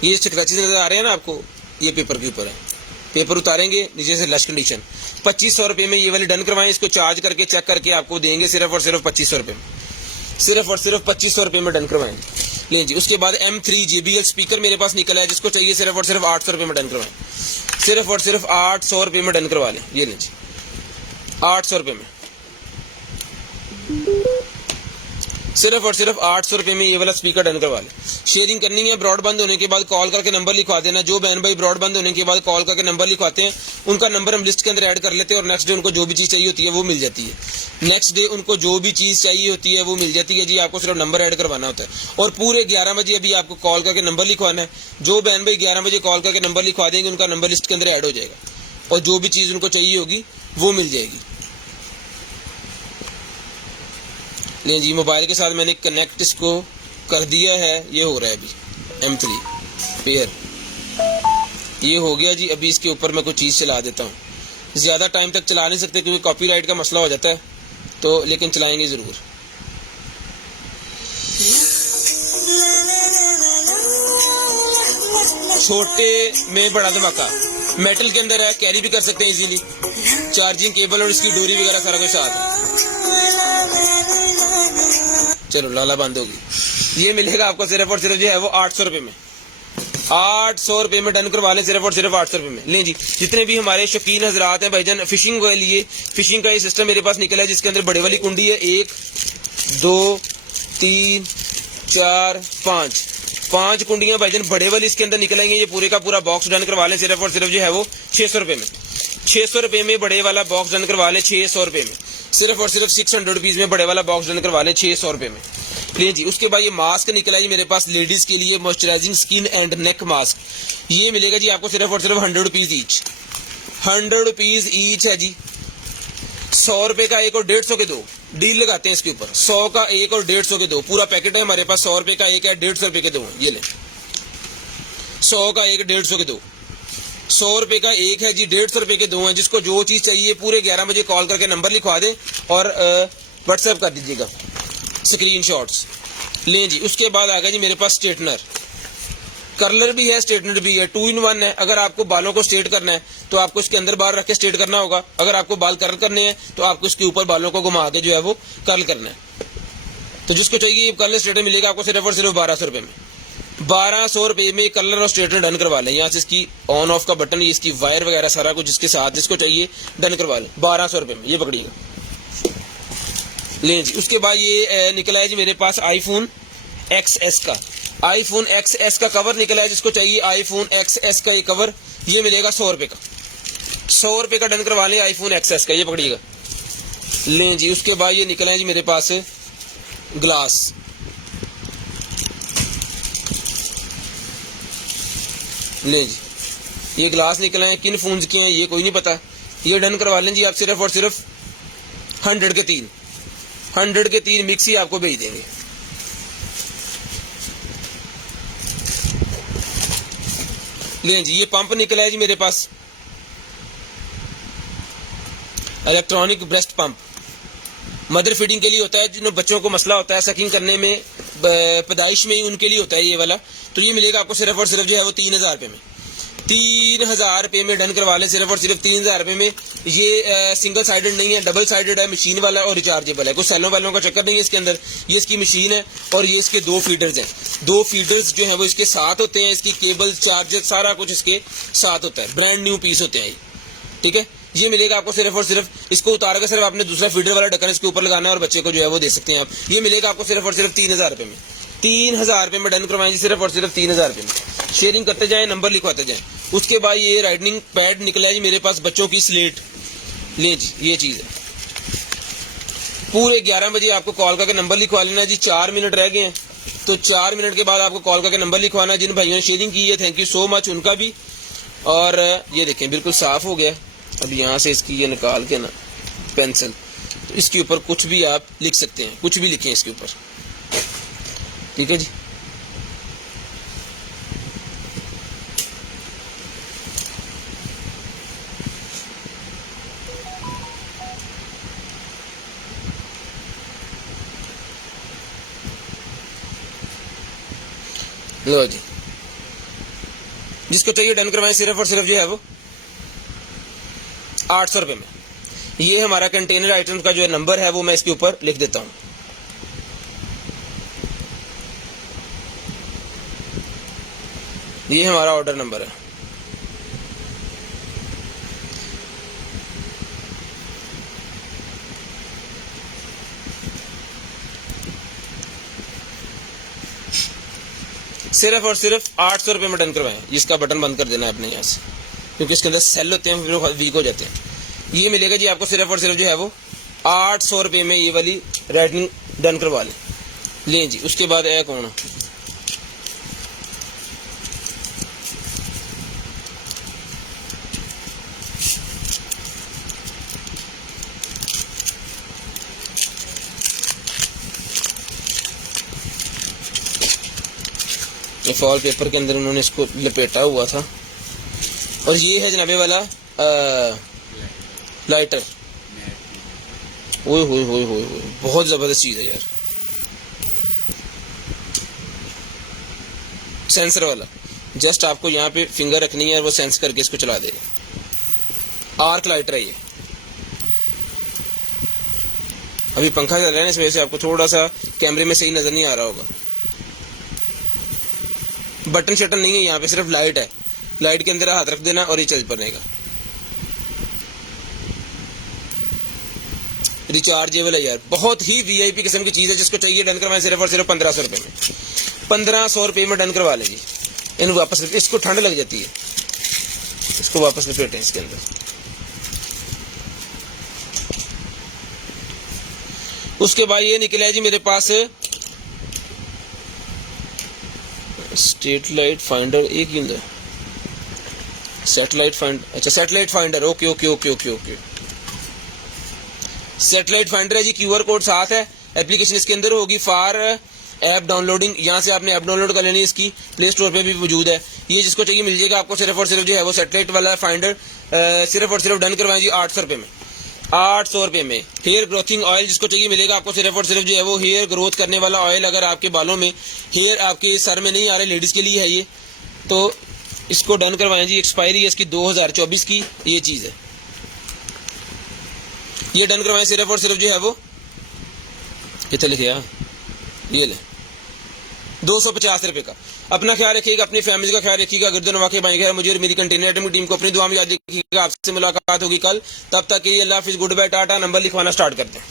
ये स्क्रैचेस नजर आ रहे हैं ना आपको, ये पेपर के ऊपर है, पेपर उतारेंगे नीचे से लश कंडीशन। 2500 रुपये में ये वाली डन करवाएं। इसको चार्ज करके चेक करके आपको देंगे सिर्फ और सिर्फ 2500 रुपये में, सिर्फ और सिर्फ 2500 रुपये में डन करवाएं। लें जी, उसके बाद M3 JBL स्पीकर मेरे पास निकला है, जिसको चाहिए सिर्फ और सिर्फ 800 रुपये में डन करवाएं, सिर्फ और सिर्फ 800 रुपये में डन करवा लें। ये लें जी, 800 रुपये में, सिर्फ और सिर्फ 800 रुपये में ये वाला स्पीकर डन करवा लें। शेयरिंग करनी है, ब्रॉडबैंड होने के बाद कॉल करके नंबर लिखवा देना। जो बहन भाई ब्रॉडबैंड होने के बाद कॉल करके नंबर लिखवाते हैं उनका नंबर हम लिस्ट के अंदर ऐड कर लेते हैं और नेक्स्ट डे उनको जो भी चीज़ चाहिए होती है वो मिल जाती है। नेक्स्ट डे उनको जो भी चीज़ चाहिए होती है वो मिल जाती है जी। आपको सिर्फ नंबर ऐड करवाना होता है और पूरे 11 बजे अभी आपको कॉल करके नंबर लिखवाना है। जो बहन भाई 11 बजे कॉल करके नंबर लिखवा देंगे उनका नंबर लिस्ट के अंदर ऐड हो जाएगा और जो भी चीज़ उनको चाहिए होगी वो मिल जाएगी। नहीं जी, मोबाइल के साथ मैंने कनेक्ट इसको कर दिया है, ये हो रहा है अभी M3 पेयर, ये हो गया जी। अभी इसके ऊपर मैं कोई चीज़ चला देता हूँ। ज़्यादा टाइम तक चला नहीं सकते क्योंकि कॉपीराइट का मसला हो जाता है, तो लेकिन चलाएंगे ज़रूर। छोटे में बड़ा धमाका, मेटल के अंदर है, कैरी भी कर सकते हैं इजीली। चार्जिंग केबल और इसकी डोरी वगैरह सारा कुछ साथ है। चलो लाला बंद होगी। ये मिलेगा आपको सिर्फ और सिर्फ जो है वो 800 रुपये में। 800 रुपये में डन करवा लें, सिर्फ और सिर्फ 800 रुपये में। लें जी, जितने भी हमारे शौकीन हजरात हैं भाईजान फिशिंग के लिए, फिशिंग का ये सिस्टम मेरे पास निकला है जिसके अंदर बड़े वाली कुंडी है। 1 2 3 4 5 कुंडियां भाईजान बड़े वाली इसके अंदर निकलेंगे। ये पूरे का पूरा बॉक्स डन करवा लें, सिर्फ और सिर्फ जो है वो 600 रुपये में। 600 रुपये में बड़े वाला बॉक्स डन करवा लें, 600 रुपये में। सिर्फ और सिर्फ 600 रुपीज़ में बड़े वाला बॉक्स डन करवा लें, 600 रुपये में। प्लीज जी, उसके बाद ये मास्क निकला जी मेरे पास लेडीज के लिए, moisturising skin and neck mask. ये मिलेगा जी आपको सिर्फ और सिर्फ 100 रुपीज़ ईच। 100 रुपीज़ ईच है जी। 100 रुपये का एक और 150 के दो, डील लगाते हैं इसके ऊपर। 100 का एक और 150 के दो, पूरा पैकेट है हमारे पास। 100 रुपये का एक है, 150 रुपये के दो, ये ले। 100 का एक, 150 के दो। 100 रुपये का एक है जी, 150 रुपये के दो हैं। जिसको जो चीज़ चाहिए पूरे 11 बजे कॉल करके नंबर लिखवा दें और व्हाट्सएप कर दीजिएगा स्क्रीनशॉट्स। लें जी, उसके बाद आ गया जी मेरे पास स्ट्रेटनर। कर्लर भी है, स्ट्रेटनर भी है, 2 in 1 है। अगर आपको बालों को स्ट्रेट करना है तो आपको इसके अंदर बाल रख के स्ट्रेट करना होगा। अगर आपको बाल कर्ल करने हैं तो आपको इसके ऊपर बालों को घुमा के जो है वो कर्ल करना है। तो जिसको चाहिए ये कर्लर स्ट्रेटनर मिलेगा आपको सिर्फ और सिर्फ 1200 रुपये में। 1200 रुपये में कलर और स्ट्रेटनर डन करवा लें। यहाँ से इसकी ऑन ऑफ का बटन, इसकी वायर वगैरह सारा कुछ इसके साथ जिसको चाहिए डन करवा लें 1200 रुपये में। ये पकड़िएगा, लें जी। उसके बाद ये निकला है जी मेरे पास iPhone XS का। iPhone XS का कवर निकला है, जिसको चाहिए iPhone XS का ये कवर, ये मिलेगा 100 रुपये का। 100 रुपये का डन करवा लें iPhone XS का, ये पकड़िएगा। लें जी, उसके बाद ये निकला है जी मेरे पास ग्लास। ले जी, ये ग्लास निकले हैं, किन फोन्स के हैं ये कोई नहीं पता। ये डन करवा लें जी आप सिर्फ और सिर्फ 100 के 3। 100 के 3 मिक्स ही आपको भेज देंगे। लें जी, ये पंप निकला है जी मेरे पास, electronic breast pump. Mother feeding के लिए होता है, जिन बच्चों को मसला होता है सकिंग करने में, पैदाइश में ही उनके लिए होता है ये वाला। तो ये मिलेगा आपको सिर्फ और सिर्फ जो है वो 3000 रुपये में। 3000 रुपये में डन करवा लें, सिर्फ और सिर्फ 3000 रुपये में। ये सिंगल साइडेड नहीं है, डबल साइडेड है, मशीन वाला और रिचार्जेबल है। कुछ सेलों वालों का चक्कर नहीं है इसके अंदर। ये इसकी मशीन है और ये इसके 2 फीडर्स हैं। 2 फीडर्स जो है वो इसके साथ होते हैं, इसकी केबल, चार्जर सारा कुछ इसके साथ होता है। ब्रांड न्यू पीस होते हैं, ठीक है। ये मिलेगा आपको सिर्फ और सिर्फ, इसको उतार कर सिर्फ आपने दूसरा फीडर वाला ढक्कन इसके ऊपर लगाना है और बच्चे को जो है वो दे सकते हैं आप। ये मिलेगा आपको सिर्फ और सिर्फ 3000 रुपये में। 3000 रुपये में डन करवाएं जी, सिर्फ और सिर्फ 3000 रुपये में। शेयरिंग करते जाएं, नंबर लिखवाते जाएं। उसके बाद ये राइटिंग पैड निकला है जी मेरे पास, बच्चों की स्लेट। लें जी, ये चीज़ है। पूरे 11 बजे आपको कॉल करके नंबर लिखवा लेना जी। 4 मिनट रह गए हैं, तो 4 मिनट के बाद आपको कॉल करके नंबर लिखवाना। जिन भाइयों ने शेयरिंग की है, थैंक यू सो मच उनका भी। और ये देखें बिल्कुल साफ हो गया। अब यहाँ से इसकी ये निकाल के ना पेंसिल, तो इसके ऊपर कुछ भी आप लिख सकते हैं, कुछ भी लिखें इसके ऊपर, ठीक है जी। लो जी, जिसको चाहिए डन करवाएं, सिर्फ और सिर्फ जो है वो 800 रुपये में। ये हमारा कंटेनर आइटम का जो है नंबर है वो मैं इसके ऊपर लिख देता हूँ। ये हमारा ऑर्डर नंबर है। सिर्फ और सिर्फ 800 रुपये में डन करवाएं। इसका बटन बंद कर देना है अपने यहाँ से, क्योंकि इसके अंदर सेल होते हैं, फिर वीक हो जाते हैं। ये मिलेगा जी आपको सिर्फ और सिर्फ जो है वो 800 रुपये में ये वाली राइटिंग डन करवा लें जी। उसके बाद है कौन, ये फॉल पेपर के अंदर उन्होंने इसको लपेटा हुआ था। और ये है जनाबे वाला लाइटर। ओए होए होए होए, बहुत जबरदस्त चीज है यार। सेंसर वाला, जस्ट आपको यहाँ पे फिंगर रखनी है और वो सेंस करके इसको चला देगा। आर्क लाइटर है ये। अभी पंखा चल रहा है ना, इस वजह से आपको थोड़ा सा कैमरे में सही नजर नहीं आ रहा होगा। बटन शटन नहीं है यहाँ पे, सिर्फ लाइट है। लाइट के अंदर हाथ रख देना और ये चल पड़ेगा। रिचार्जेबल है यार, बहुत ही वीआईपी किस्म की चीज है। जिसको चाहिए डन करवाएं सिर्फ और सिर्फ 1500 रुपये में। 1500 रुपये में डन करवा लेंगे। इन वापस, इसको ठंड लग जाती है, इसको वापस लपेटें इसके अंदर। उसके बाद ये निकला है जी मेरे पास स्ट्रीट लाइट फाइंडर। एक ही अंदर सैटेलाइट फाइंडर, अच्छा satellite finder, okay okay okay okay okay. Satellite finder है जी, क्यूआर कोड साथ है। एप्लीकेशन इसके अंदर होगी फॉर ऐप डाउनलोडिंग। यहाँ से आपने ऐप डाउनलोड कर लेनी है, इसकी प्ले स्टोर पे भी मौजूद है। ये जिसको चाहिए मिल जाएगा आपको सिर्फ और सिर्फ जो है वो सैटेलाइट वाला फाइंडर। सिर्फ और सिर्फ डन करवाएं जी 800 रुपये में। 800 रुपये में। हेयर ग्रोथिंग ऑयल जिसको चाहिए मिलेगा आपको सिर्फ और सिर्फ जो है वो हेयर ग्रोथ करने वाला ऑयल। अगर आपके बालों में हेयर आपके सर में नहीं आ रहे, लेडीज के लिए है ये, तो इसको डन करवाएं जी। एक्सपायरी है इसकी 2024 की ये चीज है। ये डन करवाएं सिर्फ और सिर्फ जो है वो कितना लिखे ये ले 250 रुपये का। अपना ख्याल रखिएगा, अपनी फैमिली का ख्याल रखिएगा। गर्दन वाकई भाई है मुझे और मेरी कंटेनर आइटम की टीम को अपनी दुआ में याद रखिएगा। आपसे मुलाकात होगी कल, तब तक के लिए अल्लाह हाफिज़, गुड बाय, टाटा। नंबर लिखवाना स्टार्ट करते हैं।